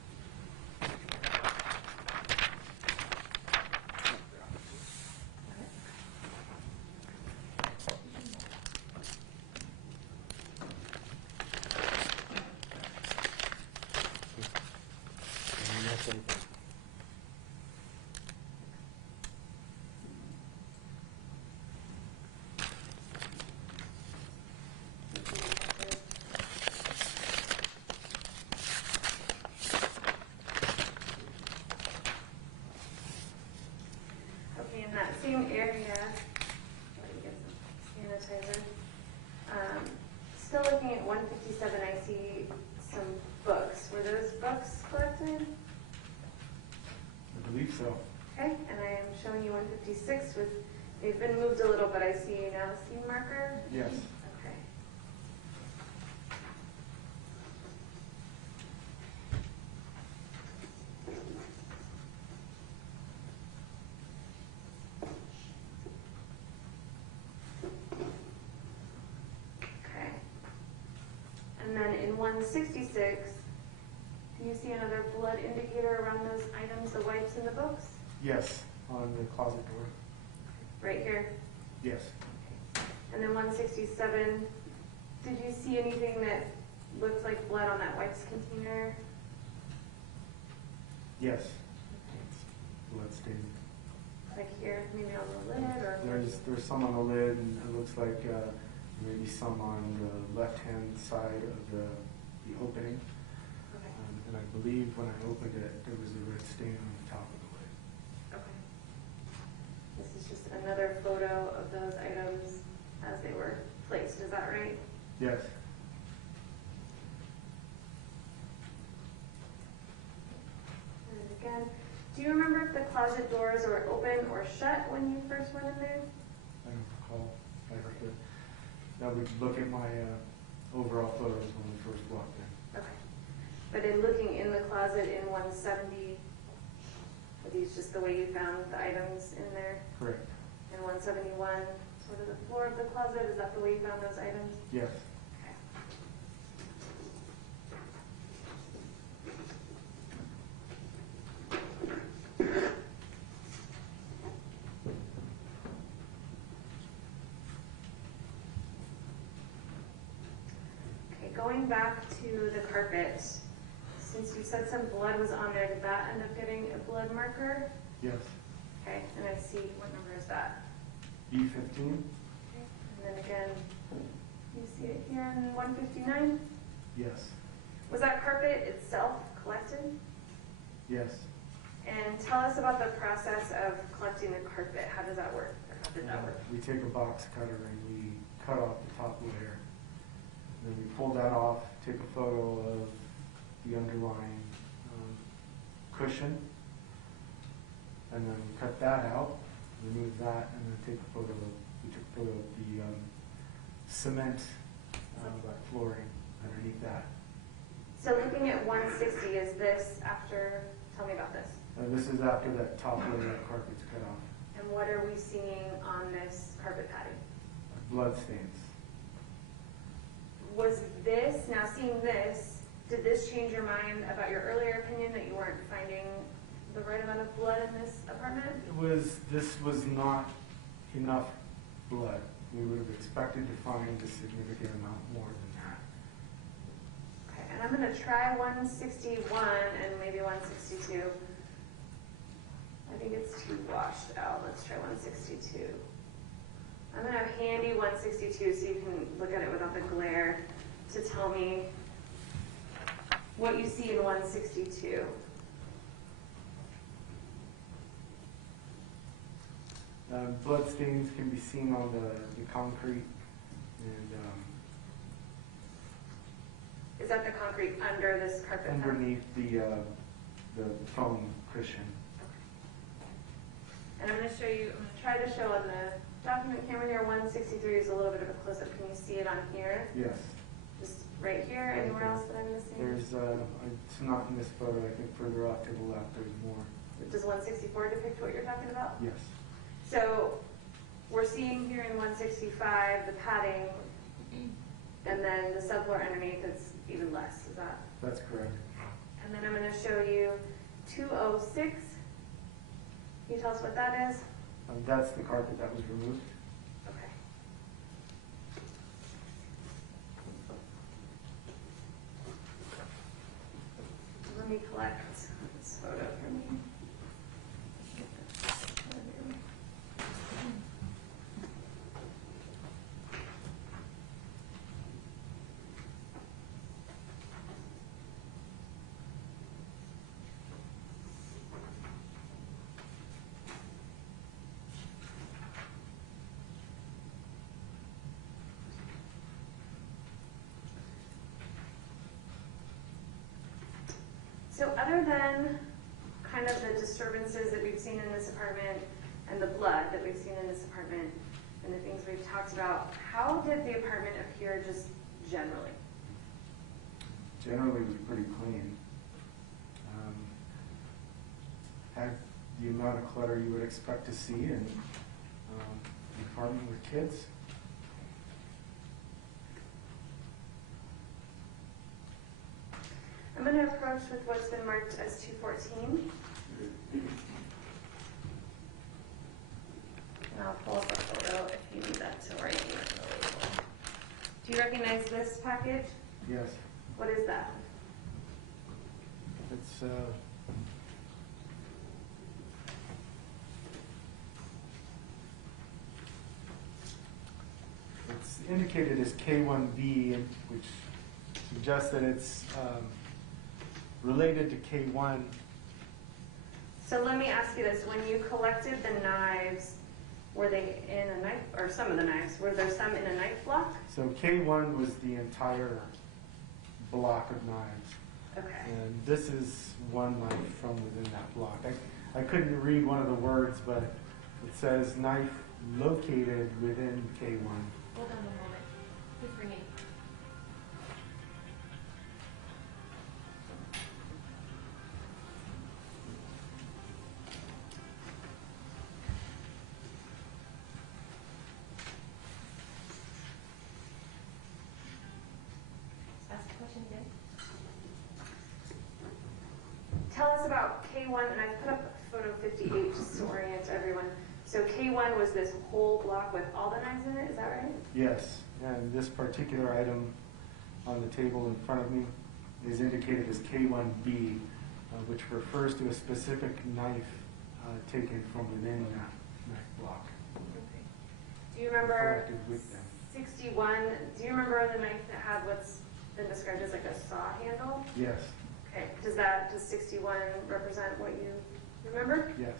books collected? I believe so. Okay, and I am showing you 156 with, they've been moved a little, but I see now a seam marker. Yes. Okay. Okay. And then in 166, do you see another blood indicator around those items, the wipes in the books? Yes, on the closet door. Right here. Yes. And then 167, did you see anything that looks like blood on that wipes container? Yes. Blood stain. Like here, maybe on the lid or? There's some on the lid, and it looks like maybe some on the left-hand side of the opening. Okay. And I believe when I opened it, there was a red stain on the top of the lid. Okay. This is just another photo of those items as they were placed, is that right? Yes. And again, do you remember if the closet doors were open or shut when you first went in there? I don't recall. I have to. Now we look at my overall photos when we first walked in. Okay. But in looking in the closet in 170, are these just the way you found the items in there? Correct. In 171, sort of the floor of the closet, is that the way you found those items? Yes. Okay. Okay, going back to the carpet, since you said some blood was on there, did that end up getting a blood marker? Yes. Okay, and I see, what number is that? B15. Okay, and then again, you see it here in 159? Yes. Was that carpet itself collected? Yes. And tell us about the process of collecting the carpet. How does that work? Or how did that work? We take a box cutter and we cut off the top layer. Then we pull that off, take a photo of the underlying cushion, and then we cut that out, remove that, and then take a photo of, we took a photo of the cement flooring underneath that. So looking at 160, is this after, tell me about this. This is after that top layer of carpet's cut off. And what are we seeing on this carpet padding? Blood stains. Was this, now seeing this, did this change your mind about your earlier opinion that you weren't finding the right amount of blood in this apartment? This was not enough blood. We would have expected to find a significant amount more than that. Okay, and I'm going to try 161 and maybe 162. I think it's too washed out. Let's try 162. I'm going to have handy 162 so you can look at it without the glare to tell me what you see in 162. Blood stains can be seen on the concrete, and Is that the concrete under this carpet? underneath the foam cushion. And I'm going to show you, I'm going to try to show on the document camera here, 163 is a little bit of a close-up. Can you see it on here? Yes. Just right here? Right Anywhere there. else that I'm missing? There's, it's not in this photo, I think further off to the left there's more. Does 164 depict what you're talking about? Yes. So we're seeing here in 165 the padding, and then the subfloor underneath is even less. Is that? That's correct. And then I'm going to show you 206. Can you tell us what that is? That's the carpet that was removed. Okay. Let me collect this photo for me. So other than kind of the disturbances that we've seen in this apartment and the blood that we've seen in this apartment and the things we've talked about, how did the apartment appear just generally? Generally, it was pretty clean. Had the amount of clutter you would expect to see in an apartment with kids. I'm going to approach with what's been marked as 214. And I'll pull up a photo if you need that to write in the label. Do you recognize this package? Yes. What is that? It's indicated as K1B, which suggests that it's related to K1. So let me ask you this. When you collected the knives, were they in a knife, or some of the knives, were there some in a knife block? So K1 was the entire block of knives. Okay. And this is one knife from within that block. I couldn't read one of the words, but it says knife located within K1. Hold on one moment. Who's ringing? Ask a question again. Tell us about K1, and I put up photo 58 just to orient everyone. So K1 was this whole block with all the knives in it, is that right? Yes, and this particular item on the table in front of me is indicated as K1B, which refers to a specific knife taken from within that knife block. Okay. Do you remember Collected with them. 61? Do you remember the knife that had what's been described as like a saw handle? Yes, Okay. Does 61 represent what you remember? yes.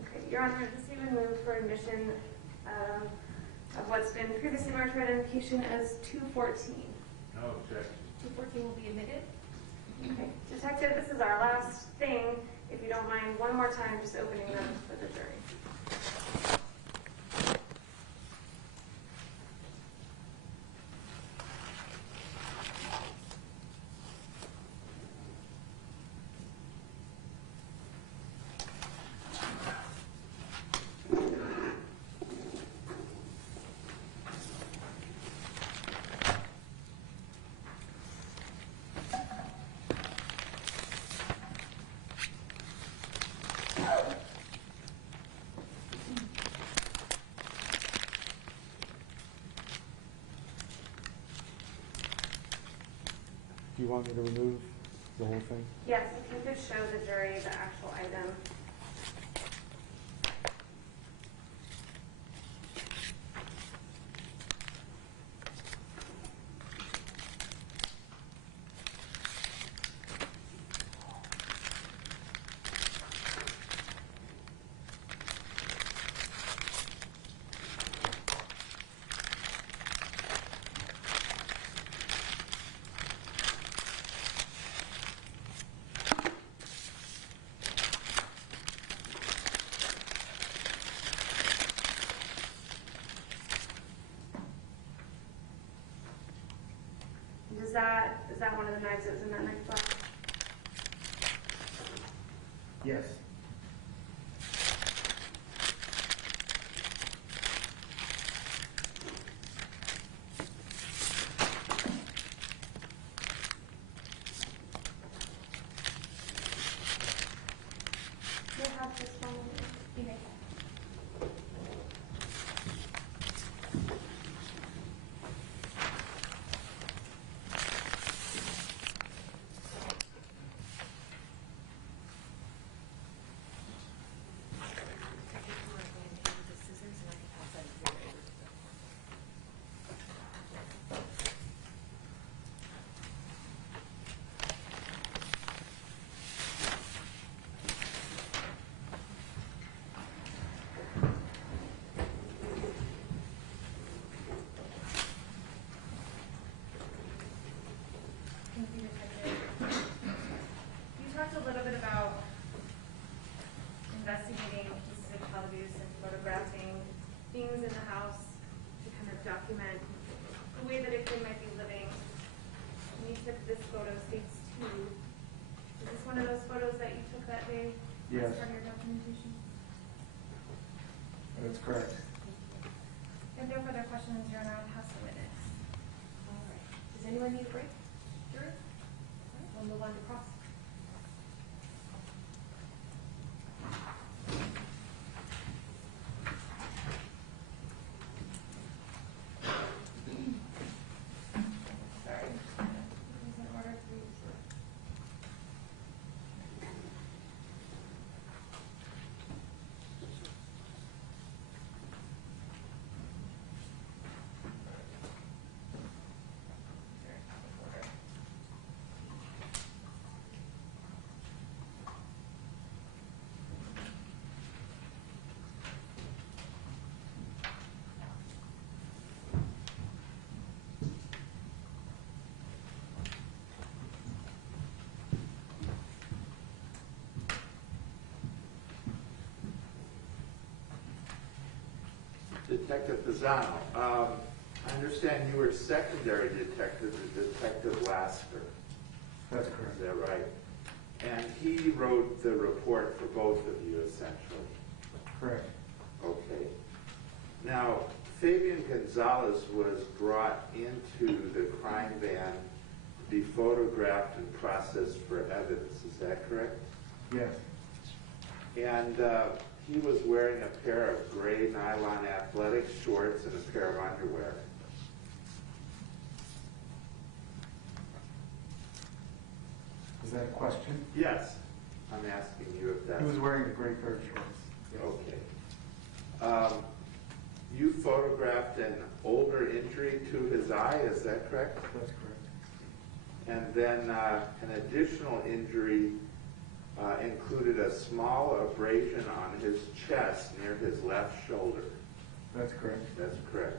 Okay. Your Honor, this even moved for admission of what's been previously marked for identification as 214. No objection. 214 will be admitted. Okay. Detective, this is our last thing. If you don't mind, one more time, just opening them for the jury. Do you want me to remove the whole thing? Yes, if you could show the jury the actual item. Is that one of the knives that was in that knife block? Yes. You have this one. You may. investigating cases of child abuse and photographing things in the house to kind of document the way that a kid might be living. And you took this photo, states 2. Is this one of those photos that you took that day? Yes. As part of your documentation? That's correct. If there are further questions, you're allowed to pass the witness. All right. Does anyone need a break? Sure. All right, we'll move on to cross. Sorry. Who's in order, please? Detective Pisano, I understand you were secondary detective to Detective Lasker. That's Is correct. that right? And he wrote the report for both of you, essentially. Correct. Okay. Now, Fabian Gonzales was brought into the crime van to be photographed and processed for evidence. Is that correct? Yes. And he was wearing a pair of gray nylon athletic shorts and a pair of underwear. Is that a question? Yes. I'm asking you if that's... He was wearing a gray pair of shorts. Yes. Okay. You photographed an older injury to his eye, is that correct? That's correct. And then an additional injury included a small abrasion on his chest near his left shoulder. That's correct. That's correct.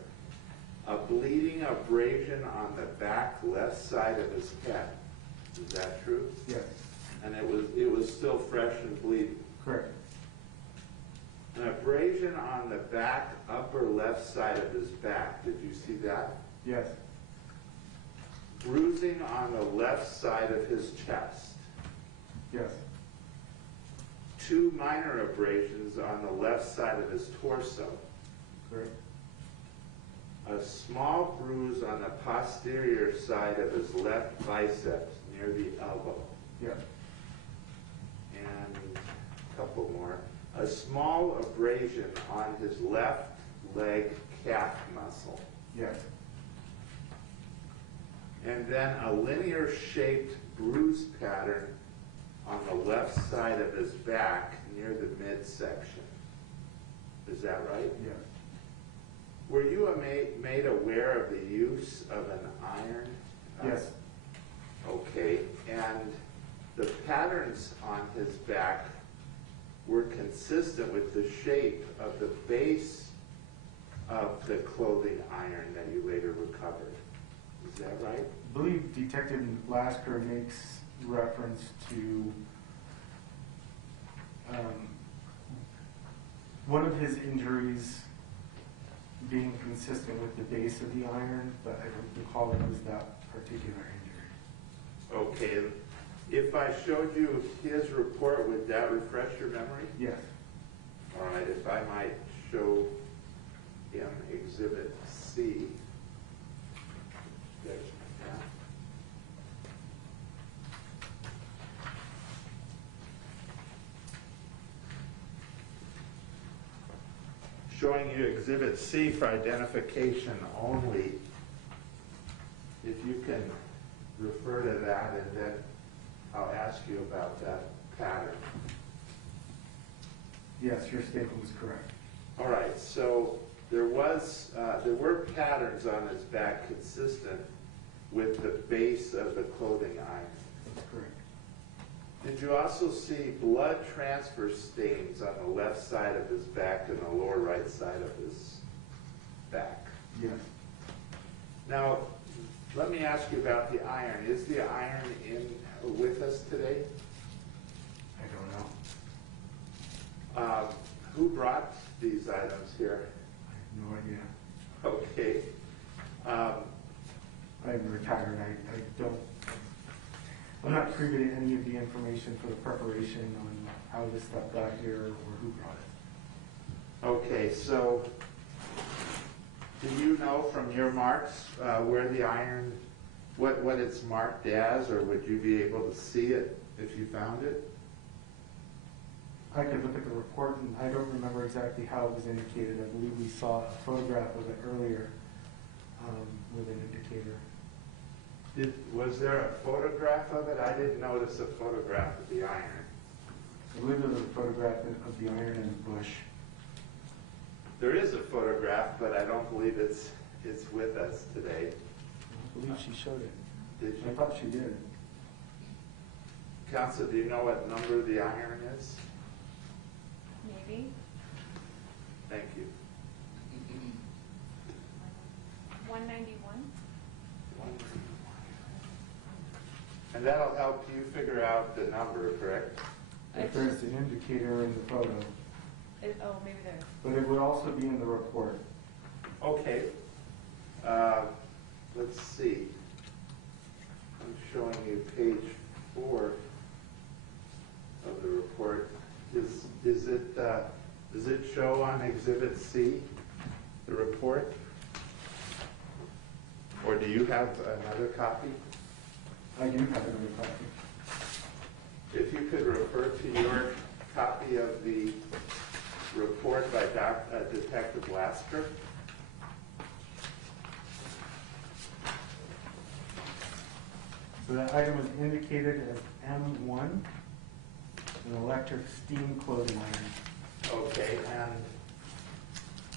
A bleeding abrasion on the back left side of his head. Is that true? Yes. And it was still fresh and bleeding. Correct. An abrasion on the back upper left side of his back. Did you see that? Yes. Bruising on the left side of his chest. Yes. 2 minor abrasions on the left side of his torso. Correct. A small bruise on the posterior side of his left bicep near the elbow. Yes. And a couple more. A small abrasion on his left leg calf muscle. Yes. And then a linear shaped bruise pattern on the left side of his back near the midsection. Is that right? Yes. Were you made aware of the use of an iron? Yes. Okay, and the patterns on his back were consistent with the shape of the base of the clothing iron that you later recovered. Is that right? I believe Detective Lasker makes reference to one of his injuries being consistent with the base of the iron, but I don't recall it was that particular injury. Okay, if I showed you his report, would that refresh your memory? Yes. All right, if I might show him Exhibit C. There's my map. Showing you Exhibit C for identification only. If you can refer to that, and then I'll ask you about that pattern. Yes, your statement was correct. All right, so there were patterns on his back consistent with the base of the clothing iron. That's correct. Did you also see blood transfer stains on the left side of his back and the lower right side of his back? Yes. Now, let me ask you about the iron. Is the iron with us today? I don't know. Who brought these items here? No idea. Okay. I'm retired. I'm not privy to any of the information for the preparation on how this stuff got here or who brought it. Okay, so do you know from your marks where the iron, what it's marked as, or would you be able to see it if you found it? I could look at the report, and I don't remember exactly how it was indicated. I believe we saw a photograph of it earlier with an indicator. Was there a photograph of it? I didn't notice a photograph of the iron. I believe there was a photograph of the iron in the bush. There is a photograph, but I don't believe it's with us today. I believe she showed it. Did I you? thought she did. Counsel, do you know what number the iron is? Maybe. Thank you. 191? And that'll help you figure out the number, correct? If there's an indicator in the photo, Oh, maybe there. but it would also be in the report. Okay. Let's see. I'm showing you page 4 of the report. Does it show on Exhibit C, the report? Or do you have another copy? I do have another copy. If you could refer to your copy of the report by Detective Lasker. So that item was indicated as M1, an electric steam clothing iron. Okay, and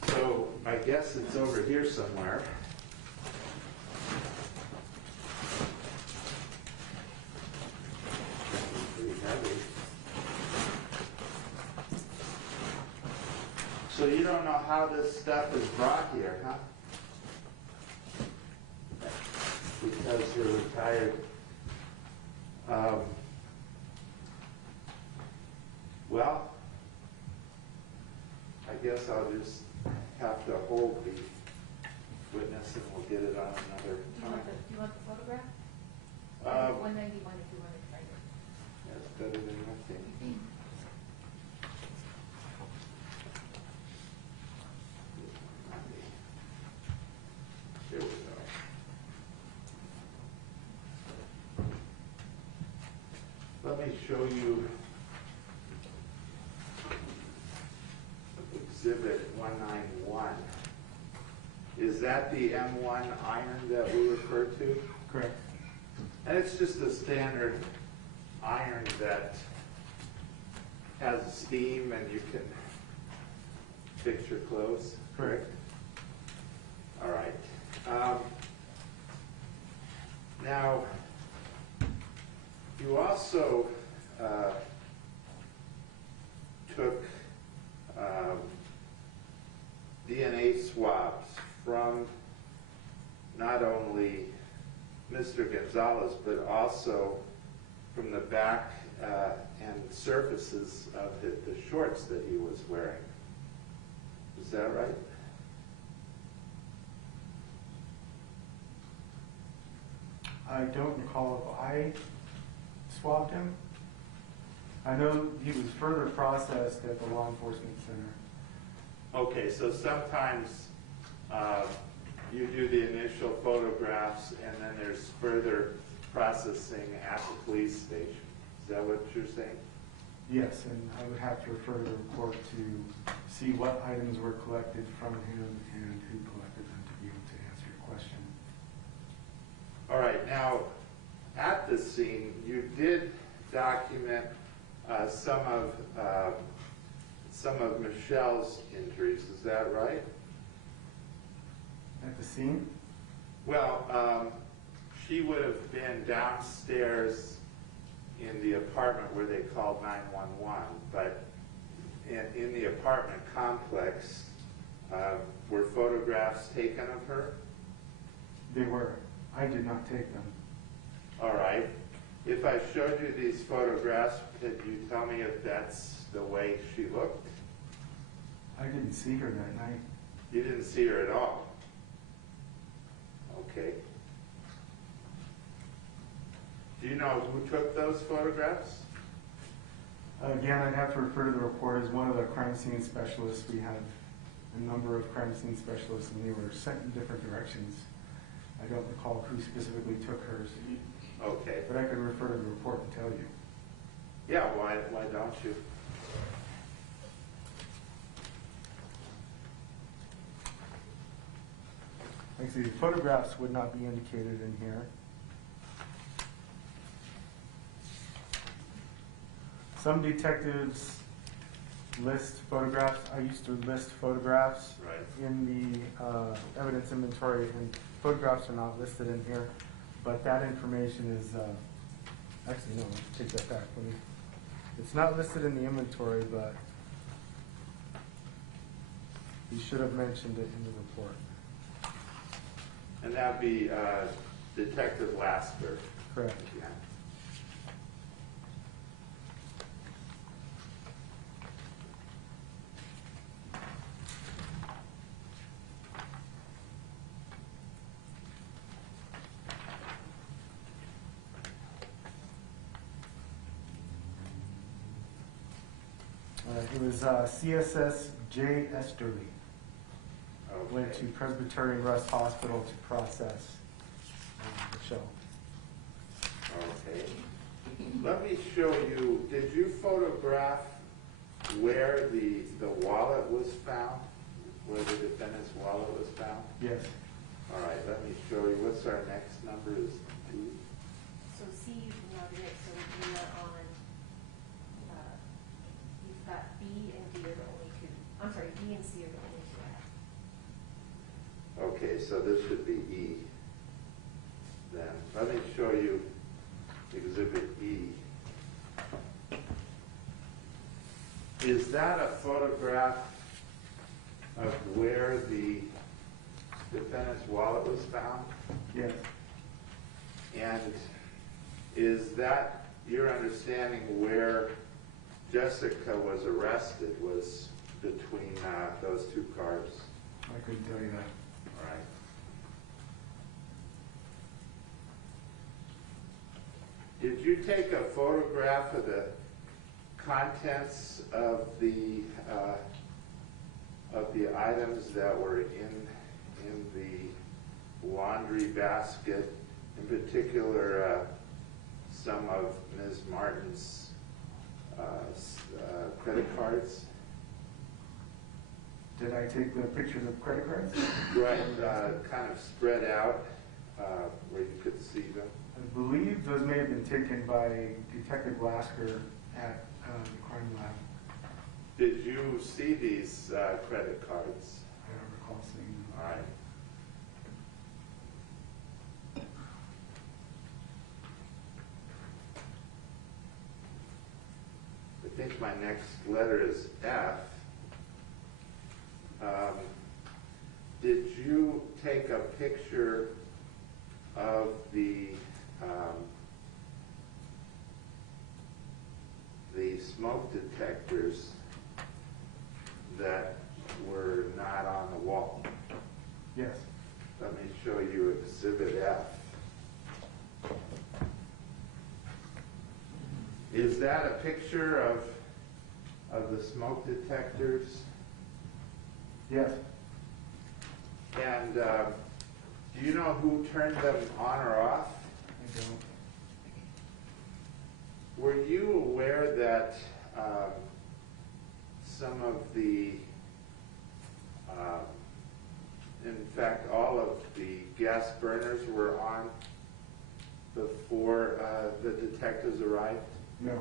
so I guess it's over here somewhere. Pretty heavy. So you don't know how this stuff is brought here, huh? Because you're retired. Well, I guess I'll just have to hold the witness and we'll get it on another time. Do you want the photograph? 191 if you want to try it. That's better than nothing. Here we go. Let me show you Exhibit 191. Is that the M1 iron that we refer to? Correct. And it's just a standard iron that has steam and you can fix your clothes, correct? All right. Now, you also took DNA swabs from not only Mr. Gonzalez, but also from the back and surfaces of the shorts that he was wearing. Is that right? I don't recall if I swabbed him. I know he was further processed at the law enforcement center. Okay, so sometimes you do the initial photographs and then there's further processing at the police station. Is that what you're saying? Yes, and I would have to refer to the report to see what items were collected from him and who collected them to be able to answer your question. All right, now at the scene, you did document some of Michelle's injuries. Is that right? At the scene? Well, she would have been downstairs in the apartment where they called 911, but in the apartment complex, were photographs taken of her? They were. I did not take them. All right. If I showed you these photographs, could you tell me if that's the way she looked? I didn't see her that night. You didn't see her at all? Okay. Do you know who took those photographs? Again, I'd have to refer to the report as one of the crime scene specialists. We have a number of crime scene specialists, and they were sent in different directions. I don't recall who specifically took hers, Okay. but I could refer to the report and tell you. Yeah, why don't you? Like I say, the photographs would not be indicated in here. Some detectives list photographs. I used to list photographs Right. in the evidence inventory, and photographs are not listed in here. But that information is, actually no, take that back. It's not listed in the inventory, but you should have mentioned it in the report. And that'd be Detective Lasker. Correct. Yeah. It was CSS J. Esterly. Went to Okay. Presbyterian Rust Hospital to process the show. Okay. Let me show you, did you photograph where the wallet was found? Where the defendant's wallet was found? Yes. All right, let me show you. What's our next number is 2? So C, you can log it, so we are on, you've got B and D are the only two. I'm sorry, B and C are the only two I have. Okay, so this should be E. Then, let me show you Exhibit E. Is that a photograph of where the defendant's wallet was found? Yes. And is that your understanding where Jessica was arrested was between those two cars? I couldn't tell you that. All right. Did you take a photograph of the contents of the items that were in the laundry basket? In particular, some of Ms. Martin's credit cards? Did I take the pictures of credit cards? Right, kind of spread out where you could see them. I believe those may have been taken by Detective Lasker at the crime lab. Did you see these credit cards? I don't recall seeing them. All right. I think my next letter is F. Did you take a picture of the smoke detectors that were not on the wall? Yes. Let me show you Exhibit F. Is that a picture of the smoke detectors? Yes. And do you know who turned them on or off? I don't. Were you aware that some of the, in fact, all of the gas burners were on before the detectives arrived? No.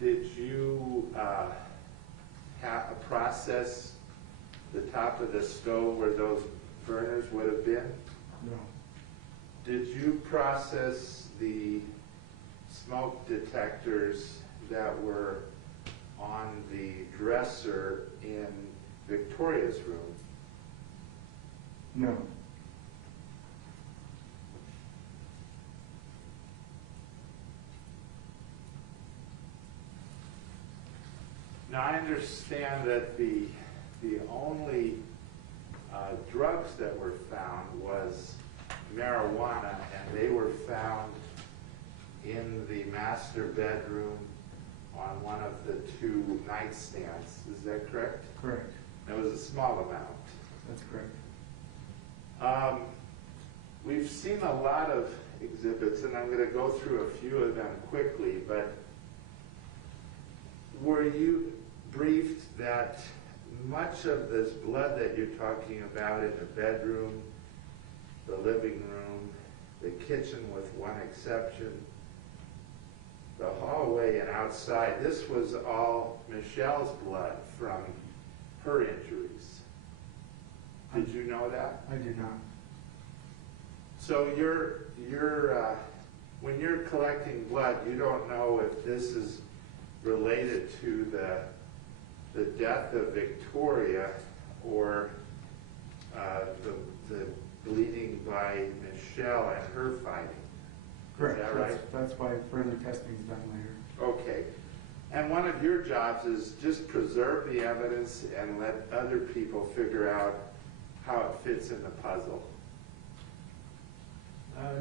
Did you process the top of the stove where those burners would have been? No. Did you process the smoke detectors that were on the dresser in Victoria's room? No. Now, I understand that the only drugs that were found was marijuana, and they were found in the master bedroom on one of the two nightstands. Is that correct? Correct. It was a small amount. That's correct. We've seen a lot of exhibits, and I'm going to go through a few of them quickly, but were you briefed that much of this blood that you're talking about in the bedroom, the living room, the kitchen with one exception, the hallway and outside, this was all Michelle's blood from her injuries? Did you know that? I did not. So when you're collecting blood, you don't know if this is related to the death of Victoria or the bleeding by Michelle and her fighting. Correct. Is that right? That's why further testing is done later. Okay. And one of your jobs is just preserve the evidence and let other people figure out how it fits in the puzzle.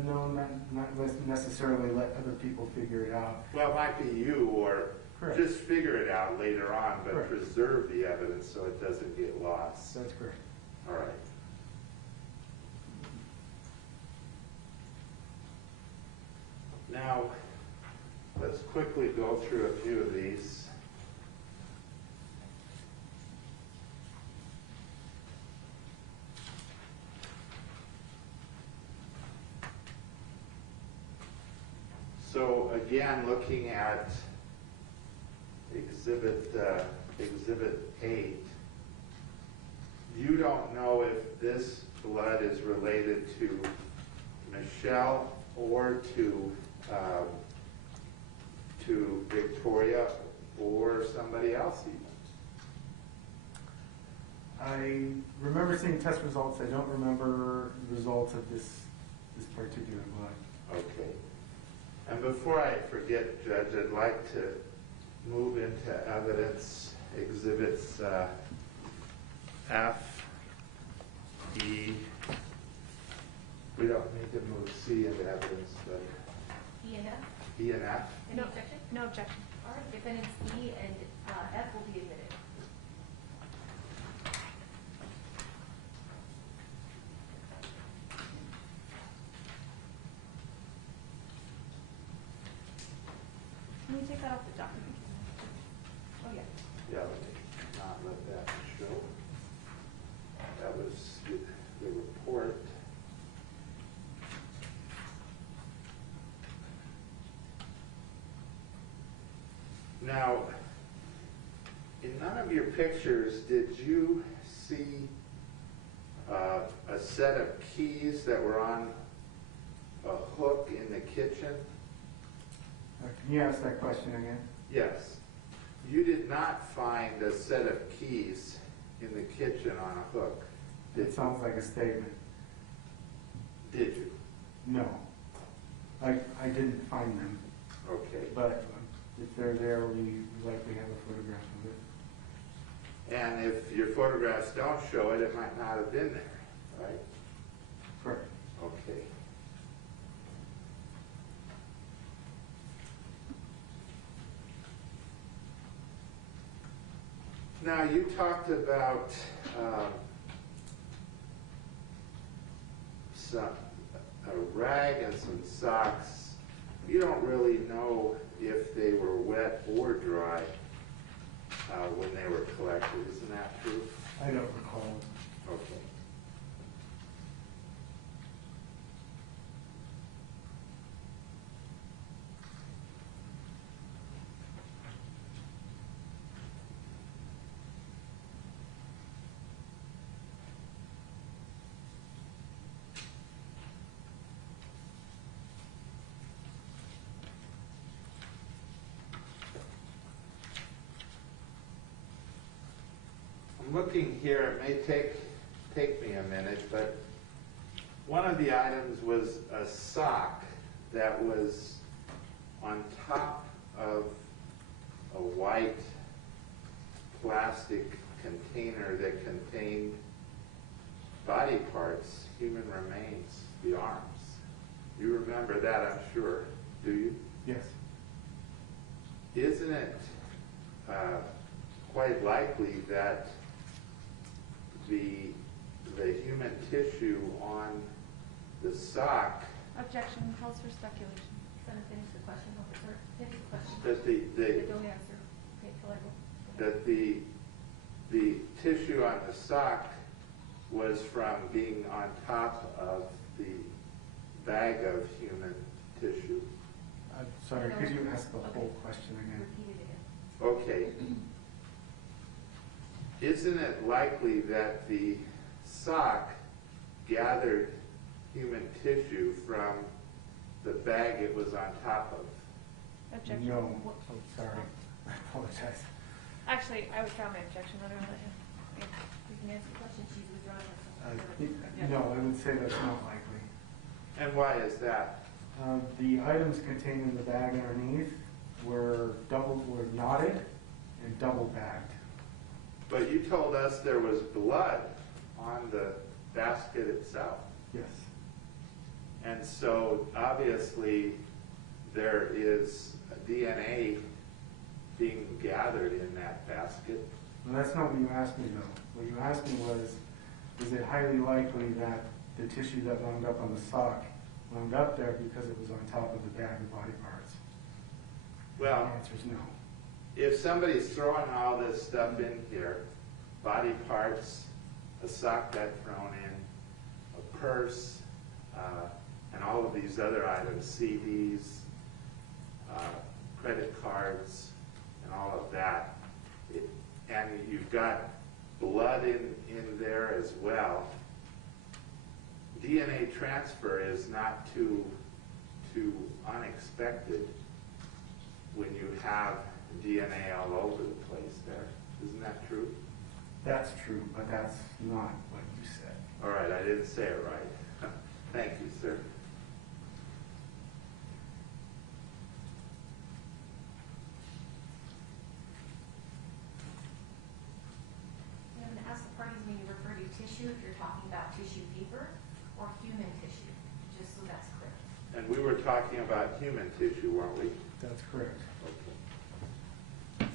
No, not necessarily let other people figure it out. Well, it might be you, or Correct. just figure it out later on, but Correct. preserve the evidence so it doesn't get lost. That's correct. All right. Now, let's quickly go through a few of these. So again, looking at Exhibit 8, you don't know if this blood is related to Michelle or to Victoria or somebody else even. I remember seeing test results. I don't remember the results of this particular blood. Okay. And before I forget, Judge, I'd like to move into evidence exhibits F, E. We don't need to move C into evidence, but E and F? E and F. Any objection? No objection. All right, defendants E and F will be admitted. Can you take that off the document? Oh, yeah. Yeah, let me not let that show. That was the report. Now, in none of your pictures did you see a set of keys that were on a hook in the kitchen? Can you ask that question again? Yes. You did not find a set of keys in the kitchen on a hook, It sounds like a statement. did you? No. I didn't find them, Okay. but if they're there, we likely have a photograph of it. And if your photographs don't show it, it might not have been there, right? Correct. Okay. Now, you talked about a rag and some socks. You don't really know if they were wet or dry when they were collected. Isn't that true? I don't recall. Okay. I'm looking here, it may take me a minute, but one of the items was a sock that was on top of a white plastic container that contained body parts, human remains, the arms. You remember that, I'm sure, do you? Yes. Isn't it quite likely that the human tissue on the sock Objection calls for speculation. Gonna finish the question, officer. Finish the question. that Don't answer. Okay, till I go. that the tissue on the sock was from being on top of the bag of human tissue? I'm sorry, could you ask the whole question again? Repeat it again. Okay. Isn't it likely that the sock gathered human tissue from the bag it was on top of? Objection. No. Oh, sorry. I apologize. Actually, I withdraw my objection. I don't know that. You can answer the question. She's withdrawing herself. No, I would say that's not likely. And why is that? The items contained in the bag underneath were knotted and double bagged. But you told us there was blood on the basket itself. Yes. And so obviously there is DNA being gathered in that basket. Well, that's not what you asked me though. What you asked me was, is it highly likely that the tissue that wound up on the sock wound up there because it was on top of the bag of body parts? Well, The answer is no. if somebody's throwing all this stuff in here, body parts, a sock got thrown in, a purse, and all of these other items, CDs, credit cards, and all of that, and you've got blood in there as well, DNA transfer is not too unexpected when you have DNA all over the place there. Isn't that true? That's true, but that's not what you said. All right, I didn't say it right. Thank you, sir. I'm going to ask the parties when you refer to tissue, if you're talking about tissue paper or human tissue, just so that's clear. And we were talking about human tissue, weren't we? That's correct. Okay.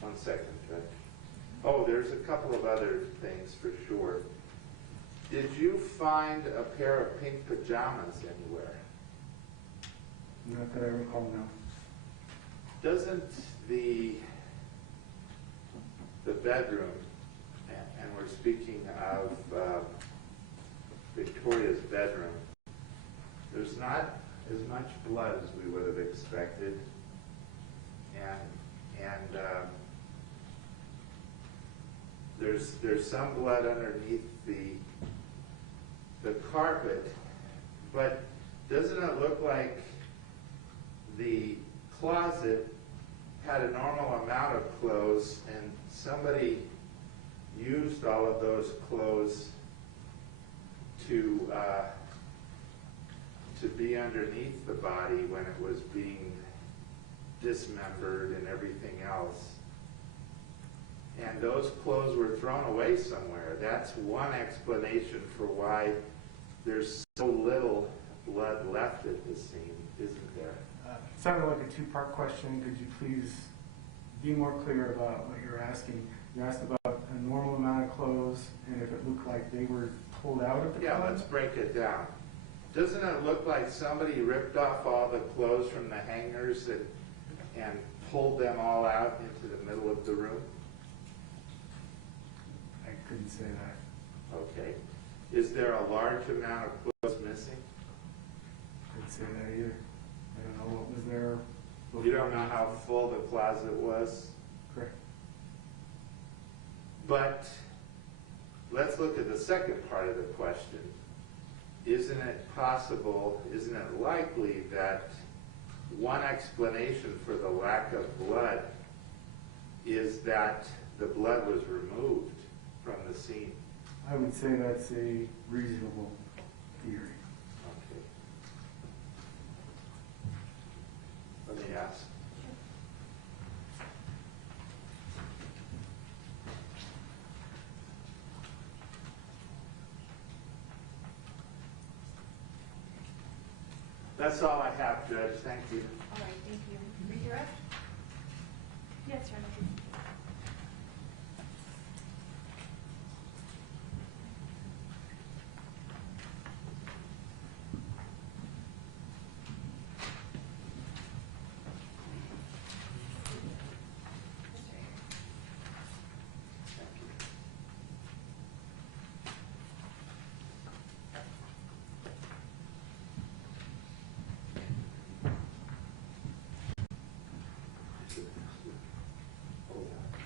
One second, Judge. Oh, there's a couple of other things for sure. Did you find a pair of pink pajamas anywhere? Not that I recall, no. Doesn't the bedroom, and we're speaking of Victoria's bedroom, there's not as much blood as we would have expected, and there's some blood underneath the carpet, but doesn't it look like the closet had a normal amount of clothes and somebody used all of those clothes to be underneath the body when it was being dismembered and everything else. And those clothes were thrown away somewhere. That's one explanation for why there's so little blood left at the scene, isn't there? It sounded like a two-part question. Could you please be more clear about what you're asking? You asked about a normal amount of clothes and if it looked like they were pulled out of the Yeah, closet? let's break it down. Doesn't it look like somebody ripped off all the clothes from the hangers and pulled them all out into the middle of the room? I couldn't say that. Okay. Is there a large amount of clothes missing? Couldn't say that either. I don't know what was there before. You don't know how full the closet was? Correct. But let's look at the second part of the question. Isn't it possible, isn't it likely that one explanation for the lack of blood is that the blood was removed from the scene? I would say that's a reasonable theory. Okay. yes. That's all I have, Judge. Thank you. All right, thank you. Redirect? Yes, Your Honor.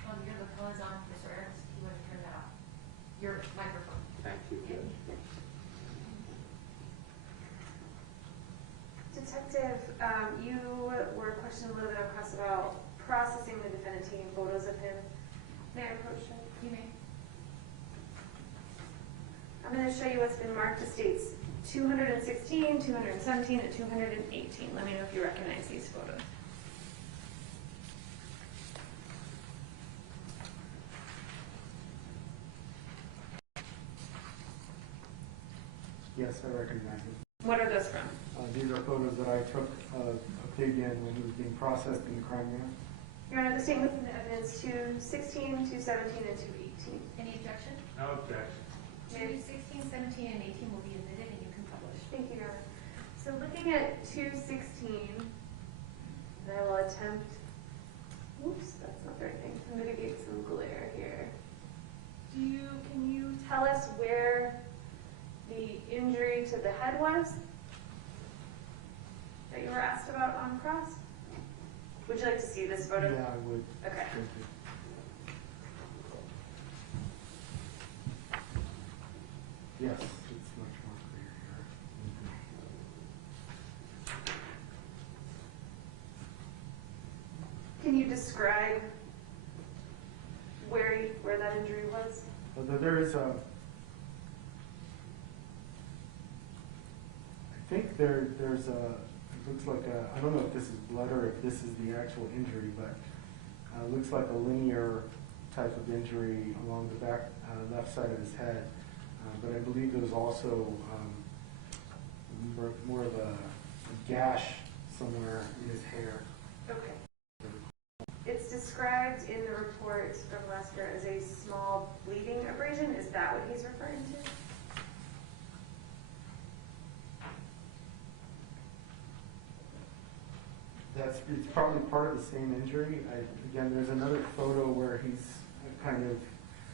Your microphone is on, Mr. Ernst. You want to turn that off? Your microphone. Thank you, Judge. Detective, you were questioned a little bit across about processing the defendant, taking photos of him. May I approach him? You may. I'm going to show you what's been marked as states 216, 217, and 218. Let me know if you recognize these photos. Yes, I recognize it. What are those from? These are photos that I took of Fabian when he was being processed in the crime unit. Your Honor, the statement from the evidence 216, 217, and 218. Any objection? No objection. 16, 17, and 18 will be admitted and you can publish. Thank you, Your Honor. So looking at 216, and I will attempt, oops, that's not the right thing, to mitigate some glare here. Can you tell us where the injury to the head was that you were asked about on cross? Would you like to see this photo? Yeah, I would. Okay. Thank you. Yes, it's much more clear here. Can you describe where that injury was? There is a, I think there's a, it looks like a, I don't know if this is blood or if this is the actual injury, but it looks like a linear type of injury along the back left side of his head. But I believe there was also more of a gash somewhere in his hair. Okay. It's described in the report from Lester as a small bleeding abrasion. Is that what he's referring to? It's probably part of the same injury. Again, there's another photo where he's kind of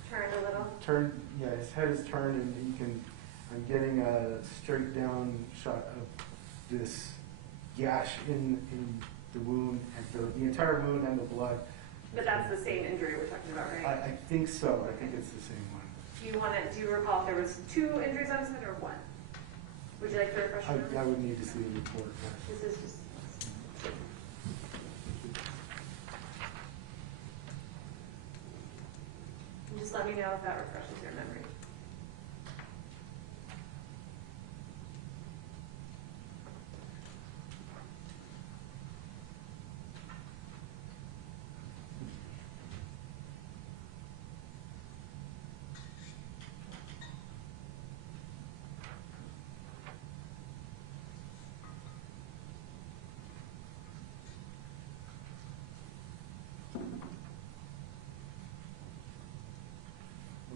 Turned a little. turned. Yeah, his head is turned, and you can. I'm getting a straight down shot of this gash in the wound, and the entire wound and the blood. But that's the same injury we're talking about, right? I think so. I think it's the same one. Do you recall if there was 2 injuries on his head or 1? Would you like to refresh your memory? I would need to see the report. This is just. And just let me know if that refreshes your memory.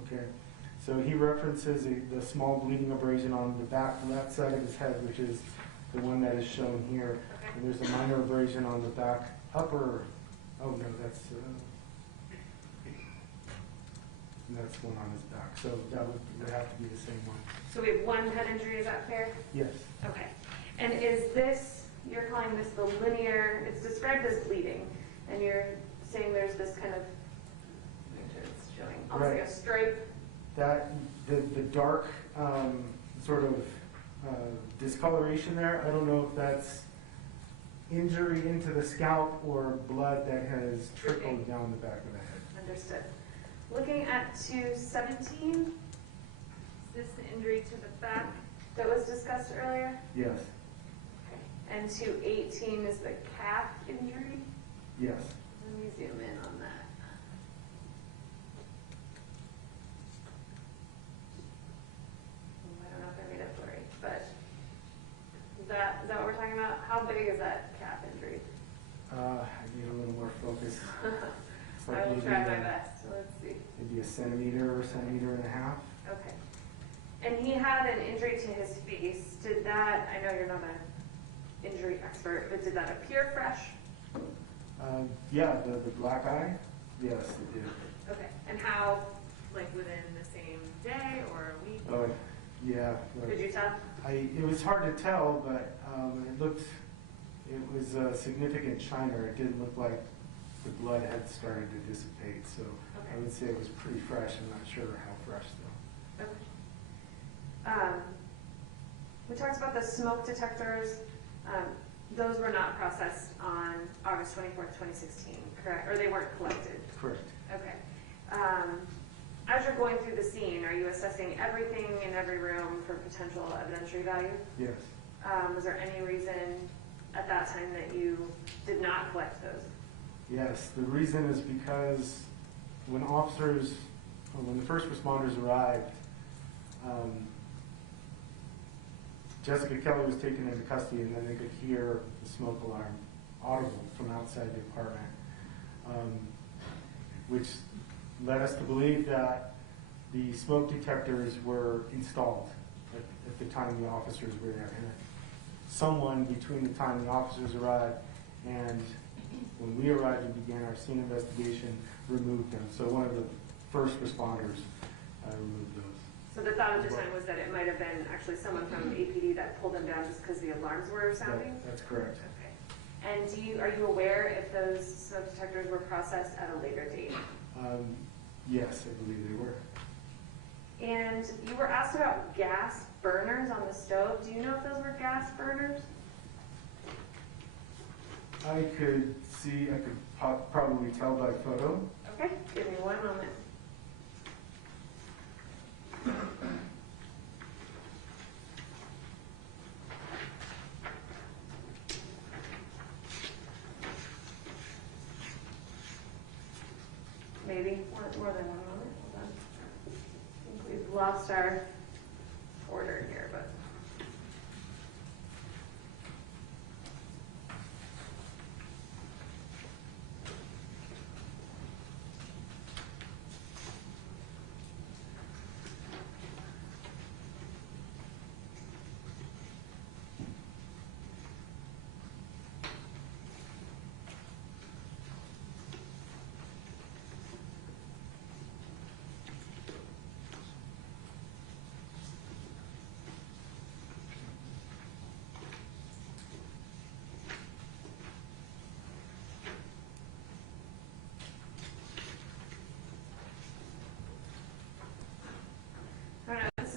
Okay, so he references the small bleeding abrasion on the back left side of his head, which is the one that is shown here. Okay. And there's a minor abrasion on the back upper. Oh no, that's one on his back. So that would have to be the same one. So we have 1 head injury, is that fair? Yes. Okay. And is this, you're calling this the linear, it's described as bleeding, and you're saying there's this kind of, it's showing almost like a stripe? That the dark sort of discoloration there, I don't know if that's injury into the scalp or blood that has trickled down the back of the head. Understood. Looking at 217, is this the injury to the back that was discussed earlier? Yes. Okay. And 218 is the calf injury? Yes. Let me zoom in on that. I don't know if I made it blurry, but is that what we're talking about? How big is that calf injury? I need a little more focus. It's like I will maybe, try my best. So let's see. Maybe a centimeter or centimeter and a half. Okay. And he had an injury to his face. Did that, I know you're not an injury expert, but did that appear fresh? Yeah, the black eye, yes, it did. Okay. And how, like within the same day or a week? Oh, yeah. Could you tell? It was hard to tell, but it was a significant shiner. It didn't look like the blood had started to dissipate, so Okay. I would say it was pretty fresh. I'm not sure how fresh though. Okay. We talked about the smoke detectors. Those were not processed on August 24th, 2016, correct? Or they weren't collected? Correct. Okay. As you're going through the scene, are you assessing everything in every room for potential evidentiary value? Yes. Was there any reason at that time that you did not collect those? Yes. The reason is because when the first responders arrived, Jessica Kelly was taken into custody, and then they could hear the smoke alarm audible from outside the apartment, which led us to believe that the smoke detectors were installed at the time the officers were there. And someone between the time the officers arrived and when we arrived and began our scene investigation removed them. So one of the first responders removed those. So the thought at the time was that it might have been actually someone from APD that pulled them down just because the alarms were sounding? That's correct. Okay. And are you aware if those smoke detectors were processed at a later date? Yes, I believe they were. And you were asked about gas burners on the stove. Do you know if those were gas burners? I could probably tell by photo. Okay, give me one moment. Maybe more than 1 moment. Hold on. I think we've lost our order here, but.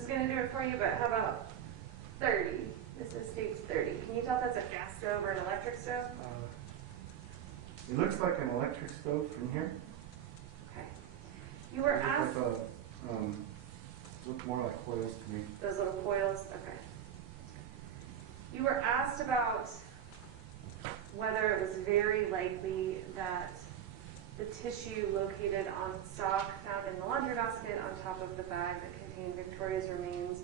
Going to do it for you, but how about 30? This is stage 30. Can you tell if that's a gas stove or an electric stove? It looks like an electric stove from here. Okay. You were asked. Look more like coils to me. Those little coils? Okay. You were asked about whether it was very likely that the tissue located on sock found in the laundry basket on top of the bag that contained Victoria's remains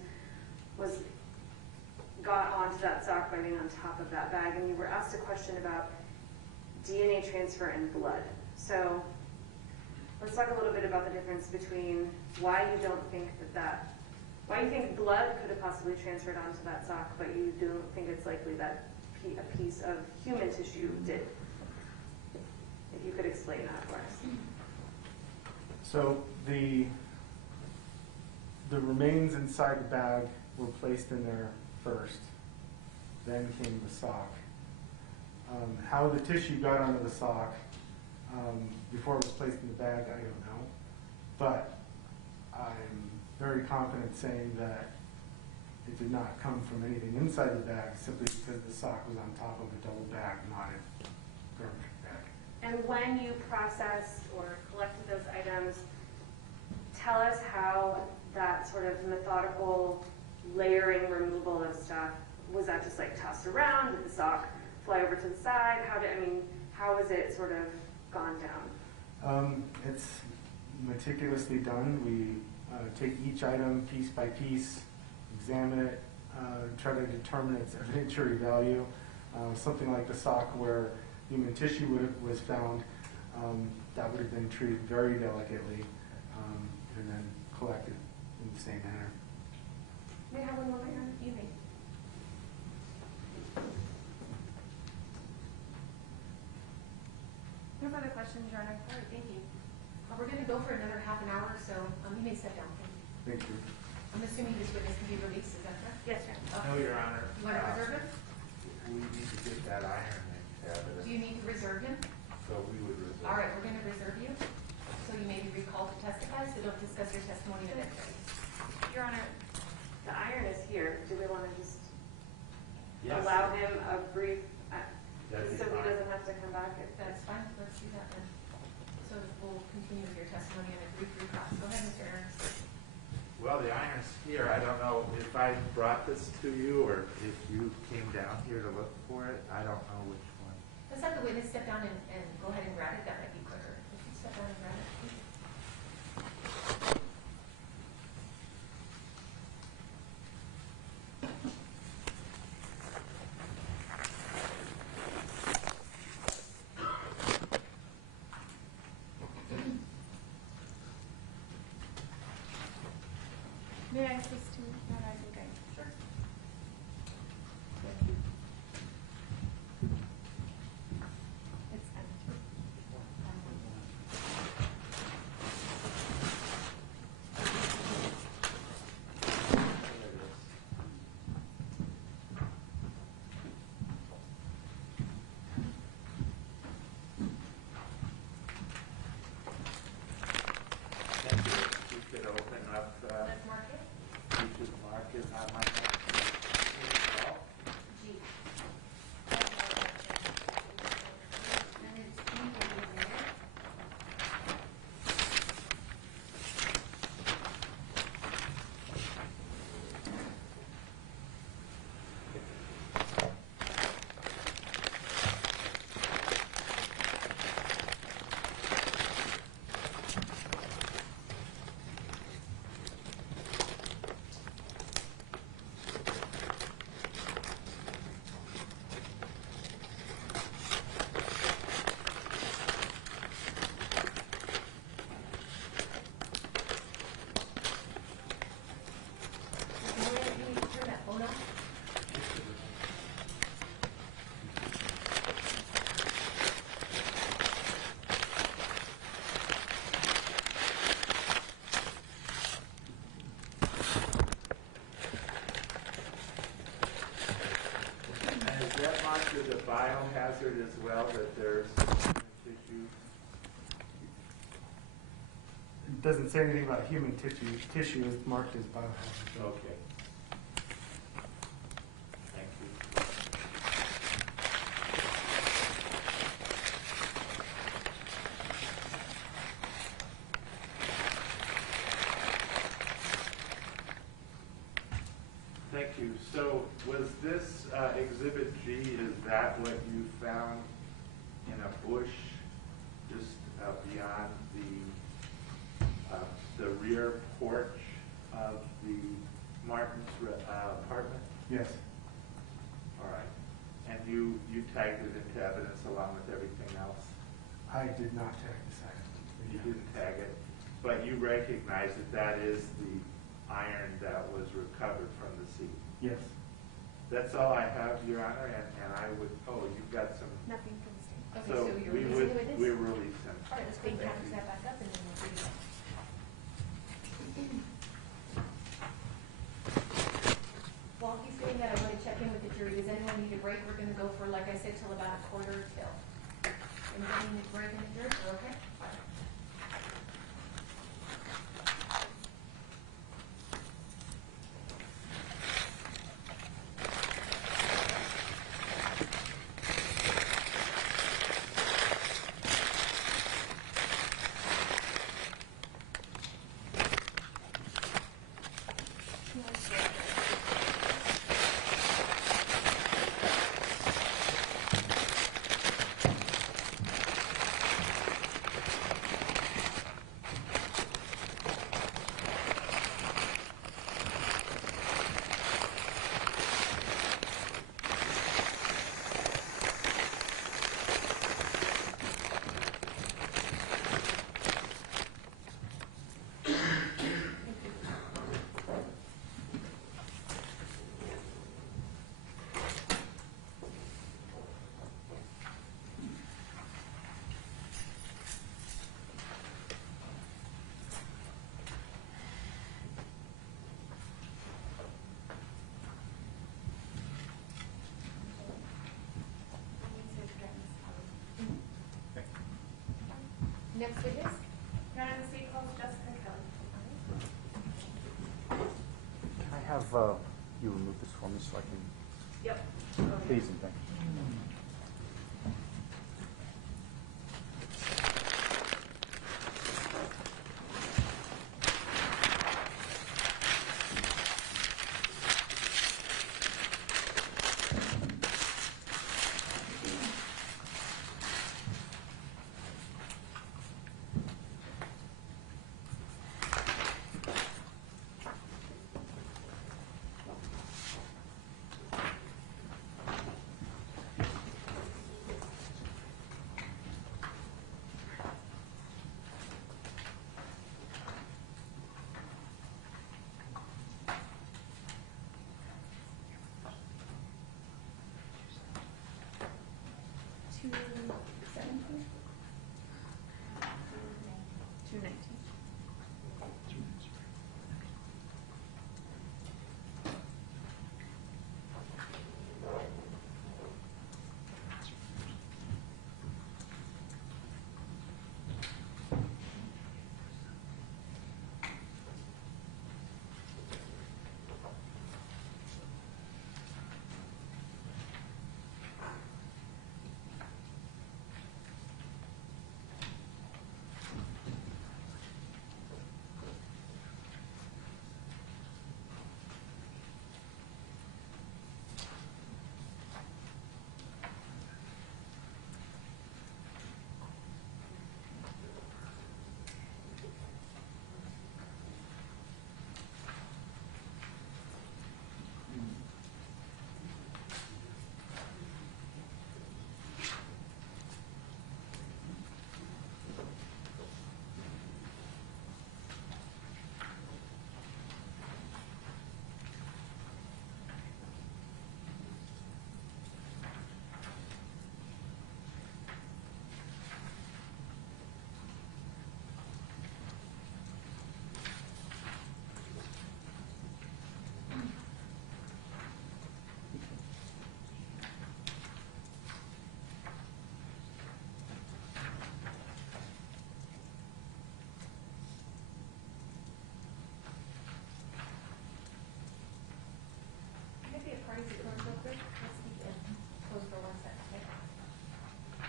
got onto that sock by being on top of that bag, and you were asked a question about DNA transfer and blood. So let's talk a little bit about the difference between why you don't think why you think blood could have possibly transferred onto that sock, but you don't think it's likely that a piece of human tissue did. If you could explain that for us. So the remains inside the bag were placed in there first, then came the sock. How the tissue got onto the sock before it was placed in the bag, I don't know. But I'm very confident saying that it did not come from anything inside the bag simply because the sock was on top of a double bag, not a garbage bag. And when you processed or collected those items, tell us how that sort of methodical layering removal of stuff was that just like tossed around? Did the sock fly over to the side? How was it sort of gone down? It's meticulously done. We take each item piece by piece, examine it, try to determine its evidentiary value. Something like the sock where human tissue was found, that would have been treated very delicately and then collected in the same manner. May I have one moment here? You may. No further questions, Your Honor. All right, thank you. We're going to go for another half an hour, so you may step down. Thank you. I'm assuming this witness can be released, is that correct? Yes, Your Honor. No, Your Honor. You want to reserve him? We need to get that iron in Do evidence, you need to reserve him? so we would reserve. All right, we're going to reserve you, so you may be recalled to testify, so don't discuss your testimony with anybody. Your Honor, the iron is here. Do we want to just Yes. allow him a brief, That'd be so he fine. doesn't have to come back? That's fine, let's do that then. So we'll continue with your testimony in a brief recross. Go ahead, Mr. Ernst. Well, the iron's here. I don't know if I brought this to you or if you came down here to look for it. I don't know which one. Let's have the witness step down and go ahead and grab it, that might be quicker. If you step down and grab it, please. May I assist you? No, I think I. Sure. It's empty. Thank you. You could open up, Let's mark it. you should mark it on my notes. G. And it's G over there. You need to turn that phone off. And is that marked as a biohazard as well, that there's tissue? It doesn't say anything about human tissue. Tissue is marked as biohazard. Okay. Thank you. Thank you. So was this Exhibit G, is that what you found in a bush just beyond the rear porch of the Martens apartment? Yes. All right. And you tagged it into evidence along with everything else? I did not tag this item. You didn't tag it, but you recognize that that is the iron that was recovered from the scene? Yes. That's all I have, Your Honor, and I would, you've got some, Nothing from the state. Okay, so so you're we releasing would, the witness? we release him. All right, let's bring Thank Travis you. that back up and then we'll bring it up. While he's doing that, I want to check in with the jury. Does anyone need a break? We're going to go for, like I said, till about 1:45. Anybody need a break in the jury? We're okay? Next witness? Your Honor, the state calls Jessica Kelly. Can I have you remove this for me so I can, Yep. please and thank you.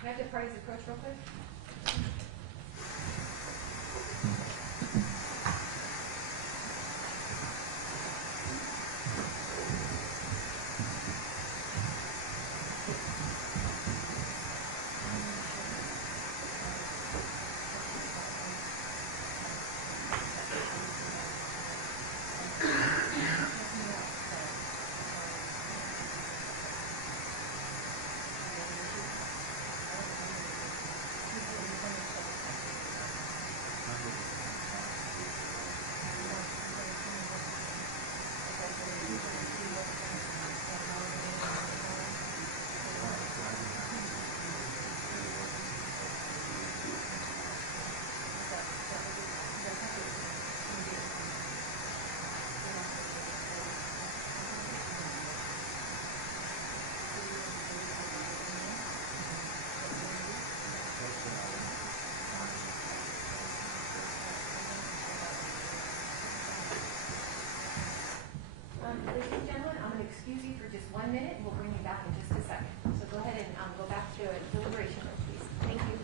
Can I have the parties approach real quick? Ladies and gentlemen, I'm going to excuse you for just 1 minute, and we'll bring you back in just a second. So go ahead and go back to deliberation room, please. Thank you.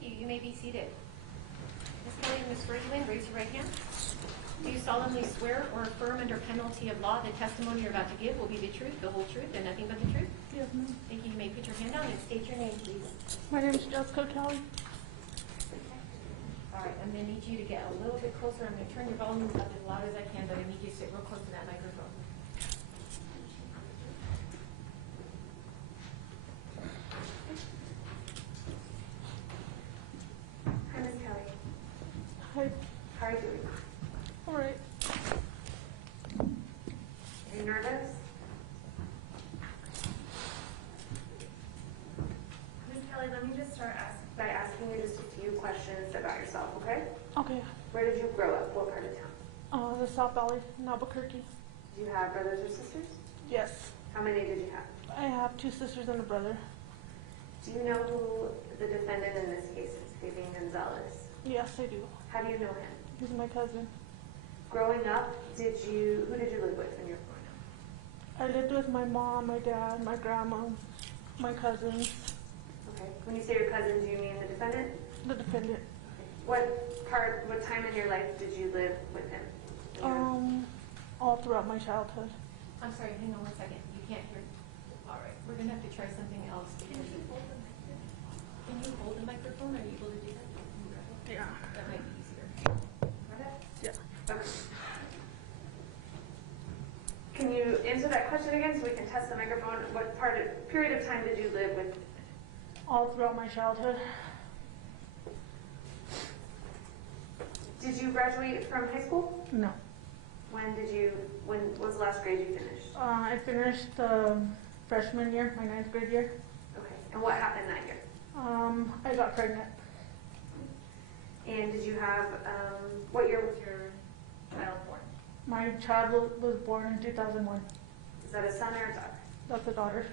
Thank you. You may be seated. Ms. Kelly and Ms. Ferguson, raise your right hand. Do you solemnly swear or affirm under penalty of law the testimony you're about to give will be the truth, the whole truth, and nothing but the truth? Yes, ma'am. Thank you. You may put your hand down and state your name, please. My name is Jessica Kelly. All right, I'm going to need you to get a little bit closer. I'm going to turn your volumes up as loud as I can, but I need you to sit real close to that microphone. Hi, Ms. Kelly. Hi. How are you doing? All right. Are you nervous? Ms. Kelly, let me just start By asking you just a few questions about yourself, okay? Okay. Where did you grow up? What part of town? The South Valley in Albuquerque. Do you have brothers or sisters? Yes. How many did you have? I have 2 sisters and a brother. Do you know who the defendant in this case is, Fabian Gonzales? Yes, I do. How do you know him? He's my cousin. Growing up, who did you live with when you were growing up? I lived with my mom, my dad, my grandma, my cousins, Okay. When you say your cousin, do you mean the defendant? the defendant. What time in your life did you live with him? All throughout my childhood. I'm sorry, hang on one second. You can't hear. All right, we're going to have to try something else. Can you hold the microphone? Are you able to do that? Yeah. That might be easier. Yeah. Okay. Can you answer that question again so we can test the microphone? What period of time did you live with? All throughout my childhood. Did you graduate from high school? No. When was the last grade you finished? I finished freshman year, my 9th grade year. Okay. And what happened that year? I got pregnant. And did you have, what year was your child born? My child was born in 2001. Is that a son or a daughter? That's a daughter.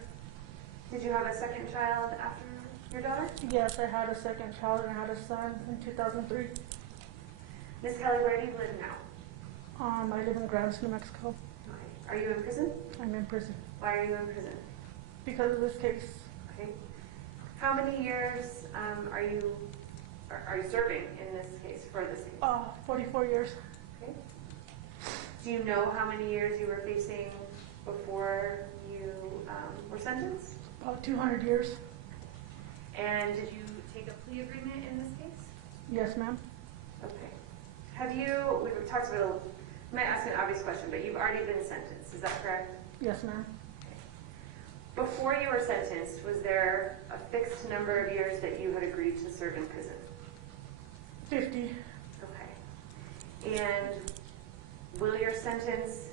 Did you have a second child after your daughter? Yes, I had a second child and I had a son in 2003. Miss Kelly, where do you live now? I live in Grants, New Mexico. Okay. Are you in prison? I'm in prison Why are you in prison? because of this case. Okay. How many years are you serving in this case, for this case? 44 years. Okay. Do you know how many years you were facing before you were sentenced? About 200 years. And Did you take a plea agreement in this case? Yes, ma'am. okay. We've talked about, I might ask an obvious question, but you've already been sentenced, is that correct? Yes, ma'am. Before you were sentenced, was there a fixed number of years that you had agreed to serve in prison? 50. Okay. And will your sentence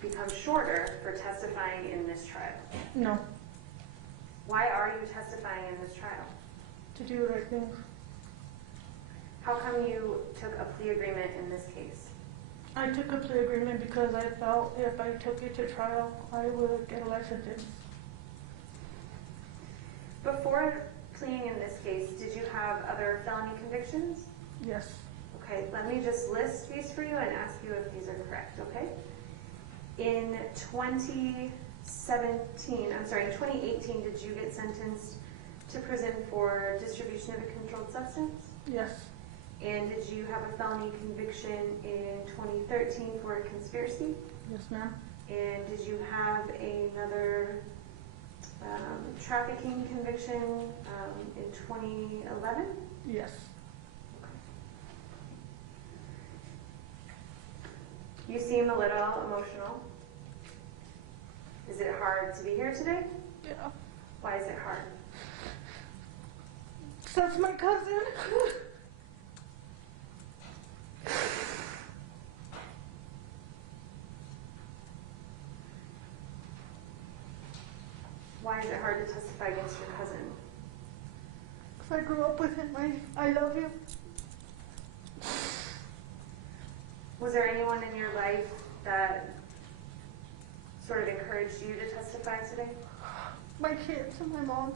become shorter for testifying in this trial? No. Why are you testifying in this trial? To do the right thing. How come you took a plea agreement in this case? I took a plea agreement because I felt if I took it to trial, I would get a life sentence. Before pleading in this case, did you have other felony convictions? Yes. Okay, let me just list these for you and ask you if these are correct, okay? In 2018, did you get sentenced to prison for distribution of a controlled substance? Yes. And did you have a felony conviction in 2013 for a conspiracy? Yes, ma'am. And did you have another trafficking conviction in 2011? Yes. You seem a little emotional. Is it hard to be here today? Yeah. Why is it hard? That's my cousin. Why is it hard to testify against your cousin? Because I grew up with him. I love him. Was there anyone in your life that sort of encouraged you to testify today? My kids and my mom.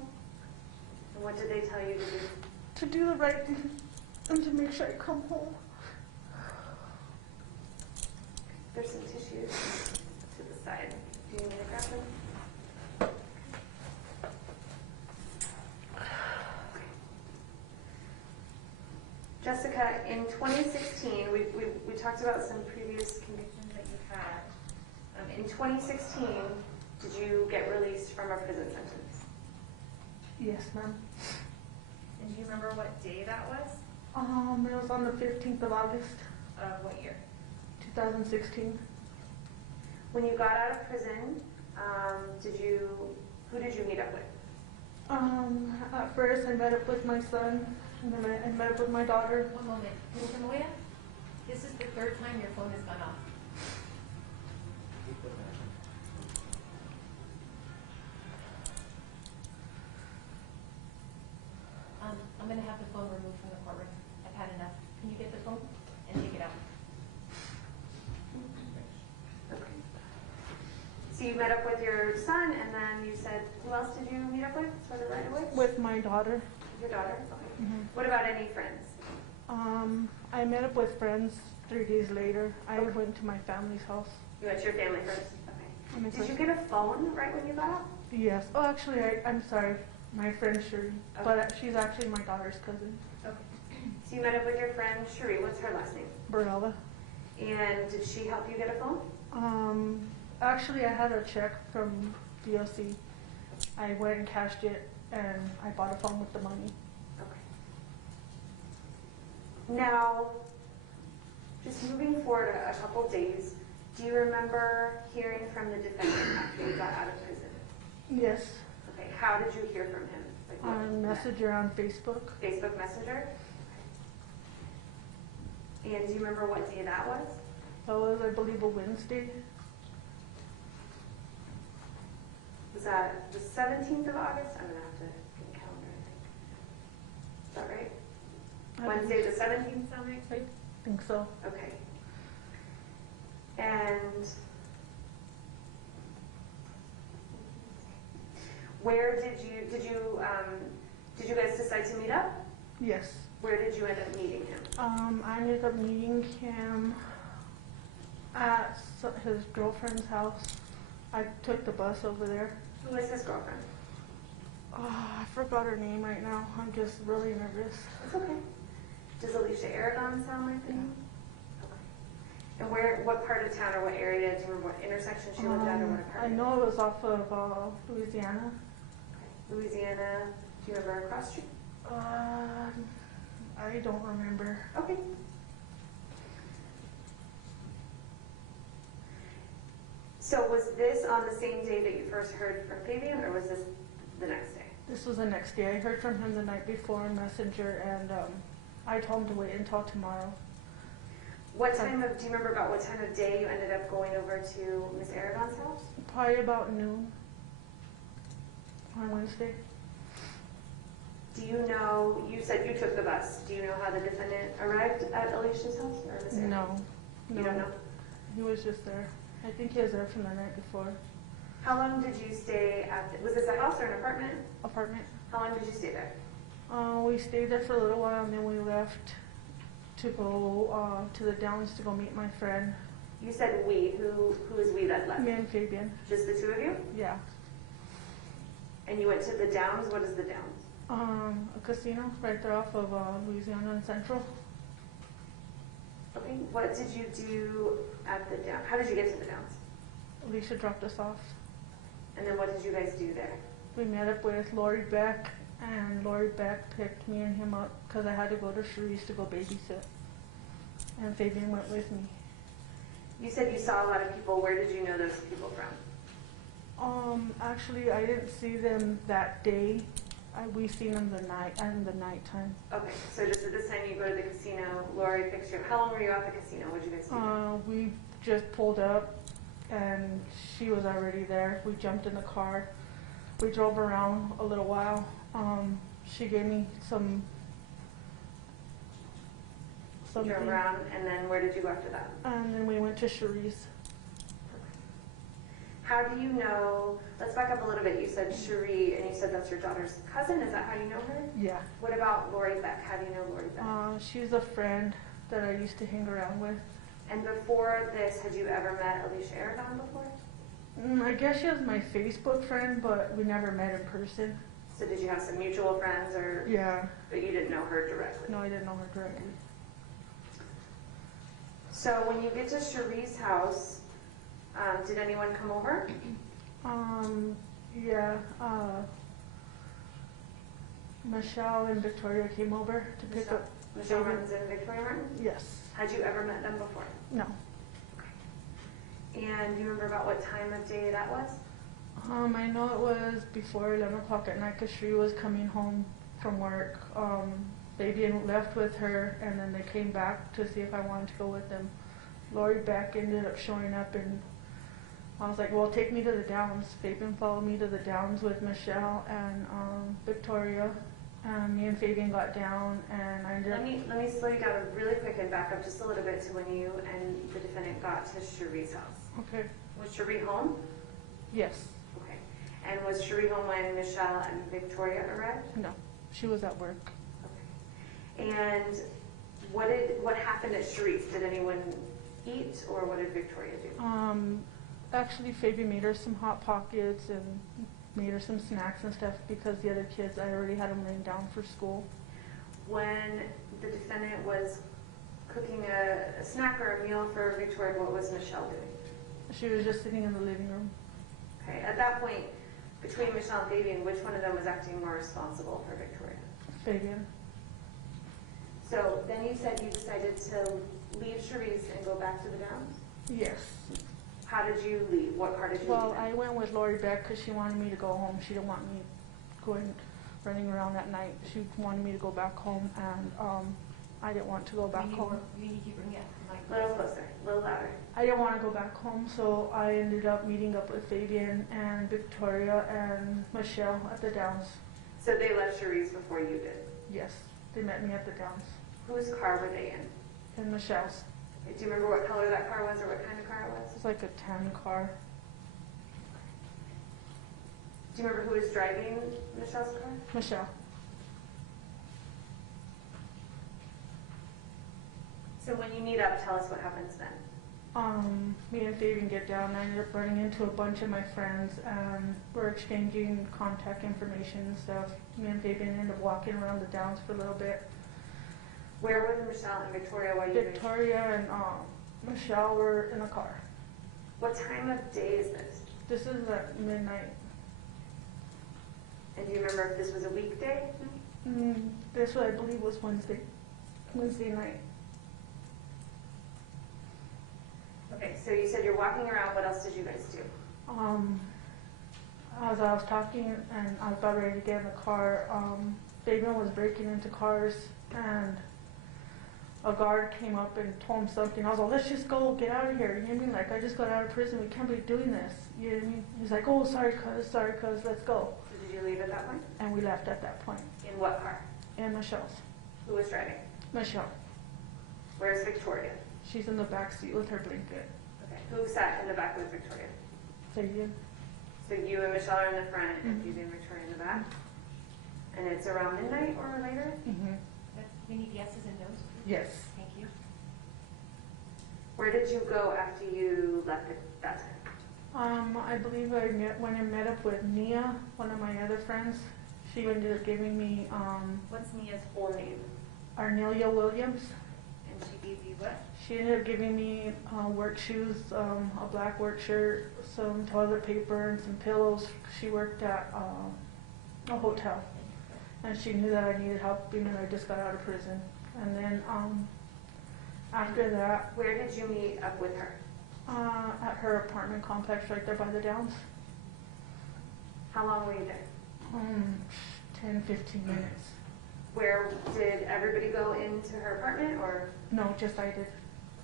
And what did they tell you to do? To do the right thing and to make sure I come home. There's some tissues to the side. Do you need to grab them? Jessica, in 2016, we talked about some previous convictions that you had. In 2016, did you get released from a prison sentence? Yes, ma'am. And do you remember what day that was? It was on the 15th of August, Of what year? 2016. When you got out of prison, who did you meet up with? At first I met up with my son, and then I met up with my daughter. One moment. Samoya, this is the third time your phone has gone off. I'm going to have the phone removed from the courtroom. I've had enough. Can you get the phone and take it out? Okay. So you met up with your son, and then you said, who else did you meet up with? Sort of right away? With my daughter. Your daughter? Okay. Mhm. What about any friends? I met up with friends 3 days later. I went to my family's house. You went to your family first? And Okay. Did you get a phone right when you got out? Yes. Oh, actually, I'm sorry. My friend Shuri. Okay. But she's actually my daughter's cousin, Okay. So you met up with your friend Cherie. What's her last name? Barella. And did she help you get a phone? Actually, I had a check from DOC. I went and cashed it, and I bought a phone with the money. Okay. Now, just moving forward a couple days, do you remember hearing from the defendant after you got out of prison? Yes. Okay, how did you hear from him? Like what- On Messenger on Facebook. Facebook Messenger? Okay. And do you remember what day that was? That was, I believe, a Wednesday. Was that the 17th of August? I'm gonna have to get a calendar, I think. Is that right? Wednesday the 17th, sound right? I think so. Okay. And where did you guys decide to meet up? Yes. Where did you end up meeting him? I ended up meeting him at his girlfriend's house. I took the bus over there. Who was his girlfriend? Oh, I forgot her name right now. I'm just really nervous. It's okay. Does Alicia Aragon sound like the name? Okay. And what part of town or what area, do you remember what intersection she lived at or what I apartment? know it was off of Louisiana. Okay. Louisiana, do you remember her cross street? I don't remember. Okay. So was this on the same day that you first heard from Fabian, or was this the next day? This was the next day. I heard from him the night before on Messenger, and I told him to wait until tomorrow. Do you remember about what time of day you ended up going over to Miss Aragon's house? Probably about noon on Wednesday. Do you know, you said you took the bus. Do you know how the defendant arrived at Alicia's house or Miss Aragon? No. You don't know? He was just there. I think he was there from the night before. How long did you stay was this a house or an apartment? Apartment. How long did you stay there? We stayed there for a little while, and then we left to go to the Downs to go meet my friend. You said we. Who is we that left? Me and Fabian. Just the two of you? Yeah. And you went to the Downs? What is the Downs? A casino right there off of Louisiana and Central. Okay. What did you do at the Downs? How did you get to the Downs? Alicia dropped us off. And then what did you guys do there? We met up with Lori Beck, and Lori Beck picked me and him up because I had to go to Cherie's to go babysit. And Fabian went with me. You said you saw a lot of people. Where did you know those people from? Actually, I didn't see them that day. We seen them in the nighttime. Okay, so just at this time you go to the casino, Lori picks you up. How long were you at the casino? What did you guys do? We just pulled up, and she was already there. We jumped in the car. We drove around a little while. She gave me some. You drove around, and then where did you go after that? And then we went to Cherie's. How do you know, let's back up a little bit. You said Cherie, and you said that's your daughter's cousin. Is that how you know her? Yeah. What about Lori Beck? How do you know Lori Beck? She's a friend that I used to hang around with. And before this, had you ever met Alicia Aragon before? I guess she was my Facebook friend, but we never met in person. So did you have some mutual friends or, Yeah. but you didn't know her directly? No, I didn't know her directly. So when you get to Cherie's house, did anyone come over? Yeah. Michelle and Victoria came over to pick up. Michelle Martens and Victoria Martens? Yes. Had you ever met them before? No. And do you remember about what time of day that was? I know it was before 11 o'clock at night because she was coming home from work. Fabian left with her, and then they came back to see if I wanted to go with them. Lori Beck ended up showing up, and I was like, well, take me to the Downs. Fabian followed me to the Downs with Michelle and Victoria. Me and Fabian got down, and I ended up... Let me slow you down really quick and back up just a little bit to when you and the defendant got to Cherie's house. Okay. Was Cherie home? Yes. Okay. And was Cherie home when Michelle and Victoria arrived? No. She was at work. Okay. And what happened at Cherie's? Did anyone eat, or what did Victoria do? Actually, Fabian made her some Hot Pockets and made her some snacks and stuff because the other kids, I already had them laying down for school. When the defendant was cooking a snack or a meal for Victoria, what was Michelle doing? She was just sitting in the living room. Okay, at that point, between Michelle and Fabian, which one of them was acting more responsible for Victoria? Fabian. So then you said you decided to leave Cherie's and go back to the Downs? Yes. How did you leave? What car did you Well, leave in? I went with Lori Beck because she wanted me to go home. She didn't want me running around at night. She wanted me to go back home, and I didn't want to go back home. You need to keep bringing it A little closer, a little louder. I didn't want to go back home, so I ended up meeting up with Fabian and Victoria and Michelle at the Downs. So they left Cherie's before you did. Yes, they met me at the Downs. Whose car were they in? And Michelle's. Do you remember what color that car was or what kind of car it was? It's like a tan car. Do you remember who was driving Michelle's car? Michelle. So when you meet up, tell us what happens then. Me and Fabian get down. I ended up running into a bunch of my friends, and we're exchanging contact information and stuff. Me and Fabian ended up walking around the Downs for a little bit. Where were Michelle and Victoria while you were? Victoria and Michelle were in the car. What time of day is this? This is at midnight. And do you remember if this was a weekday? This I believe was Wednesday night. Okay, so you said you're walking around. What else did you guys do? As I was talking and I was about ready to get in the car, Fabian was breaking into cars, and a guard came up and told him something. I was like, let's just go, get out of here. You know what I mean? Like, I just got out of prison. We can't be doing this. You know what I mean? He's like, oh, sorry, cuz, let's go. So did you leave at that point? And we left at that point. In what car? And Michelle's. Who was driving? Michelle. Where's Victoria? She's in the back seat with her blanket. Okay. Who sat in the back with Victoria? Fabian. So you and Michelle are in the front, and you and Victoria in the back. And it's around midnight or later? Mm-hmm. We need yeses and nos. Yes. Thank you. Where did you go after you left at that time? I believe I went and met up with Nia, one of my other friends. She ended up giving me What's Nia's full name? Arnelia Williams. And she gave you what? She ended up giving me work shoes, a black work shirt, some toilet paper, and some pillows. She worked at a hotel, and she knew that I needed help being that I just got out of prison. And then after that, Where did you meet up with her? at her apartment complex right there by the Downs. How long were you there? 10, 15 minutes. Where did everybody go into her apartment, or No, just I did.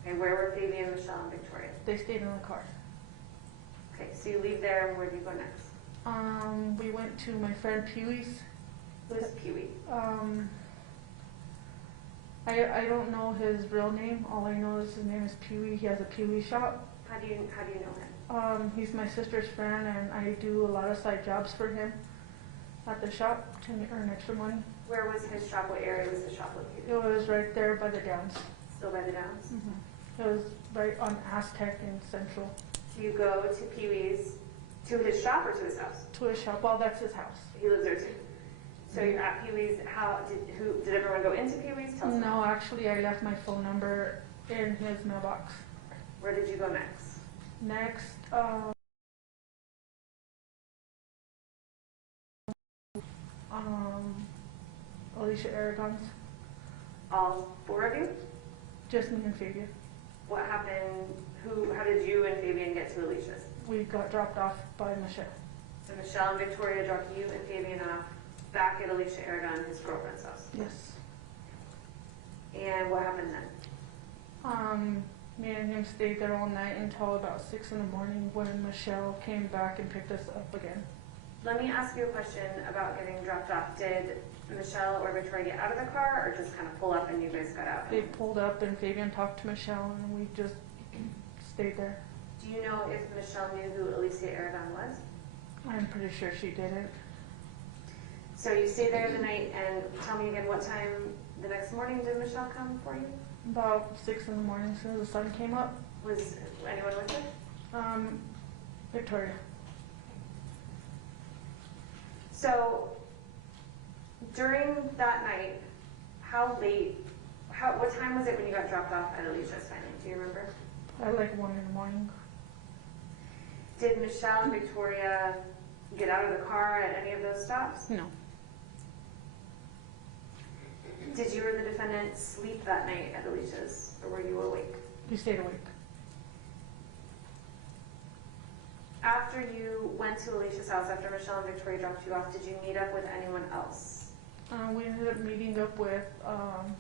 okay, where were Fabian, Michelle, and Victoria? They stayed in the car. Okay, so you leave there, and where do you go next? We went to my friend Pee-wee's. Who's Pee-wee? I don't know his real name. All I know is his name is Pee-wee. He has a Pee-wee shop. How do you know him? He's my sister's friend, and I do a lot of side jobs for him at the shop to earn extra money. Where was his shop? What area was the shop located? It was right there by the Downs. Still by the Downs? It was right on Aztec and Central. So you go to Pee-wee's, to his shop or to his house? To his shop. Well, that's his house. He lives there too. So you're at Pee Wee's, did everyone go into Pee Wee's? Tell us. No, actually, I left my phone number in his mailbox. Where did you go next? Next, Alicia Aragon's, All four of you? just me and Fabian. What happened, how did you and Fabian get to Alicia's? We got dropped off by Michelle. So Michelle and Victoria dropped you and Fabian off back at Alicia Aragon, his girlfriend's house. Yes. And what happened then? Me and him stayed there all night until about 6 in the morning when Michelle came back and picked us up again. Let me ask you a question about getting dropped off. Did Michelle or Victoria get out of the car or just kind of pull up and you guys got out? They pulled up and Fabian talked to Michelle and we just stayed there. Do you know if Michelle knew who Alicia Aragon was? I'm pretty sure she didn't. So you stayed there the night, and tell me again, what time the next morning did Michelle come for you? About 6 in the morning, as soon as the sun came up. Was anyone with her? Victoria. So during that night, what time was it when you got dropped off at Alicia's finally? Do you remember? At like 1 in the morning. Did Michelle and Victoria get out of the car at any of those stops? No. Did you or the defendant sleep that night at Alicia's, or were you awake? We stayed awake. After you went to Alicia's house, after Michelle and Victoria dropped you off, did you meet up with anyone else? We ended up meeting up with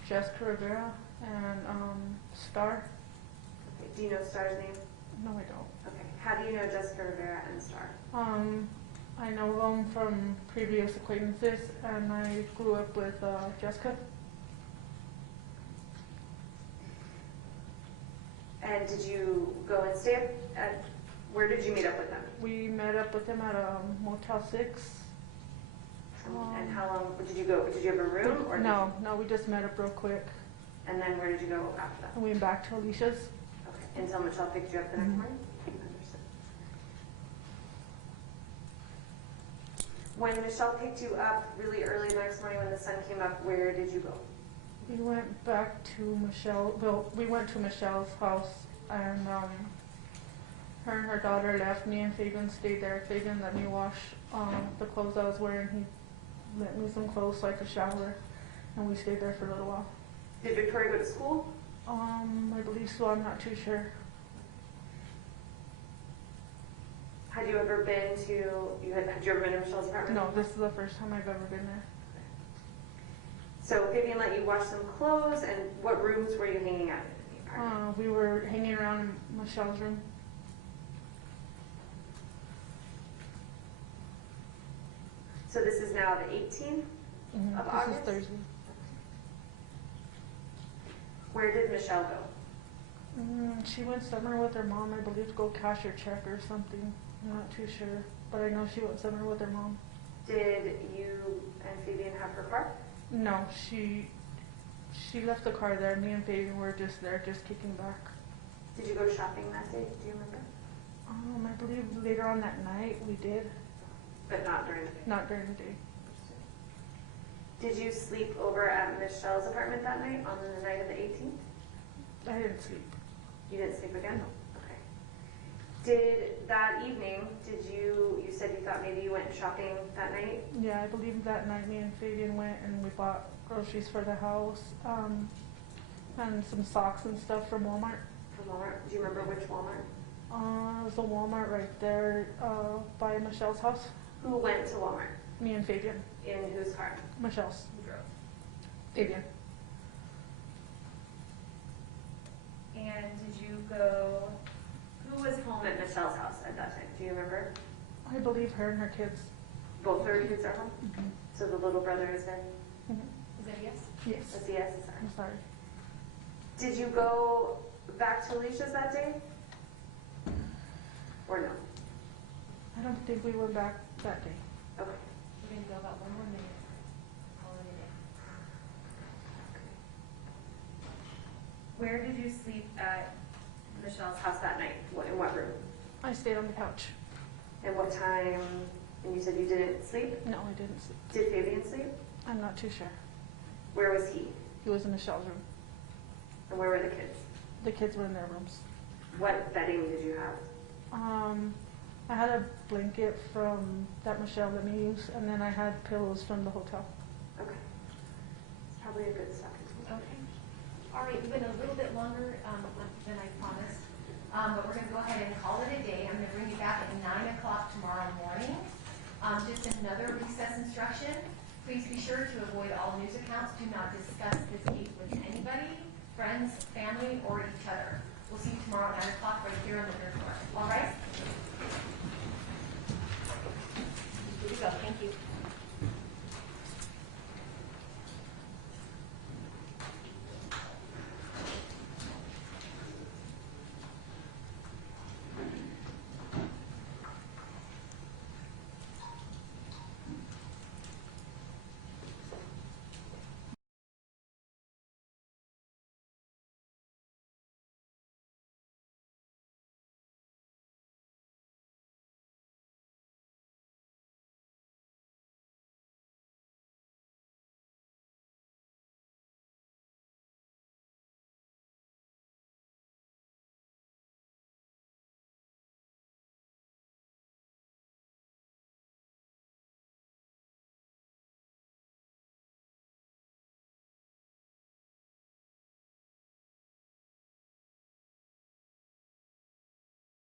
Jessica Rivera and Star. Okay. Do you know Star's name? No, I don't. Okay. How do you know Jessica Rivera and Star? I know them from previous acquaintances, and I grew up with Jessica. And did you go and stay at where did you meet up with them? We met up with them at Motel 6. And how long did you go? Did you have a room or No, we just met up real quick. And then where did you go after that? And we went back to Alicia's. Okay. Until Michelle picked you up the next morning? Understood. When Michelle picked you up really early the next morning when the sun came up, where did you go? We went back to Michelle. Well, we went to Michelle's house, and her and her daughter left. Me and Fabian stayed there. Fabian let me wash the clothes I was wearing. He lent me some clothes so I could shower, and we stayed there for a little while. Did Victoria go to school? I believe so. I'm not too sure. Had you ever been to? Had you ever been to Michelle's apartment? No, this is the first time I've ever been there. So Fabian let you wash some clothes, and what rooms were you hanging out in the apartment? We were hanging around in Michelle's room. So this is now the 18th of This August? is Thursday. Where did Michelle go? She went somewhere with her mom, I believe, to go cash her check or something. I'm not too sure, but I know she went somewhere with her mom. Did you and Fabian have her car? No, she left the car there. Me and Fabian were just there, just kicking back. Did you go shopping that day? Do you remember? I believe later on that night we did. But not during the day? Not during the day. Did you sleep over at Michelle's apartment that night on the night of the 18th? I didn't sleep. You didn't sleep again? Okay. Did that evening, you said you thought maybe you went shopping that night? Yeah, I believe that night me and Fabian went and we bought groceries for the house, and some socks and stuff from Walmart. From Walmart? Do you remember which Walmart? It was a Walmart right there by Michelle's house. Who went to Walmart? Me and Fabian. In whose car? Michelle's. Fabian. And did you go, who was home at Michelle's house at that time? Do you remember? I believe her and her kids. Both her kids are home? Mm-hmm. So the little brother is there? Is that a yes? Yes. That's a yes, sorry. I'm sorry. Did you go back to Alicia's that day? Or no? I don't think we went back that day. Okay. We're going to go about 1 more minute. Call it a day. Where did you sleep at Michelle's house that night? In what room? I stayed on the couch. And what time? And you said you didn't sleep? No, I didn't sleep. Did Fabian sleep? I'm not too sure. Where was he? He was in the shells room. And where were the kids? The kids were in their rooms. What bedding did you have? I had a blanket from that Michelle let me use, and then I had pillows from the hotel. Okay. It's probably a good second. Okay. All right, we've been a little bit longer than I promised, but we're going to go ahead and call it a day. I'm going to bring you back at 9 o'clock tomorrow morning. Just another recess instruction. Please be sure to avoid all news accounts. Do not discuss this case with anybody, friends, family, or each other. We'll see you tomorrow at 9 o'clock right here on the third floor. All right? Here we go. Thank you.